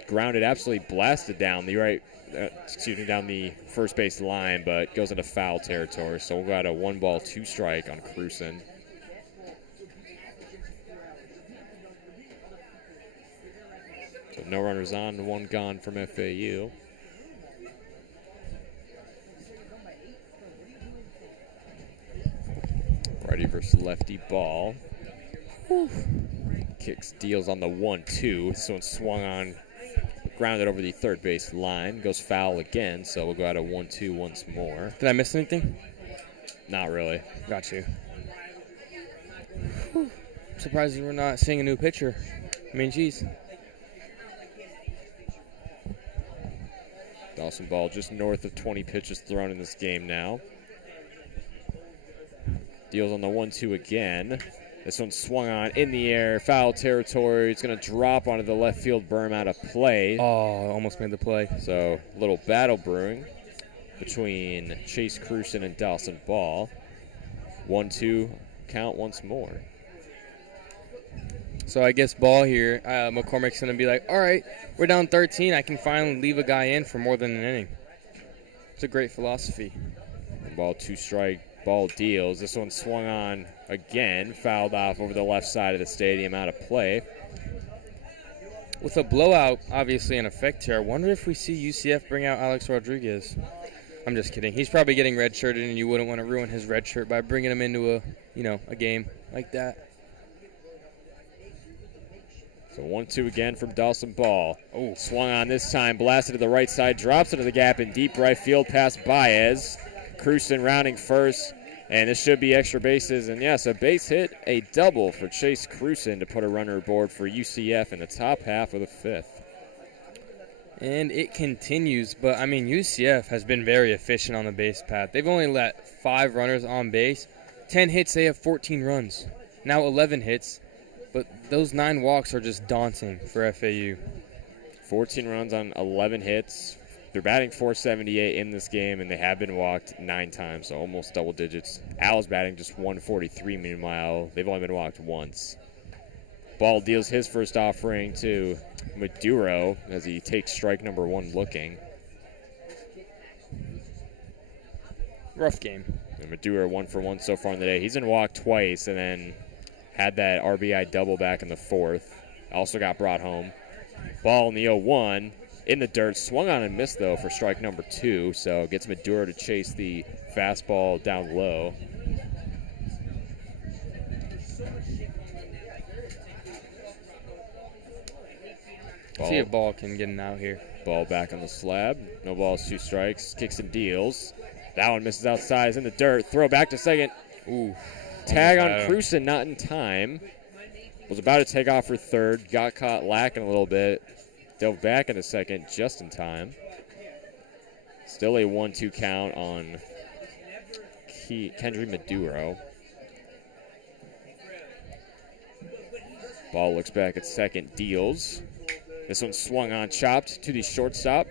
grounded, absolutely blasted down the down the first base line, but goes into foul territory. So we'll go out a 1 ball, 2 strike on Cruson. So no runners on, 1 gone from FAU. Righty versus lefty ball. Whew. Kicks, deals on the 1-2. This one swung on, grounded over the third base line. Goes foul again, so we'll go out a 1-2 once more. Did I miss anything? Not really. Got you. Whew. I'm surprised we're not seeing a new pitcher. I mean, geez. Dawson Ball just north of 20 pitches thrown in this game now. Deals on the 1-2 again. This one swung on in the air, foul territory. It's going to drop onto the left field berm out of play. Oh, almost made the play. So a little battle brewing between Chase Cruson and Dawson Ball. 1-2 count once more. So I guess Ball here, McCormick's going to be like, all right, we're down 13. I can finally leave a guy in for more than an inning. It's a great philosophy. 1 ball, 2 strike. Ball deals. This one swung on again, fouled off over the left side of the stadium, out of play. With a blowout obviously in effect here, I wonder if we see UCF bring out Alex Rodriguez. I'm just kidding. He's probably getting redshirted, and you wouldn't want to ruin his red shirt by bringing him into a game like that. So 1-2 again from Dawson Ball. Oh, swung on this time, blasted to the right side, drops into the gap in deep right field past Baez. Cruson rounding first, and this should be extra bases. And yes, a base hit, a double for Chase Cruson to put a runner aboard for UCF in the top half of the 5th. And it continues, but I mean, UCF has been very efficient on the base path. They've only let 5 runners on base. 10 hits, they have 14 runs. Now 11 hits, but those 9 walks are just daunting for FAU. 14 runs on 11 hits. They're batting .478 in this game, and they have been walked 9 times, so almost double digits. Al's batting just .143, meanwhile. They've only been walked once. Ball deals his first offering to Maduro as he takes strike number 1 looking. Rough game. And Maduro 1 for 1 so far in the day. He's been walked twice and then had that RBI double back in the 4th. Also got brought home. Ball in the 0-1. In the dirt, swung on and missed, though, for strike number 2, so gets Maduro to chase the fastball down low. See if Ball can get an out here. Ball back on the slab. No balls, 2 strikes. Kicks and deals. That one misses outside. Is in the dirt. Throw back to second. Ooh. Tag on Cruson, not in time. Was about to take off for third. Got caught lacking a little bit. Dove back into second just in time. Still a 1-2 count on Kendry Maduro. Ball looks back at second, deals. This one swung on, chopped to the shortstop.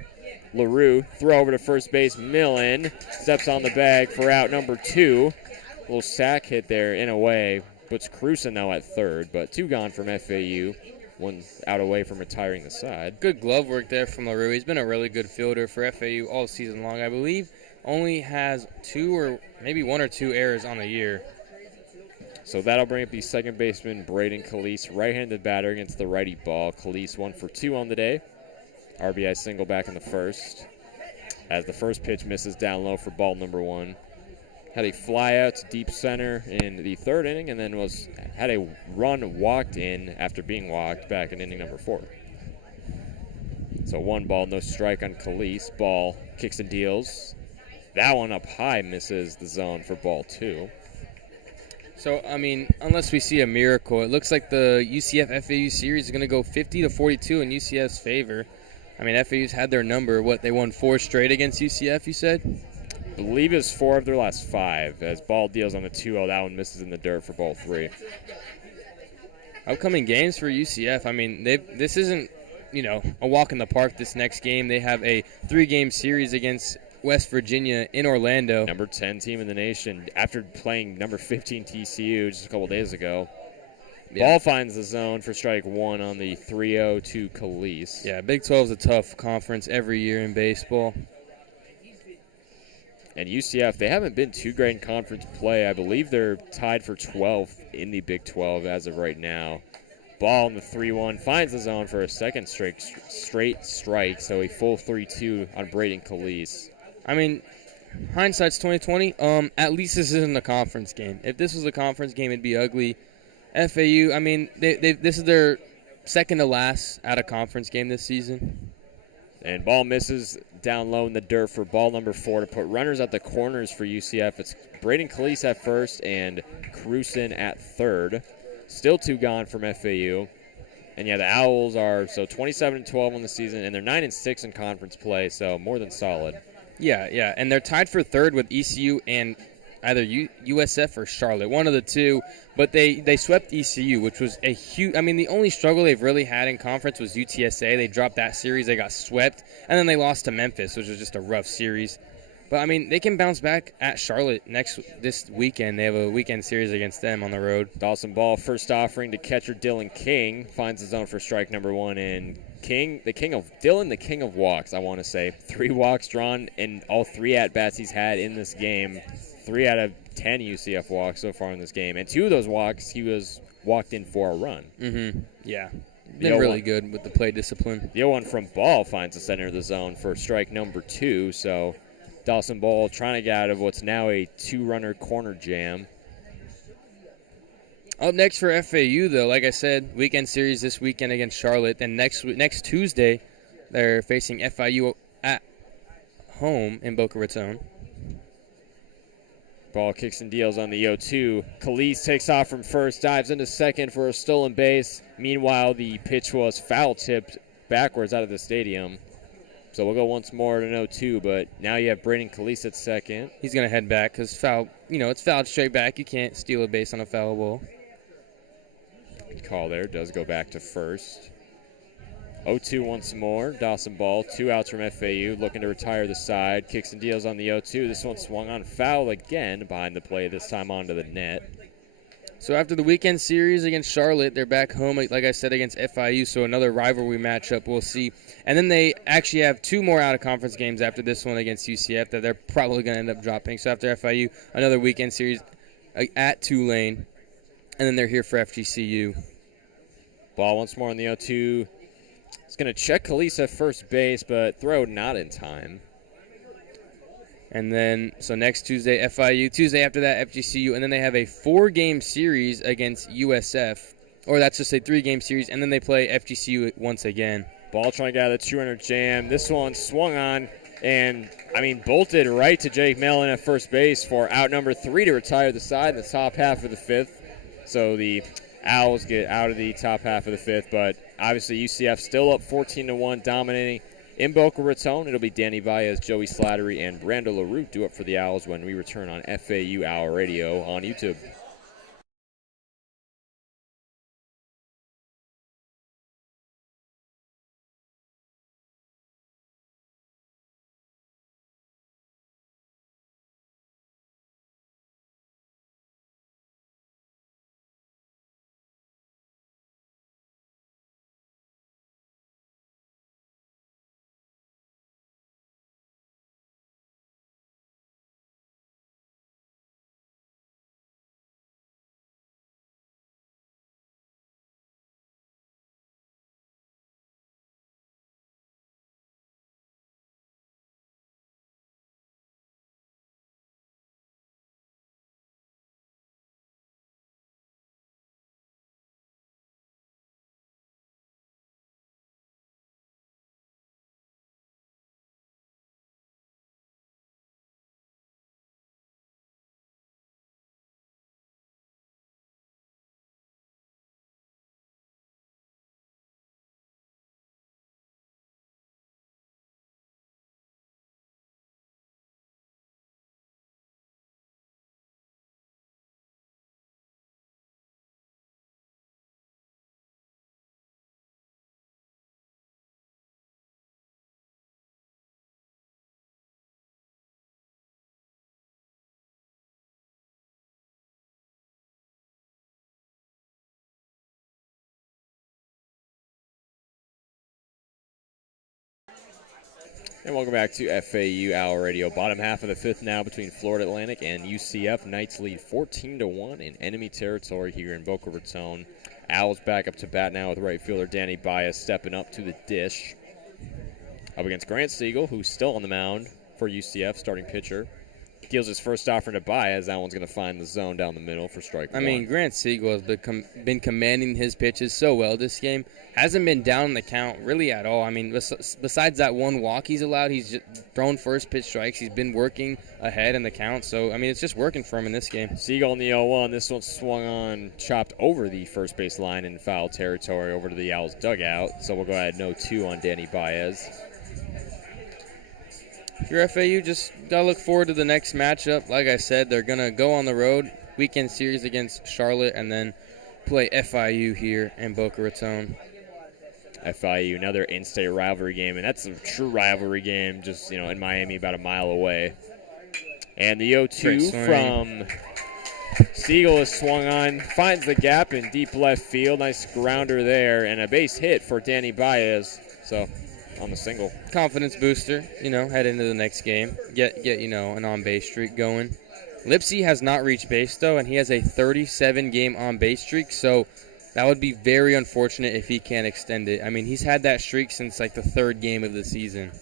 LaRue, throw over to first base. Millen steps on the bag for out number 2. A little sack hit there in a way. Puts Cruson now at third, but 2 gone from FAU. 1 out away from retiring the side. Good glove work there from LaRue. He's been a really good fielder for FAU all season long. I believe only has 2 or maybe 1 or 2 errors on the year. So that'll bring up the second baseman, Brayden Calise, right-handed batter against the righty Ball. Calise 1 for 2 on the day. RBI single back in the first. As the first pitch misses down low for ball number 1. Had a fly out to deep center in the 3rd inning, and then had a run walked in after being walked back in inning number 4. So 1 ball, no strike on Calise. Ball kicks and deals. That one up high misses the zone for ball 2. So, I mean, unless we see a miracle, it looks like the UCF-FAU series is going to go 50-42 in UCF's favor. I mean, FAU's had their number. They won 4 straight against UCF, you said? I believe it's 4 of their last 5. As Ball deals on the 2-0, that one misses in the dirt for ball 3. Upcoming games for UCF, I mean, this isn't a walk in the park this next game. They have a 3-game series against West Virginia in Orlando. Number 10 team in the nation after playing number 15 TCU just a couple days ago. Yeah. Ball finds the zone for strike one on the 3-0 to Calise. Yeah, Big 12 is a tough conference every year in baseball. And UCF, they haven't been too great in conference play. I believe they're tied for 12th in the Big 12 as of right now. Ball in the 3-1 finds the zone for a second straight strike, so a full 3-2 on Brayden Calise. I mean, hindsight's 2020. At least this isn't a conference game. If this was a conference game, it'd be ugly. FAU, I mean, this is their second to last at a conference game this season. And ball misses down low in the dirt for ball number 4 to put runners at the corners for UCF. It's Brayden Calise at first and Cruson at third. Still 2 gone from FAU. And yeah, the Owls are 27-12 on the season, and they're 9-6 in conference play, so more than solid. Yeah, and they're tied for third with ECU and either USF or Charlotte, one of the two. But they swept ECU, which was a huge. I mean, the only struggle they've really had in conference was UTSA. They dropped that series, they got swept, and then they lost to Memphis, which was just a rough series. But I mean, they can bounce back at Charlotte this weekend. They have a weekend series against them on the road. Dawson ball, first offering to catcher Dylan King, finds the zone for strike number 1, and Dylan, the king of walks, I want to say. 3 walks drawn in all 3 at-bats he's had in this game. 3 out of 10 UCF walks so far in this game. And 2 of those walks, he was walked in for a run. Yeah. Been really good with the play discipline. The 0-1 from ball finds the center of the zone for strike number 2. So Dawson Ball trying to get out of what's now a 2-runner corner jam. Up next for FAU, though, like I said, weekend series this weekend against Charlotte. Then next Tuesday, they're facing FIU at home in Boca Raton. Ball kicks and deals on the 0-2. Calise takes off from first, dives into second for a stolen base. Meanwhile, the pitch was foul tipped backwards out of the stadium. So we'll go once more at an 0-2, but now you have Brayden Calise at second. He's going to head back because it's fouled straight back. You can't steal a base on a foul ball. Call there does go back to first. 0-2 once more. Dawson Ball, 2 outs from FAU, looking to retire the side. Kicks and deals on the 0-2. This one swung on foul again behind the play, this time onto the net. So after the weekend series against Charlotte, they're back home, like I said, against FIU, so another rivalry matchup we'll see. And then they actually have 2 more out-of-conference games after this one against UCF that they're probably going to end up dropping. So after FIU, another weekend series at Tulane, and then they're here for FGCU. Ball once more on the 0-2. It's going to check Calise at first base, but throw not in time. And then, so next Tuesday, FIU. Tuesday after that, FGCU. And then they have a 4-game series against USF. Or that's just a 3-game series. And then they play FGCU once again. Ball trying to get out of the 2-runner jam. This one swung on and, bolted right to Jake Mellon at first base for out number 3 to retire the side in the top half of the 5th. So the Owls get out of the top half of the 5th. But obviously UCF still up 14-1, dominating. In Boca Raton, it'll be Danny Baez, Joey Slattery, and Brando LaRue do it for the Owls when we return on FAU Owl Radio on YouTube. And welcome back to FAU Owl Radio. Bottom half of the fifth now between Florida Atlantic and UCF. Knights lead 14-1 in enemy territory here in Boca Raton. Owls back up to bat now with right fielder Danny Baez stepping up to the dish. Up against Grant Siegel, who's still on the mound for UCF, starting pitcher. Deals his first offer to Baez. That one's going to find the zone down the middle for strike one. I mean, Grant Siegel has been commanding his pitches so well this game. Hasn't been down in the count really at all. I mean, besides that one walk he's allowed, he's just thrown first pitch strikes. He's been working ahead in the count. So, I mean, it's just working for him in this game. Siegel in the 0-1. This one swung on, chopped over the first base line in foul territory over to the Owls dugout. So we'll go ahead 0-2 on Danny Baez. If you're FAU, just got to look forward to the next matchup. Like I said, they're going to go on the road, weekend series against Charlotte, and then play FIU here in Boca Raton. FIU, another in-state rivalry game, and that's a true rivalry game just, in Miami about a mile away. And the 0-2 from Siegel is swung on, finds the gap in deep left field. Nice grounder there, and a base hit for Danny Baez. So, on the single. Confidence booster, head into the next game. Get an on-base streak going. Lipsy has not reached base, though, and he has a 37-game on-base streak, so that would be very unfortunate if he can't extend it. I mean, he's had that streak since, the third game of the season.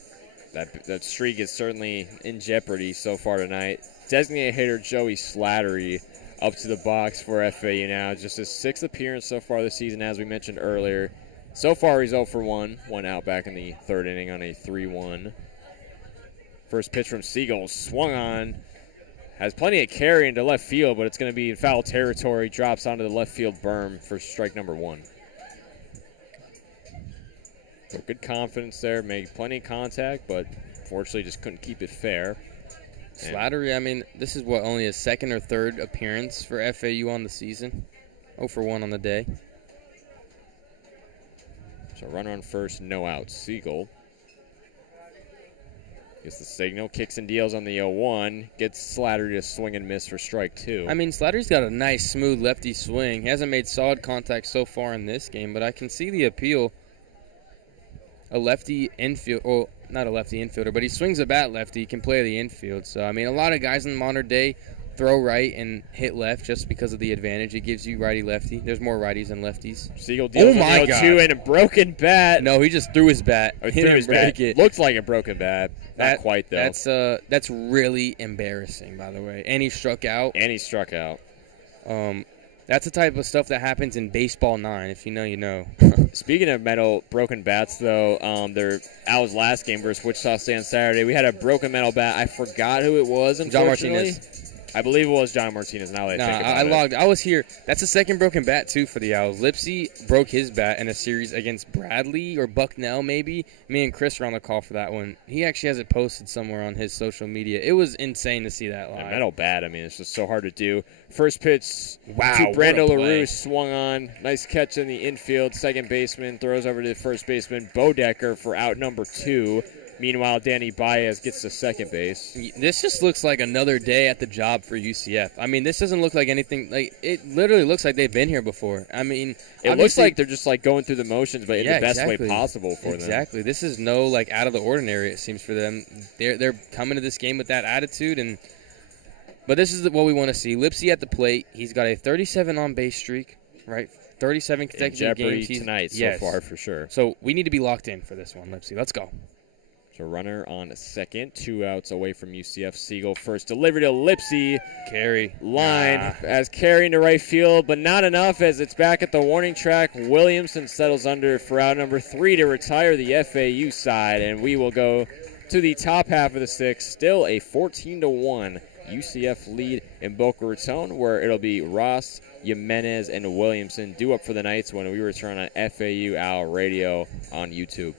That streak is certainly in jeopardy so far tonight. Designated hitter Joey Slattery up to the box for FAU now. Just his sixth appearance so far this season, as we mentioned earlier. So far, he's 0 for 1. One out back in the third inning on a 3-1. First pitch from Siegel, swung on. Has plenty of carry into left field, but it's going to be in foul territory. Drops onto the left field berm for strike number 1. So good confidence there. Made plenty of contact, but fortunately just couldn't keep it fair. Slattery, I mean, this is only his second or third appearance for FAU on the season. 0 for 1 on the day. So runner on first, no out. Siegel gets the signal, kicks and deals on the 0-1, gets Slattery to swing and miss for strike 2. I mean, Slattery's got a nice, smooth lefty swing. He hasn't made solid contact so far in this game, but I can see the appeal. A lefty infield, well, not a lefty infielder, but he swings a bat lefty. He can play the infield. So, I mean, a lot of guys in the modern day throw right and hit left just because of the advantage it gives you righty-lefty. There's more righties than lefties. Siegel deals on the 0-2 and a broken bat. No, he just threw his bat. Threw his bat. Looks like a broken bat. Not quite, though. That's really embarrassing, by the way. And he struck out. That's the type of stuff that happens in Baseball 9. If you know, you know. Speaking of metal broken bats, though, their Owls' last game versus Wichita State on Saturday, we had a broken metal bat. I forgot who it was, unfortunately. John Martinez. I believe it was John Martinez. Now that I think about it. logged. I was here. That's the second broken bat, too, for the Owls. Lipsy broke his bat in a series against Bradley or Bucknell, maybe. Me and Chris were on the call for that one. He actually has it posted somewhere on his social media. It was insane to see that live. Yeah, metal bat, I mean, it's just so hard to do. First pitch to Wow, Brando LaRue, swung on. Nice catch in the infield. Second baseman throws over to the first baseman, Bodecker, for out number 2. Meanwhile, Danny Baez gets to second base. This just looks like another day at the job for UCF. I mean, this doesn't look like anything. It literally looks like they've been here before. I mean, it looks like they're just going through the motions, but in the best way possible for them. Exactly. This is no out of the ordinary. It seems for them. They're coming to this game with that attitude, but this is what we want to see. Lipsy at the plate. He's got a 37 on base streak, right? 37 consecutive games tonight so far for sure. So we need to be locked in for this one, Lipsy. Let's go. So runner on second, 2 outs away from UCF. Siegel first delivery to Lipsy. Carry. Line as carrying to right field, but not enough as it's back at the warning track. Williamson settles under for out number 3 to retire the FAU side, and we will go to the top half of the 6th. Still a 14-1 UCF lead in Boca Raton, where it'll be Ross, Jimenez, and Williamson due up for the Knights when we return on FAU Owl Radio on YouTube.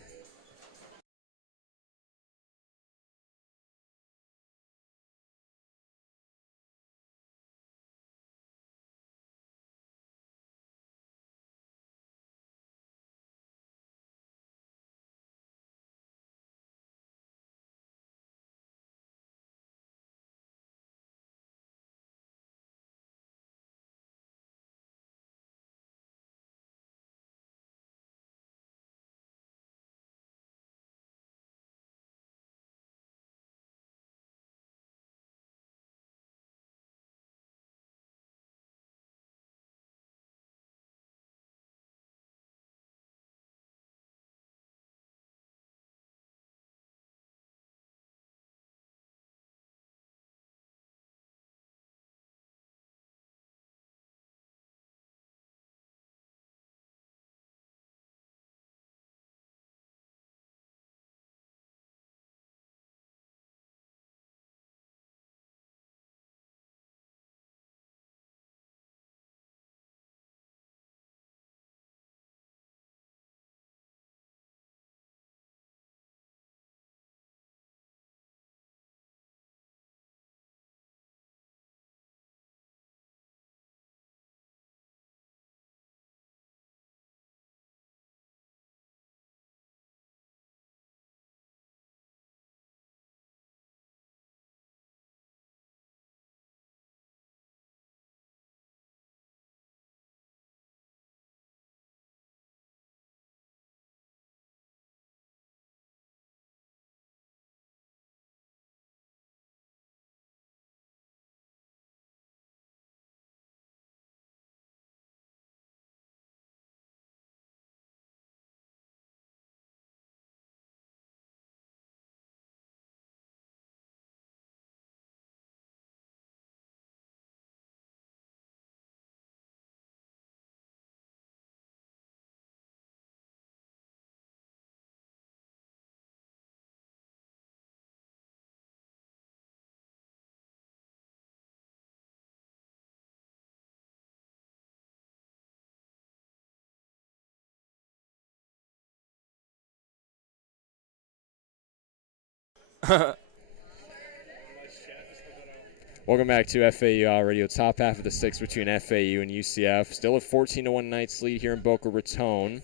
Welcome back to FAU Radio. Top half of the sixth between FAU and UCF. Still a 14-1 Knights lead here in Boca Raton.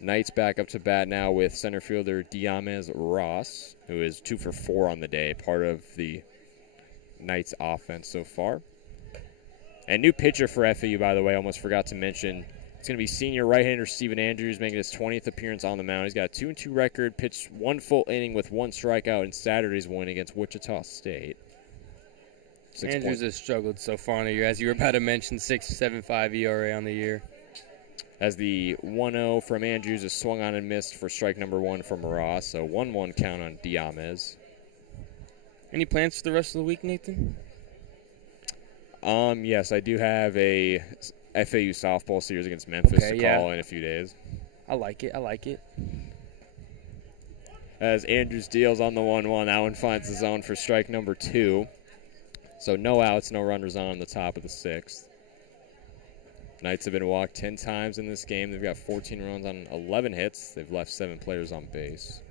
Knights back up to bat now with center fielder Diamez Ross, who is 2 for 4 on the day, part of the Knights offense so far. And new pitcher for FAU, by the way, almost forgot to mention. It's going to be senior right-hander Steven Andrews making his 20th appearance on the mound. He's got a 2-2 record, pitched 1 full inning with 1 strikeout in Saturday's win against Wichita State. Andrews has struggled so far in the year, as you were about to mention, 6.75 ERA on the year. As the 1-0 from Andrews is swung on and missed for strike number 1 from Ross, so 1-1 count on Diamez. Any plans for the rest of the week, Nathan? Yes, I do have a FAU softball series against Memphis to call in a few days. I like it. As Andrews deals on the 1-1, that one finds the zone for strike number 2. So no outs, no runners on the top of the 6th. Knights have been walked 10 times in this game. They've got 14 runs on 11 hits. They've left 7 players on base.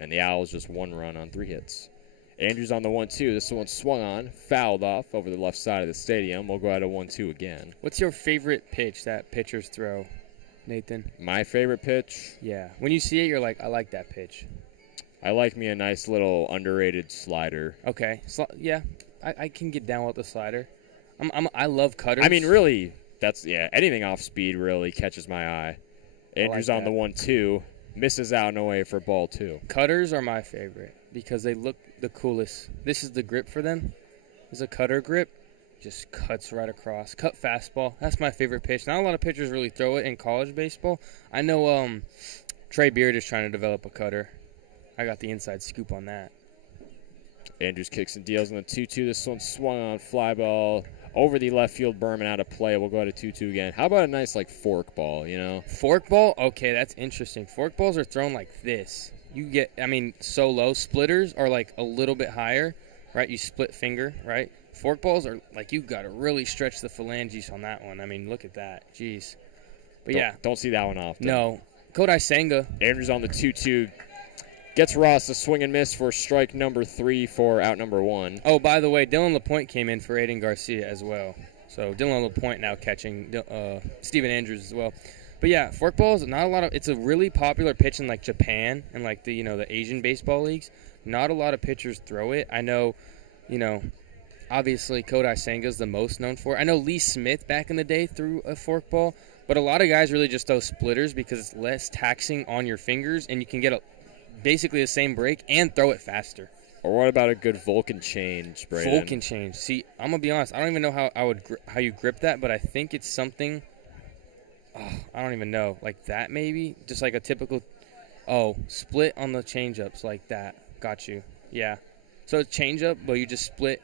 And the Owls just 1 run on 3 hits. Andrews on the 1-2. This one swung on, fouled off over the left side of the stadium. We'll go at a 1-2 again. What's your favorite pitch that pitchers throw, Nathan? My favorite pitch? Yeah. When you see it, you're like, I like that pitch. I like me a nice little underrated slider. Okay. Yeah, I can get down with the slider. I love cutters. I mean, really, anything off speed really catches my eye. Andrews on the 1-2, misses out and away for ball 2. Cutters are my favorite because they look the coolest. This is the grip for them. It's a cutter grip. Just cuts right across. Cut fastball. That's my favorite pitch. Not a lot of pitchers really throw it in college baseball. I know Trey Beard is trying to develop a cutter. I got the inside scoop on that. Andrews kicks and deals on the 2-2. This one swung on, fly ball over the left field berm and out of play. We'll go at a 2-2 again. How about a nice, fork ball, Fork ball? Okay, that's interesting. Fork balls are thrown like this. You get, so low. Splitters are, a little bit higher, right? You split finger, right? Fork balls are, you got to really stretch the phalanges on that one. Look at that. Jeez. But, Don't see that one often. No. Kodai Senga. Andrews on the 2-2. Gets Ross a swing and miss for strike number 3 for out number 1. Oh, by the way, Dylan LaPointe came in for Aiden Garcia as well. So Dylan LaPointe now catching Steven Andrews as well. But yeah, forkballs, not a lot of. It's a really popular pitch in Japan and the Asian baseball leagues. Not a lot of pitchers throw it. I know, obviously Kodai Senga's the most known for it. I know Lee Smith back in the day threw a forkball, but a lot of guys really just throw splitters because it's less taxing on your fingers and you can get basically the same break and throw it faster. Or what about a good Vulcan change, Brayden? Vulcan change. See, I'm gonna be honest. I don't even know how you grip that, but I think it's something. I don't even know, like that maybe, just like a typical. Split on the changeups like that. Got you. Yeah. So it's changeup, but you just split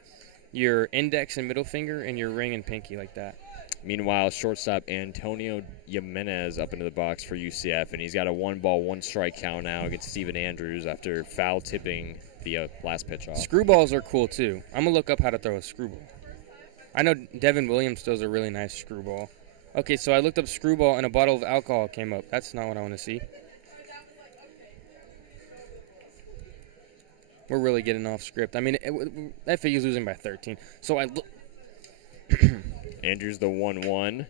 your index and middle finger and your ring and pinky like that. Meanwhile, shortstop Antonio Jimenez up into the box for UCF, and he's got a 1-ball, 1-strike count now against Steven Andrews after foul tipping the last pitch off. Screwballs are cool, too. I'm going to look up how to throw a screwball. I know Devin Williams throws a really nice screwball. Okay, so I looked up screwball, and a bottle of alcohol came up. That's not what I want to see. We're really getting off script. FAU's losing by 13. So I look. Andrews the 1-1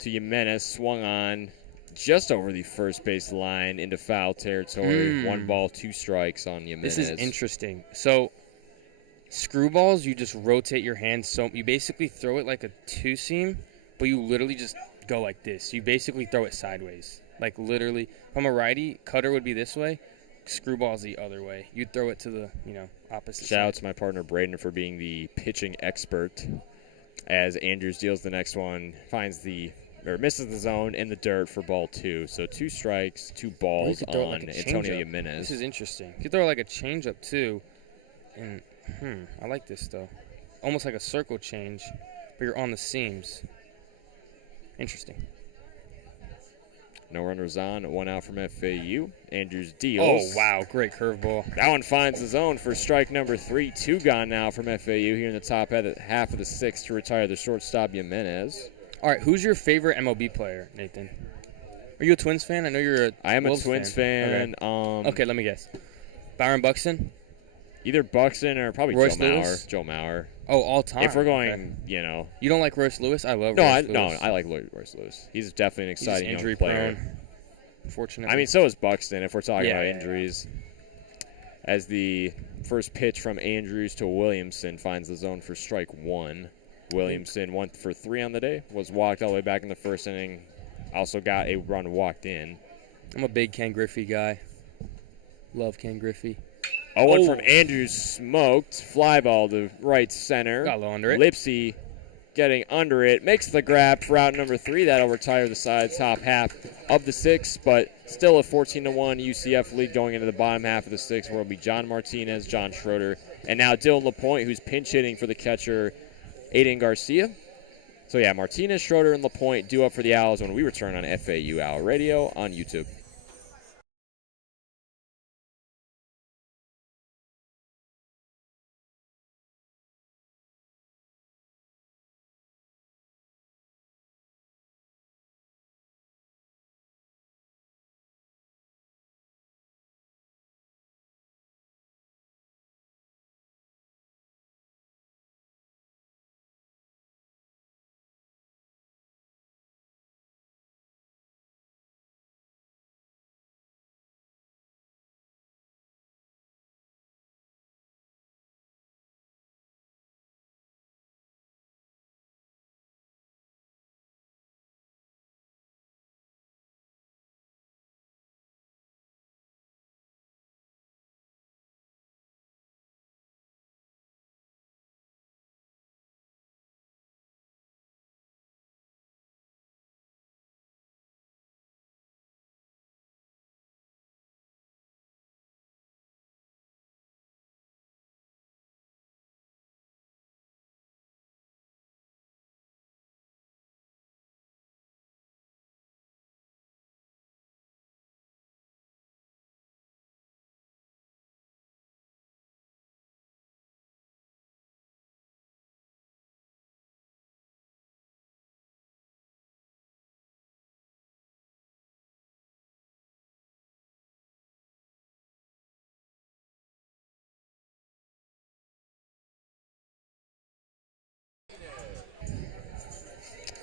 to Jimenez, swung on just over the first base line into foul territory. 1 ball, 2 strikes on Jimenez. This is interesting. So screwballs, you just rotate your hand. So you basically throw it like a 2-seam, but you literally just go like this. You basically throw it sideways. Like literally, if I'm a righty, cutter would be this way. Screwball's the other way. You'd throw it to the opposite Shout out side. to my partner Brayden for being the pitching expert. As Andrews deals the next one, misses the zone in the dirt for ball 2. So 2 strikes, 2 balls on Antonio Jimenez. This is interesting. You could throw like a changeup too. And I like this though. Almost like a circle change, but you're on the seams. Interesting. No runners on, 1 out from FAU. Andrews deals. Oh, wow, great curveball. That one finds the zone for strike number 3. 2 gone now from FAU here in the top half of the 6th to retire the shortstop Jimenez. All right, who's your favorite MLB player, Nathan? Are you a Twins fan? I know you're I am a Twins fan. Okay, let me guess. Byron Buxton? Either Buxton or probably Royce Joe Mauer. Lewis? Joe Mauer. Oh, all time. If we're going, Okay. you know. You don't like Royce Lewis? I love No, Royce Lewis. I like Royce Lewis. He's definitely an He's just exciting injury young player. prone, unfortunately. I mean, so is Buxton if we're talking about Yeah. injuries. As the first pitch from Andrews to Williamson finds the zone for strike one. Williamson went for 3 on the day, was walked all the way back in the first inning, also got a run walked in. I'm a big Ken Griffey guy. Love Ken Griffey. 0-1 from Andrews, smoked. Fly ball to right center. Got low under it. Lipsy getting under it. Makes the grab for out number 3. That'll retire the side top half of the 6, but still a 14-1 UCF lead going into the bottom half of the 6, where it'll be John Martinez, John Schroeder, and now Dylan LaPointe, who's pinch hitting for the catcher, Aiden Garcia. So, yeah, Martinez, Schroeder, and LaPointe due up for the Owls when we return on FAU Owl Radio on YouTube.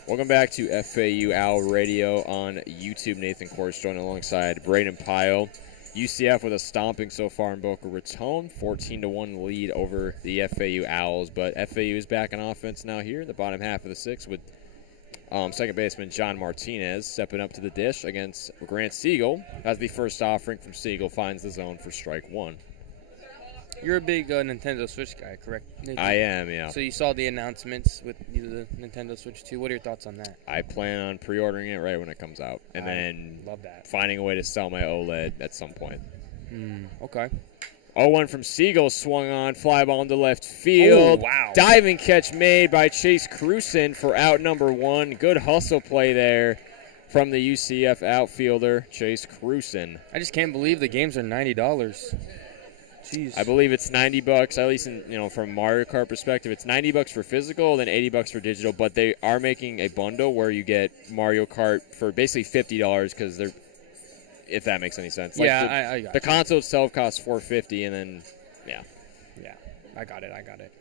Welcome back to FAU Owl Radio on YouTube. Nathan Korst joined alongside Brayden Pyle. UCF with a stomping so far in Boca Raton, 14-1 lead over the FAU Owls. But FAU is back on offense now here in the bottom half of the 6 with second baseman John Martinez stepping up to the dish against Grant Siegel as the first offering from Siegel finds the zone for strike one. You're a big Nintendo Switch guy, correct, Nathan? I am, yeah. So you saw the announcements with the Nintendo Switch 2. What are your thoughts on that? I plan on pre-ordering it right when it comes out, and then love that. finding a way to sell my OLED at some point. Okay. 0-1 from Siegel, swung on, fly ball into left field. Oh, wow. Diving catch made by Chase Cruson for out number 1. Good hustle play there from the UCF outfielder, Chase Cruson. I just can't believe the games are $90. Jeez. I believe it's $90, at least from Mario Kart perspective. It's $90 for physical, then $80 for digital. But they are making a bundle where you get Mario Kart for basically $50 because they're, if that makes any sense. Like yeah, I got the it. console itself costs $450, and then Yeah, I got it.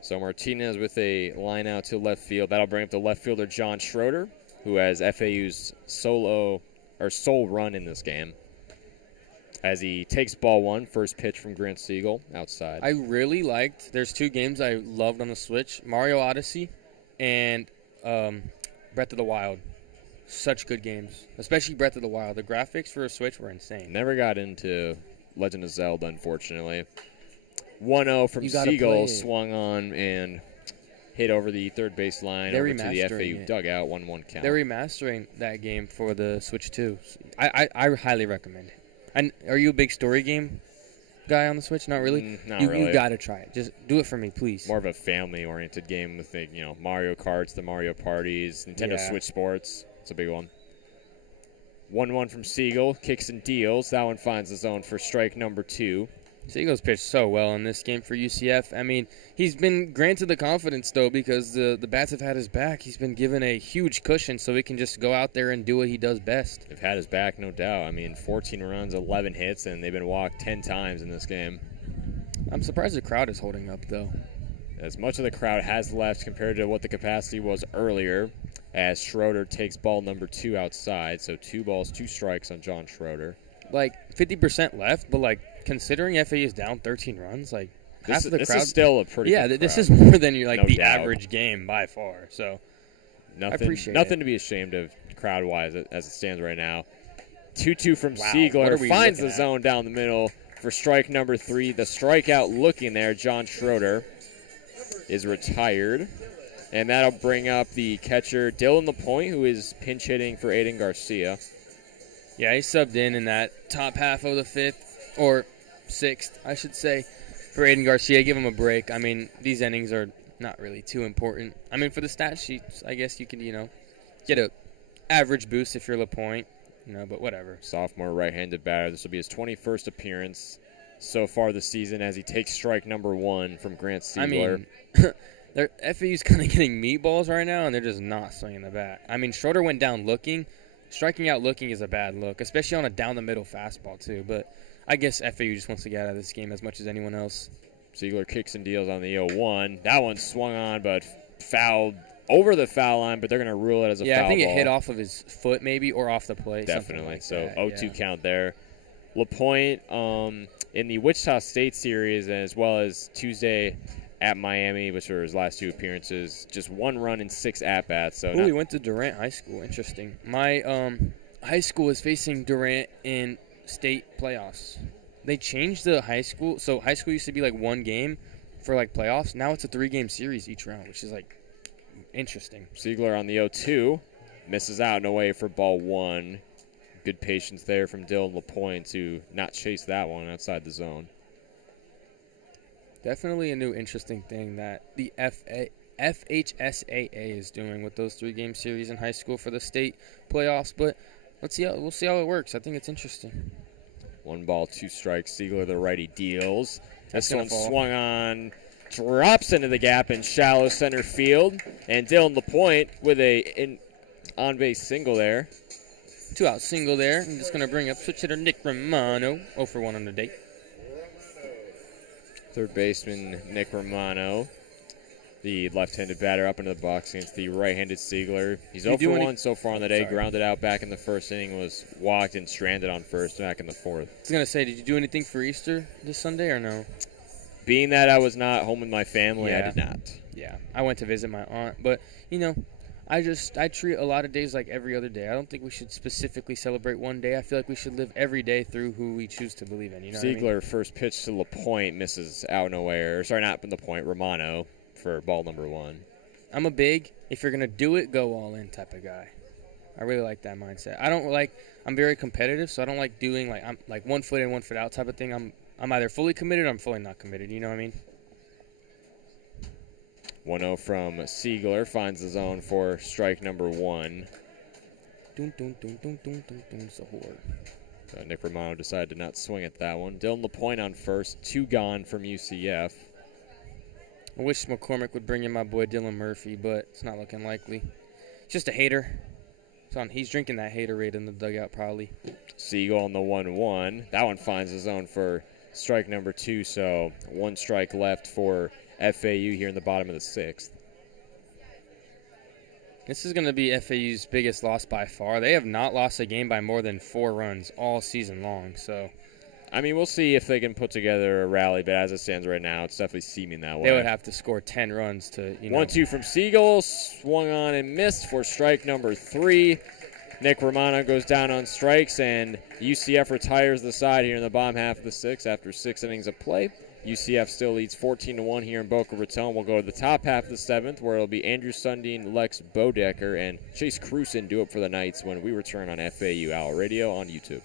So Martinez with a line out to left field. That'll bring up the left fielder John Schroeder, who has FAU's sole run in this game. As he takes ball 1, first pitch from Grant Siegel outside. I really liked, there's 2 games I loved on the Switch, Mario Odyssey and Breath of the Wild. Such good games, especially Breath of the Wild. The graphics for a Switch were insane. Never got into Legend of Zelda, unfortunately. 1-0 from You gotta Siegel, play it. swung on and hit over the third base line They're over to the remastering FAU it. dugout, 1-1 count. They're remastering that game for the Switch 2. I highly recommend it. And are you a big story game guy on the Switch? Not really? Not You really. got to try it. Just do it for me, please. More of a family-oriented game with the, Mario Karts, the Mario Parties, Nintendo Yeah. Switch Sports. It's a big one. 1-1 from Siegel, kicks and deals. That one finds the zone for strike number 2. Siegel's pitched so well in this game for UCF. I mean, he's been granted the confidence, though, because the bats have had his back. He's been given a huge cushion so he can just go out there and do what he does best. They've had his back, no doubt. I mean, 14 runs, 11 hits, and they've been walked 10 times in this game. I'm surprised the crowd is holding up, though. As much of the crowd has left compared to what the capacity was earlier, as Schroeder takes ball number 2 outside. So 2 balls, 2 strikes on John Schroeder. Like 50% left, but like considering FAU is down 13 runs, like half of the crowd. This is still a pretty good crowd. This is more than No the doubt. average game by far. So nothing, I appreciate nothing it. to be ashamed of crowd-wise as it stands right now. 2-2 from Wow, Siegler. what are we Finds the looking at? zone down the middle for strike number 3. The strikeout looking there, John Schroeder, is retired. And that'll bring up the catcher, Dylan LaPointe, who is pinch hitting for Aiden Garcia. Yeah, he subbed in that top half of the 5th, or 6th, I should say, for Aiden Garcia. Give him a break. I mean, these innings are not really too important. I mean, for the stat sheets, I guess you can, get a average boost if you're LaPointe, but whatever. Sophomore right-handed batter. This will be his 21st appearance so far this season as he takes strike number 1 from Grant Siegler. I mean, FAU's kind of getting meatballs right now, and they're just not swinging the bat. I mean, Schroeder went down looking. Striking out looking is a bad look, especially on a down-the-middle fastball, too. But I guess FAU just wants to get out of this game as much as anyone else. Siegler kicks and deals on the 0-1. That one swung on, but fouled over the foul line, but they're going to rule it as a foul ball. Yeah, I think it hit off of his foot maybe or off the plate. Definitely. Like so that, 0-2 count there. LaPointe in the Wichita State series, as well as Tuesday at Miami, which were his last 2 appearances, just 1 run in 6 at-bats. So he went to Durant High School. Interesting. My high school was facing Durant in state playoffs. They changed the high school. So high school used to be like 1 game for like playoffs. Now it's a 3-game series each round, which is like interesting. Siegler on the 0-2. Misses out and away for ball 1. Good patience there from Dylan LaPointe to not chase that one outside the zone. Definitely a new interesting thing that the FHSAA is doing with those 3-game series in high school for the state playoffs. But we'll see how it works. I think it's interesting. 1 ball, 2 strikes. Siegler, the righty, deals. This one fall. swung on, drops into the gap in shallow center field. And Dylan LaPointe with a on-base single there. 2-out single there. I'm just going to bring up switch hitter Nick Romano. 0 for 1 on the day. Third baseman Nick Romano, the left-handed batter up into the box against the right-handed Siegler. He's 0 for 1 so far on the day. Grounded out back in the first inning, was walked and stranded on first back in the 4th. I was going to say, did you do anything for Easter this Sunday or no? Being that I was not home with my family, I did not. Yeah, I went to visit my aunt, but, I treat a lot of days like every other day. I don't think we should specifically celebrate one day. I feel like we should live every day through who we choose to believe in. Siegler, first pitch to LaPointe, misses out and away. Sorry, not LaPointe, Romano for ball number 1. I'm a big, if you're going to do it, go all in type of guy. I really like that mindset. I'm very competitive, so I don't like doing I'm like 1 foot in, 1 foot out type of thing. I'm either fully committed or I'm fully not committed. You know what I mean? 1-0 from Siegler, finds the zone for strike number 1. Nick Romano decided to not swing at that one. Dylan LaPointe on first, 2 gone from UCF. I wish McCormick would bring in my boy Dylan Murphy, but it's not looking likely. Just a hater. He's drinking that haterade in the dugout probably. Siegel on the 1-1. That one finds the zone for strike number 2, so 1 strike left for FAU here in the bottom of the 6th. This is going to be FAU's biggest loss by far. They have not lost a game by more than 4 runs all season long. So, I mean, we'll see if they can put together a rally, but as it stands right now, it's definitely seeming that way. They would have to score 10 runs to, 1-2 from Siegel, swung on and missed for strike number 3. Nick Romano goes down on strikes, and UCF retires the side here in the bottom half of the 6th after 6 innings of play. UCF still leads 14-1 here in Boca Raton. We'll go to the top half of the 7th, where it'll be Andrew Sundin, Lex Bodecker, and Chase Cruson do it for the Knights when we return on FAU Owl Radio on YouTube.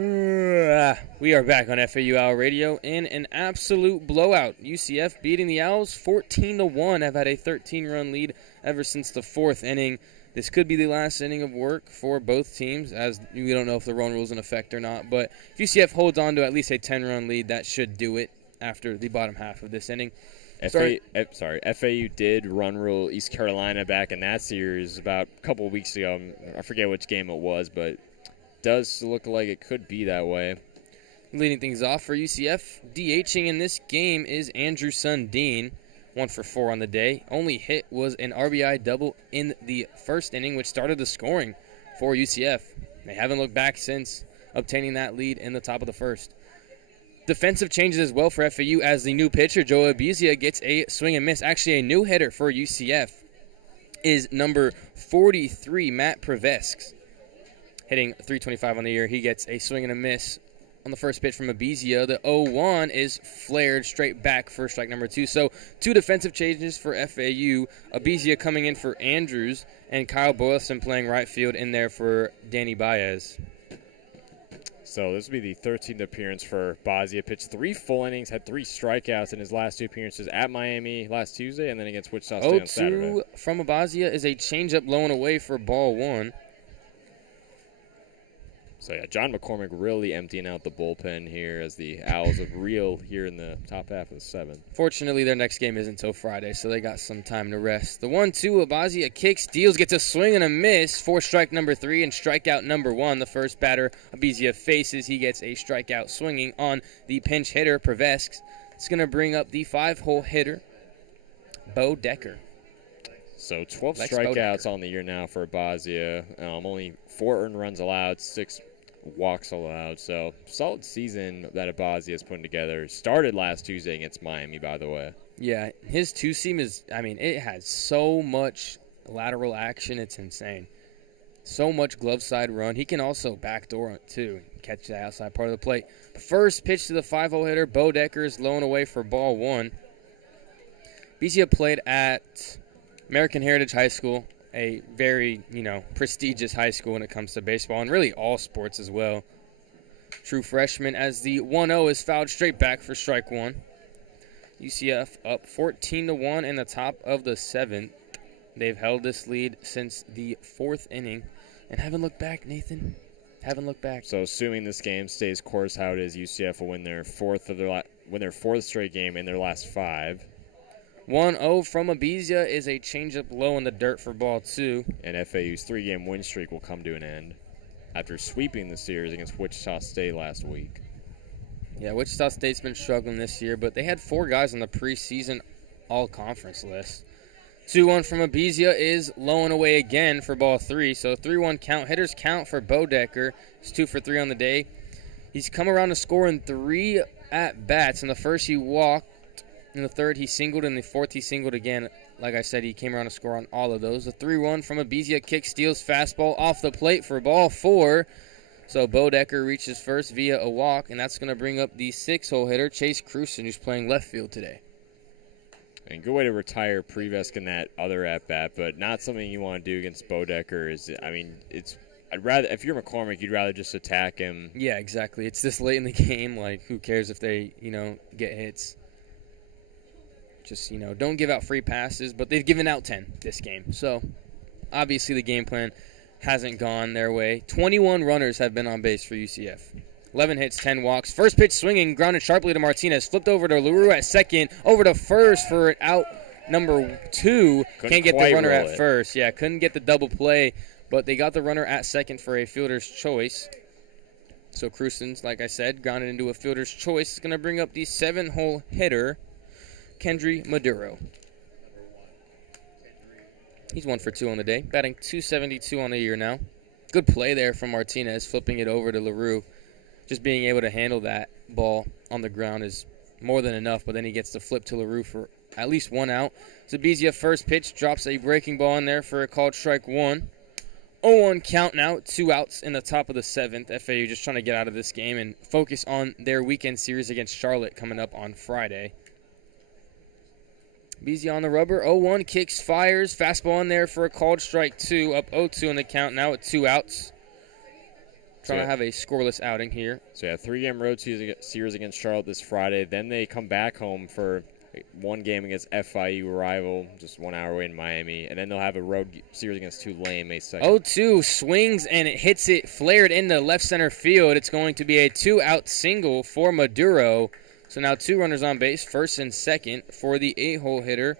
We are back on FAU Owl Radio in an absolute blowout. UCF beating the Owls 14-1. Have had a 13-run lead ever since the fourth inning. This could be the last inning of work for both teams, as we don't know if the run rule is in effect or not. But if UCF holds on to at least a 10-run lead, that should do it after the bottom half of this inning. FAU did run rule East Carolina back in that series about a couple of weeks ago. I forget which game it was, but does look like it could be that way. Leading things off for UCF, DHing in this game is Andrew Sundin, 1 for 4 on the day. Only hit was an RBI double in the first inning, which started the scoring for UCF. They haven't looked back since obtaining that lead in the top of the first. Defensive changes as well for FAU as the new pitcher, Joe Abizia, gets a swing and miss. Actually, a new hitter for UCF is number 43, Matt Prevesks. Hitting .325 on the year, he gets a swing and a miss on the first pitch from Abizia. The 0-1 is flared straight back for strike number 2. So 2 defensive changes for FAU. Abizia coming in for Andrews, and Kyle Boylston playing right field in there for Danny Baez. So this will be the 13th appearance for Bazia. Pitched 3 full innings, had 3 strikeouts in his last 2 appearances at Miami last Tuesday and then against Wichita State on Saturday. 0-2 from Bazia is a changeup low and away for ball 1. So, yeah, John McCormick really emptying out the bullpen here as the Owls have reel here in the top half of the 7th. Fortunately, their next game isn't until Friday, so they got some time to rest. The 1-2, Abazia kicks, deals, gets a swing and a miss for strike number 3 and strikeout number 1. The first batter Abizia faces, he gets a strikeout swinging on the pinch hitter, Prevesks. It's going to bring up the 5-hole hitter, Bo Decker. So 12 strikeouts on the year now for Abazia. Only 4 earned runs allowed, 6 walks allowed. So solid season that Abazia is putting together. Started last Tuesday against Miami, by the way. Yeah, his 2-seam is, it has so much lateral action. It's insane. So much glove side run. He can also backdoor it, too. Catch the outside part of the plate. The first pitch to the 5-hole hitter, Bo Decker, is low and away for ball 1. Abazia played at American Heritage High School, a very, prestigious high school when it comes to baseball and really all sports as well. True freshman as the 1-0 is fouled straight back for strike 1. UCF up 14-1 in the top of the 7th. They've held this lead since the 4th inning and haven't looked back, Nathan. Haven't looked back. So assuming this game stays course how it is, UCF will win their 4th straight game in their last 5. 1-0 from Abizia is a changeup low in the dirt for ball 2. And FAU's 3-game win streak will come to an end after sweeping the series against Wichita State last week. Yeah, Wichita State's been struggling this year, but they had 4 guys on the preseason all-conference list. 2-1 from Abizia is low and away again for ball 3. So 3-1 count. Hitters count for Bo Decker. He's 2 for 3 on the day. He's come around to score in 3 at-bats. In the first, he walked. In the third, he singled. In the fourth, he singled again. Like I said, he came around to score on all of those. The 3-1 from Abizia, kick, steals, fastball off the plate for ball 4. So Bo Decker reaches first via a walk, and that's going to bring up the 6-hole hitter, Chase Cruson, who's playing left field today. And good way to retire Prevesk in that other at-bat, but not something you want to do against Bo Decker. I'd rather, if you're McCormick, you'd rather just attack him. Yeah, exactly. It's this late in the game. Like, who cares if they, get hits? Just, don't give out free passes, but they've given out 10 this game. So, obviously the game plan hasn't gone their way. 21 runners have been on base for UCF. 11 hits, 10 walks. First pitch swinging, grounded sharply to Martinez. Flipped over to LaRue at second. Over to first for out number 2. Can't get the runner at first. Yeah, couldn't get the double play, but they got the runner at second for a fielder's choice. So Cruson's, like I said, grounded into a fielder's choice. It's going to bring up the 7-hole hitter, Kendry Maduro. He's 1 for 2 on the day, batting .272 on the year now. Good play there from Martinez, flipping it over to LaRue. Just being able to handle that ball on the ground is more than enough, but then he gets to flip to LaRue for at least 1 out. Zabizia first pitch, drops a breaking ball in there for a called strike 1. 0-1 count now, 2 outs in the top of the 7th. FAU just trying to get out of this game and focus on their weekend series against Charlotte coming up on Friday. Beasley on the rubber, 0-1, kicks, fires, fastball in there for a called strike 2, up 0-2 on the count now at 2 outs. Trying to have a scoreless outing here. So, yeah, 3-game road series against Charlotte this Friday. Then they come back home for one game against FIU rival, just 1 hour away in Miami. And then they'll have a road series against Tulane May 2nd. 0-2 swings and it hits it flared into left center field. It's going to be a 2-out single for Maduro. So now 2 runners on base, first and second for the 8-hole hitter,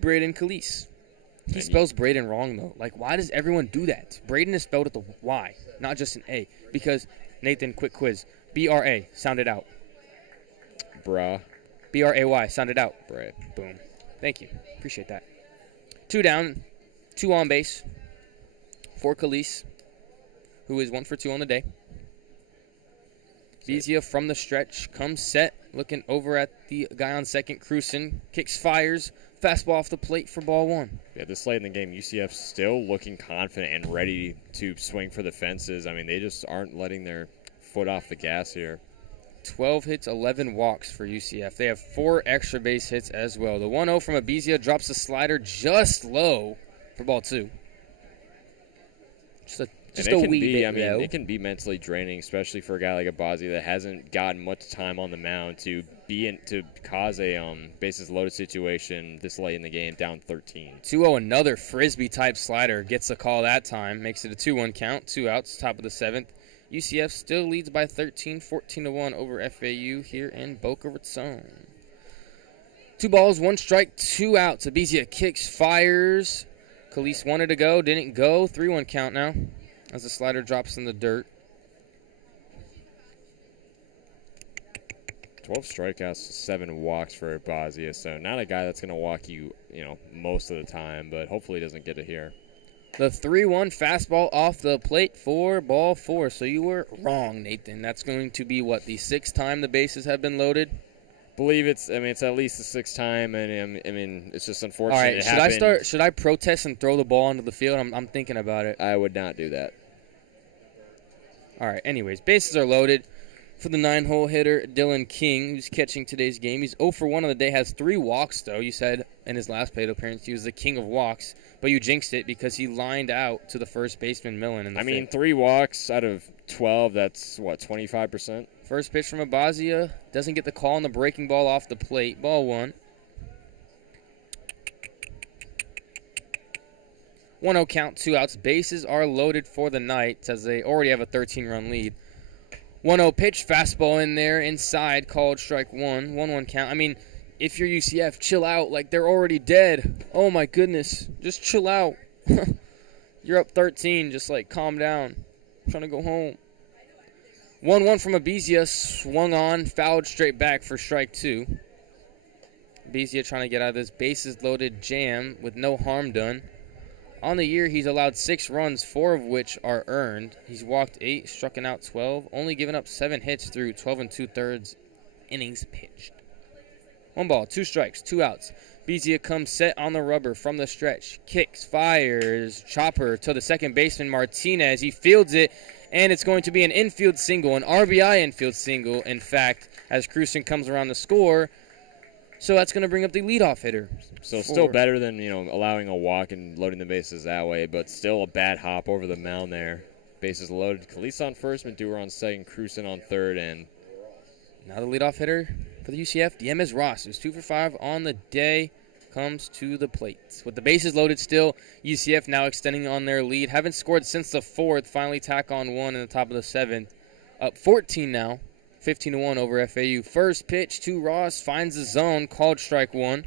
Brayden Calise. He spells Brayden wrong, though. Like, why does everyone do that? Brayden is spelled with a Y, not just an A. Because, Nathan, quick quiz. B-R-A, sound it out. Bruh. B-R-A-Y, sound it out. Bray. Boom. Thank you. Appreciate that. 2 down, 2 on base for Calise, who is 1 for 2 on the day. Bezia from the stretch, comes set, looking over at the guy on second, Cruson, kicks, fires, fastball off the plate for ball 1. Yeah, this late in the game, UCF still looking confident and ready to swing for the fences. I mean, they just aren't letting their foot off the gas here. 12 hits, 11 walks for UCF. They have 4 extra base hits as well. The 1-0 from Abizia drops the slider just low for ball 2. Just a wee bit low. It can be mentally draining, especially for a guy like Abazia that hasn't gotten much time on the mound to cause a bases loaded situation this late in the game, down 13. 2-0, another frisbee type slider gets the call that time, makes it a 2-1 count, 2 outs, top of the 7th. UCF still leads by 13, 14-1 over FAU here in Boca Raton. 2 balls, 1 strike, 2 outs. Abizia kicks, fires. Calise wanted to go, didn't go. 3-1 count now as the slider drops in the dirt. 12 strikeouts, 7 walks for Abazia, so not a guy that's going to walk you, most of the time, but hopefully he doesn't get it here. The 3-1 fastball off the plate for ball 4. So you were wrong, Nathan. That's going to be, what, the 6th time the bases have been loaded? Believe it's at least the 6th time, and it's just unfortunate. All right, should I protest and throw the ball onto the field? I'm thinking about it. I would not do that. All right, anyways, bases are loaded for the 9-hole hitter, Dylan King, who's catching today's game. He's 0 for 1 on the day, has 3 walks, though. You said in his last plate appearance he was the king of walks, but you jinxed it because he lined out to the first baseman, Millen, in the fifth. 3 walks out of 12, that's, 25%? First pitch from Abazia, doesn't get the call on the breaking ball off the plate. Ball 1. 1-0 count, 2 outs. Bases are loaded for the Knights as they already have a 13-run lead. 1-0 pitch, fastball in there, inside, called strike 1. 1-1 count. If you're UCF, chill out. Like, they're already dead. Oh, my goodness. Just chill out. You're up 13. Just, calm down. I'm trying to go home. 1-1 from Abizia. Swung on, fouled straight back for strike 2. Abizia trying to get out of this bases-loaded jam with no harm done. On the year, he's allowed 6 runs, 4 of which are earned. He's walked 8, struck out 12, only given up 7 hits through 12 2/3 innings pitched. 1 ball, 2 strikes, 2 outs. Bezia comes set on the rubber from the stretch. Kicks, fires, chopper to the second baseman, Martinez. He fields it, and it's going to be an infield single, an RBI infield single, in fact, as Cruson comes around the score. So that's going to bring up the leadoff hitter. So still better than, allowing a walk and loading the bases that way, but still a bad hop over the mound there. Bases loaded. Calise on first, Maduro on second, Cruson on third, and now the leadoff hitter for the UCF, Diemes Ross, who's 2 for 5 on the day, comes to the plate. With the bases loaded still, UCF now extending on their lead. Haven't scored since the 4th, finally tack on 1 in the top of the 7th. Up 14 now. 15-1 over FAU. First pitch to Ross, finds the zone, called strike 1.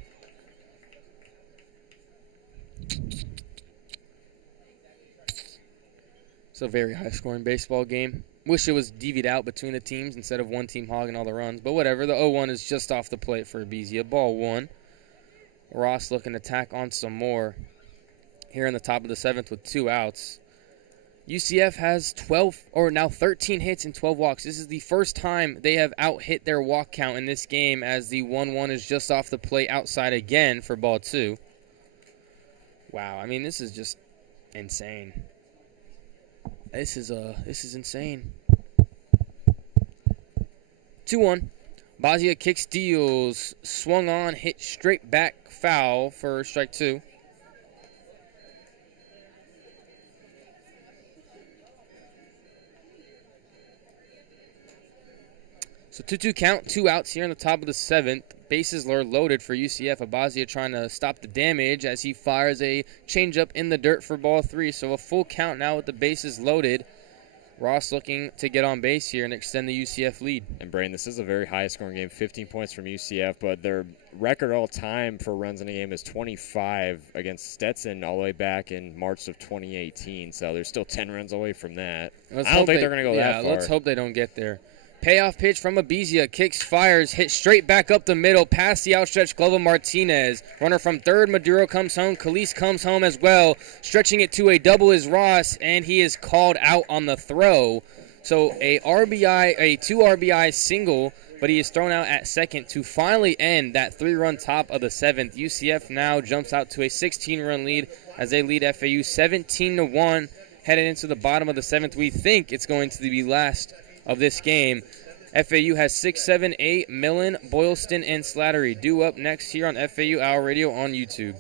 It's a very high-scoring baseball game. Wish it was divvied out between the teams instead of one team hogging all the runs, but whatever. The 0-1 is just off the plate for Abizia. Ball 1. Ross looking to tack on some more here in the top of the 7th with 2 outs. UCF has 13 hits and 12 walks. This is the first time they have out-hit their walk count in this game, as the 1-1 is just off the plate outside again for ball 2. Wow, this is just insane. This is insane. 2-1. Bazia kicks, deals, swung on, hit straight back, foul for strike 2. So 2-2 count, 2 outs here in the top of the 7th. Bases are loaded for UCF. Abazia trying to stop the damage as he fires a changeup in the dirt for ball 3. So a full count now with the bases loaded. Ross looking to get on base here and extend the UCF lead. And Brayden, this is a very high-scoring game, 15 points from UCF, but their record all-time for runs in a game is 25 against Stetson all the way back in March of 2018. So they're still 10 runs away from that. I don't think they're going to go that far. Let's hope they don't get there. Payoff pitch from Abizia. Kicks, fires, hit straight back up the middle, past the outstretched glove of Martinez. Runner from third, Maduro comes home. Calise comes home as well. Stretching it to a double is Ross, and he is called out on the throw. So a 2 RBI single, but he is thrown out at second to finally end that 3-run top of the 7th. UCF now jumps out to a 16-run lead as they lead FAU 17-1. Headed into the bottom of the 7th, we think it's going to be last of this game. FAU has 6, 7, 8, Millen, Boylston, and Slattery. Due up next here on FAU Hour Radio on YouTube.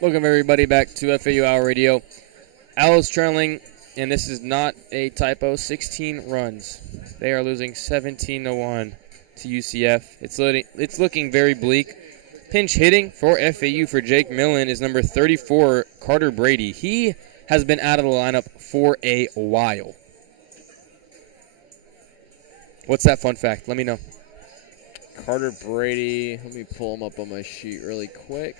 Welcome everybody back to FAU Hour Radio. Owls trailing, and this is not a typo, 16 runs. They are losing 17-1 to UCF. It's looking very bleak. Pinch hitting for FAU for Jake Millen is number 34, Carter Brady. He has been out of the lineup for a while. What's that fun fact? Let me know. Carter Brady, let me pull him up on my sheet really quick.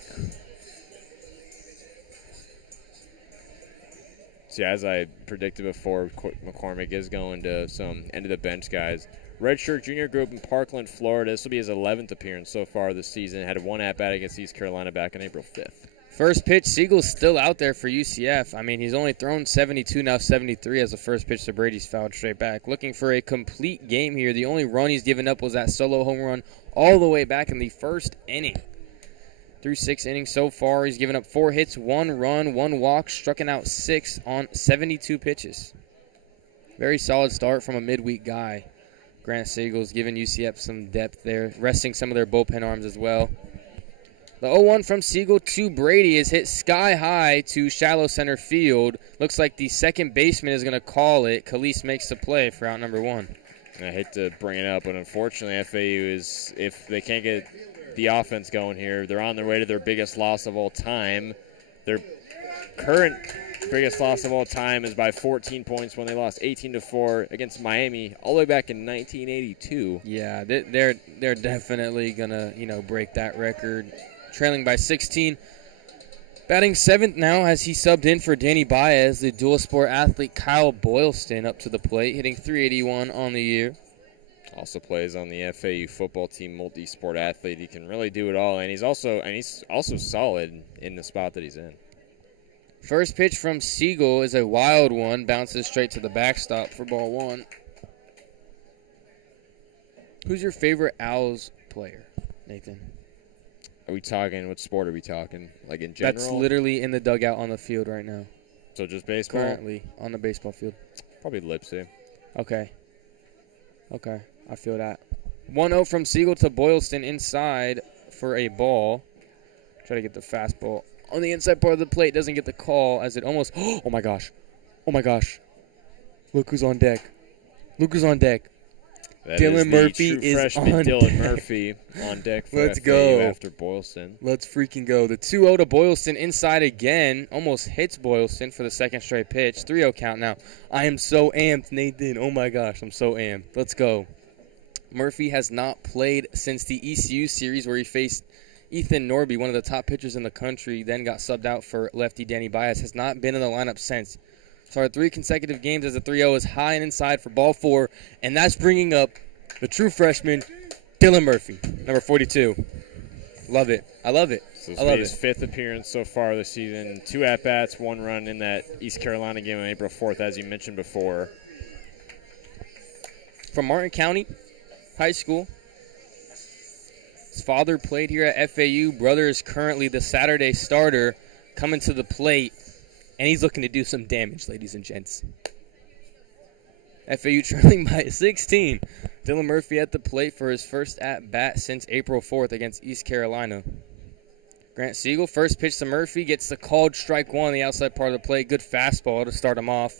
So, as I predicted before, McCormick is going to some end-of-the-bench guys. Redshirt junior group in Parkland, Florida. This will be his 11th appearance so far this season. Had one at-bat against East Carolina back on April 5th. First pitch, Siegel's still out there for UCF. I mean, he's only thrown 72, now 73 as the first pitch to Brady's fouled straight back. Looking for a complete game here. The only run he's given up was that solo home run all the way back in the first inning. Through 6 innings so far, he's given up 4 hits, 1 run, 1 walk, stricken out 6 on 72 pitches. Very solid start from a midweek guy. Grant Siegel's giving UCF some depth there, resting some of their bullpen arms as well. The 0-1 from Siegel to Brady is hit sky high to shallow center field. Looks like the second baseman is going to call it. Calise makes the play for out number 1. I hate to bring it up, but unfortunately FAU is, if they can't get the offense going here, they're on their way to their biggest loss of all time. Their current biggest loss of all time is by 14 points when they lost 18-4 against Miami all the way back in 1982. Yeah, they're definitely gonna break that record. Trailing by 16. Batting 7th now as he subbed in for Danny Baez, the dual sport athlete Kyle Boylston up to the plate, hitting .381 on the year. Also plays on the FAU football team, multi-sport athlete. He can really do it all, and he's also solid in the spot that he's in. First pitch from Siegel is a wild one. Bounces straight to the backstop for ball one. Who's your favorite Owls player, Nathan? Are we talking, what sport are we talking? Like in general? That's literally in the dugout on the field right now. So just baseball? Currently on the baseball field. Probably Lipsy. Okay, I feel that. 1-0 from Siegel to Boylston inside for a ball. Try to get the fastball on the inside part of the plate. Doesn't get the call as it almost. Oh my gosh. Look who's on deck. That Dylan is Murphy true is freshman on Dylan deck. Murphy on deck for Let's FAU go. after Boylston. Let's freaking go. The 2-0 to Boylston inside again. Almost hits Boylston for the second straight pitch. 3-0 count now. I am so amped, Nathan. Oh my gosh, I'm so amped. Let's go. Murphy has not played since the ECU series where he faced Ethan Norby, one of the top pitchers in the country, then got subbed out for lefty Danny Baez. Has not been in the lineup since. Started 3 consecutive games as a 3-0 is high and inside for ball 4, and that's bringing up the true freshman, Dylan Murphy, number 42. Love it. I love it. So this I will love be his 5th appearance so far this season. 2 at-bats, 1 run in that East Carolina game on April 4th, as you mentioned before. From Martin County High School. His father played here at FAU. Brother is currently the Saturday starter coming to the plate, and he's looking to do some damage, ladies and gents. FAU trailing by 16. Dylan Murphy at the plate for his first at-bat since April 4th against East Carolina. Grant Siegel, first pitch to Murphy, gets the called strike one on the outside part of the plate. Good fastball to start him off.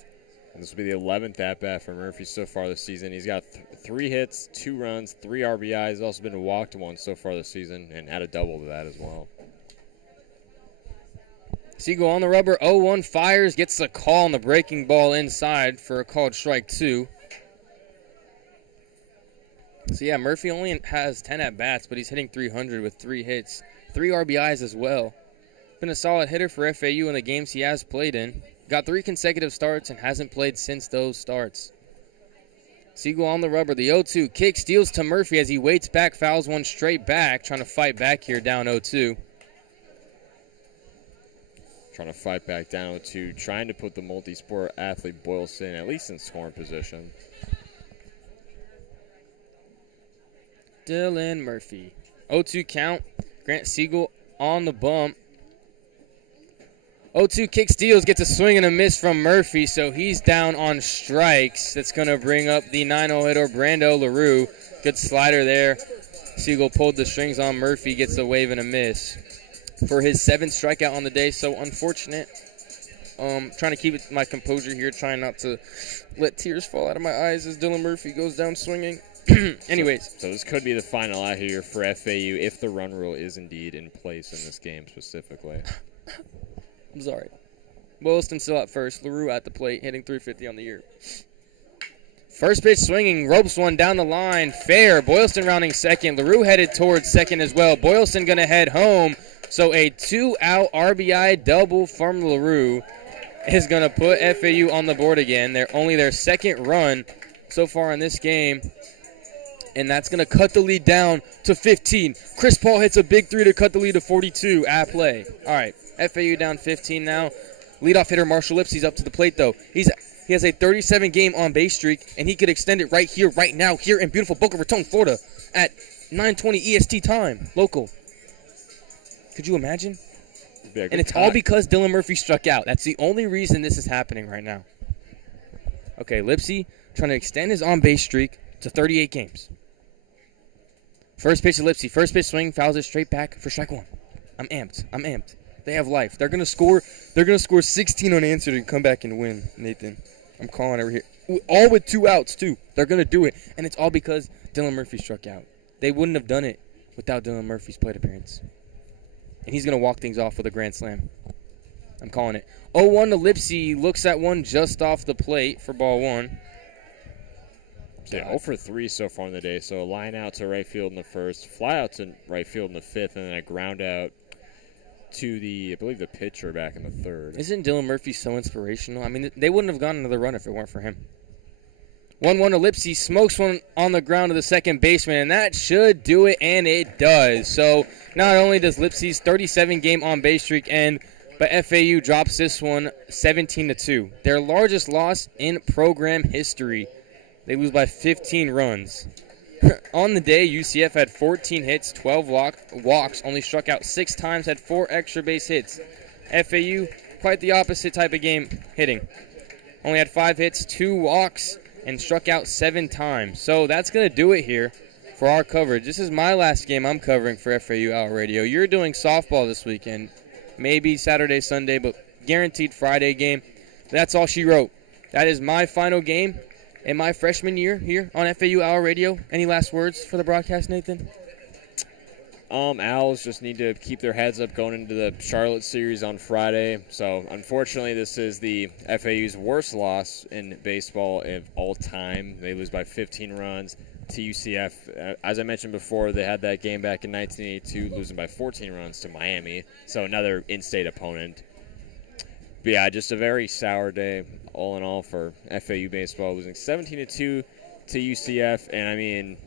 And this will be the 11th at-bat for Murphy so far this season. He's got 3 hits, 2 runs, 3 RBIs. He's also been walked once so far this season and add a double to that as well. Siegel on the rubber, 0-1, fires, gets the call on the breaking ball inside for a called strike 2. So, yeah, Murphy only has 10 at-bats, but he's hitting 300 with 3 hits, 3 RBIs as well. Been a solid hitter for FAU in the games he has played in. Got 3 consecutive starts and hasn't played since those starts. Siegel on the rubber, the 0-2 kick, steals to Murphy as he waits back, fouls one straight back, trying to fight back here down 0-2. Trying to fight back down 0-2, trying to put the multi-sport athlete Boylston at least in scoring position. Dylan Murphy. 0-2 count. Grant Siegel on the bump. 0-2 kick steals, gets a swing and a miss from Murphy, so he's down on strikes. That's going to bring up the 9-0 hitter, Brando LaRue. Good slider there. Siegel pulled the strings on Murphy, gets a wave and a miss for his 7th strikeout on the day, so unfortunate. Trying to keep my composure here, trying not to let tears fall out of my eyes as Dylan Murphy goes down swinging. Anyways. So this could be the final out here for FAU if the run rule is indeed in place in this game specifically. I'm sorry. Williston still at first. LaRue at the plate, hitting .350 on the year. First pitch swinging, ropes one down the line. Fair. Boylston rounding second. LaRue headed towards second as well. Boylston going to head home. So a 2-out RBI double from LaRue is going to put FAU on the board again. They're only their 2nd run so far in this game. And that's going to cut the lead down to 15. Chris Paul hits a big 3 to cut the lead to 42 at play. All right, FAU down 15 now. Leadoff hitter Marshall Lipsy's up to the plate, though. He has a 37-game on-base streak, and he could extend it right here, right now, here in beautiful Boca Raton, Florida, at 9:20 EST time, local. Could you imagine? And it's all because Dylan Murphy struck out. That's the only reason this is happening right now. Okay, Lipsy trying to extend his on-base streak to 38 games. First pitch to Lipsy. First pitch swing, fouls it straight back for strike 1. I'm amped. They have life. They're gonna score 16 unanswered and come back and win, Nathan. I'm calling over here. All with 2 outs, too. They're gonna do it. And it's all because Dylan Murphy struck out. They wouldn't have done it without Dylan Murphy's plate appearance. And he's gonna walk things off with a grand slam. I'm calling it. 0-1 to Lipsy. Looks at one just off the plate for ball 1. Yeah, 0 for 3 so far in the day. So a line out to right field in the 1st, fly out to right field in the 5th, and then a ground out to I believe the pitcher back in the 3rd. Isn't Dylan Murphy so inspirational? I mean, they wouldn't have gotten another run if it weren't for him. 1-1 to Lipsy, smokes one on the ground to the second baseman, and that should do it, and it does. So not only does Lipsy's 37-game on-base streak end, but FAU drops this one 17-2. Their largest loss in program history. They lose by 15 runs. On the day, UCF had 14 hits, 12 walks, only struck out 6 times, had 4 extra base hits. FAU, quite the opposite type of game hitting. Only had 5 hits, 2 walks, and struck out 7 times. So that's going to do it here for our coverage. This is my last game I'm covering for FAU Owl Radio. You're doing softball this weekend, maybe Saturday, Sunday, but guaranteed Friday game. That's all she wrote. That is my final game in my freshman year here on FAU Owl Radio. Any last words for the broadcast, Nathan? Owls just need to keep their heads up going into the Charlotte series on Friday. So, unfortunately, this is the FAU's worst loss in baseball of all time. They lose by 15 runs to UCF. As I mentioned before, they had that game back in 1982, losing by 14 runs to Miami. So, another in-state opponent. But, yeah, just a very sour day, all in all, for FAU baseball, losing 17-2 to UCF. And, I mean,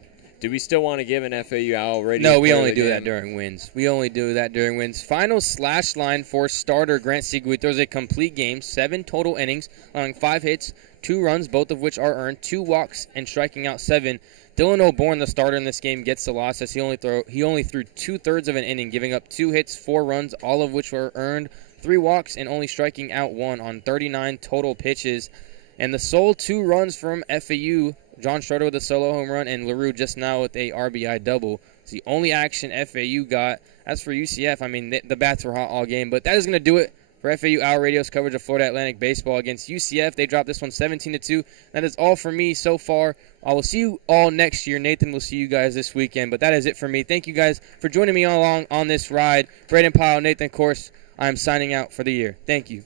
do we still want to give an FAU Owl Radio? No, we only do that during wins. Final slash line for starter Grant Siegel. He throws a complete game, 7 total innings, allowing 5 hits, 2 runs, both of which are earned, 2 walks, and striking out 7. Dylan O'Born, the starter in this game, gets the loss as he only threw 2/3 of an inning, giving up 2 hits, 4 runs, all of which were earned, 3 walks, and only striking out 1 on 39 total pitches. And the sole 2 runs from FAU, John Schroeder with a solo home run, and LaRue just now with a RBI double. It's the only action FAU got. As for UCF, I mean, the bats were hot all game. But that is going to do it for FAU Owl Radio's coverage of Florida Atlantic baseball against UCF. They dropped this one 17-2. That is all for me so far. I will see you all next year. Nathan will see you guys this weekend. But that is it for me. Thank you guys for joining me along on this ride. Brayden, Pyle, Nathan, Korst, I am signing out for the year. Thank you.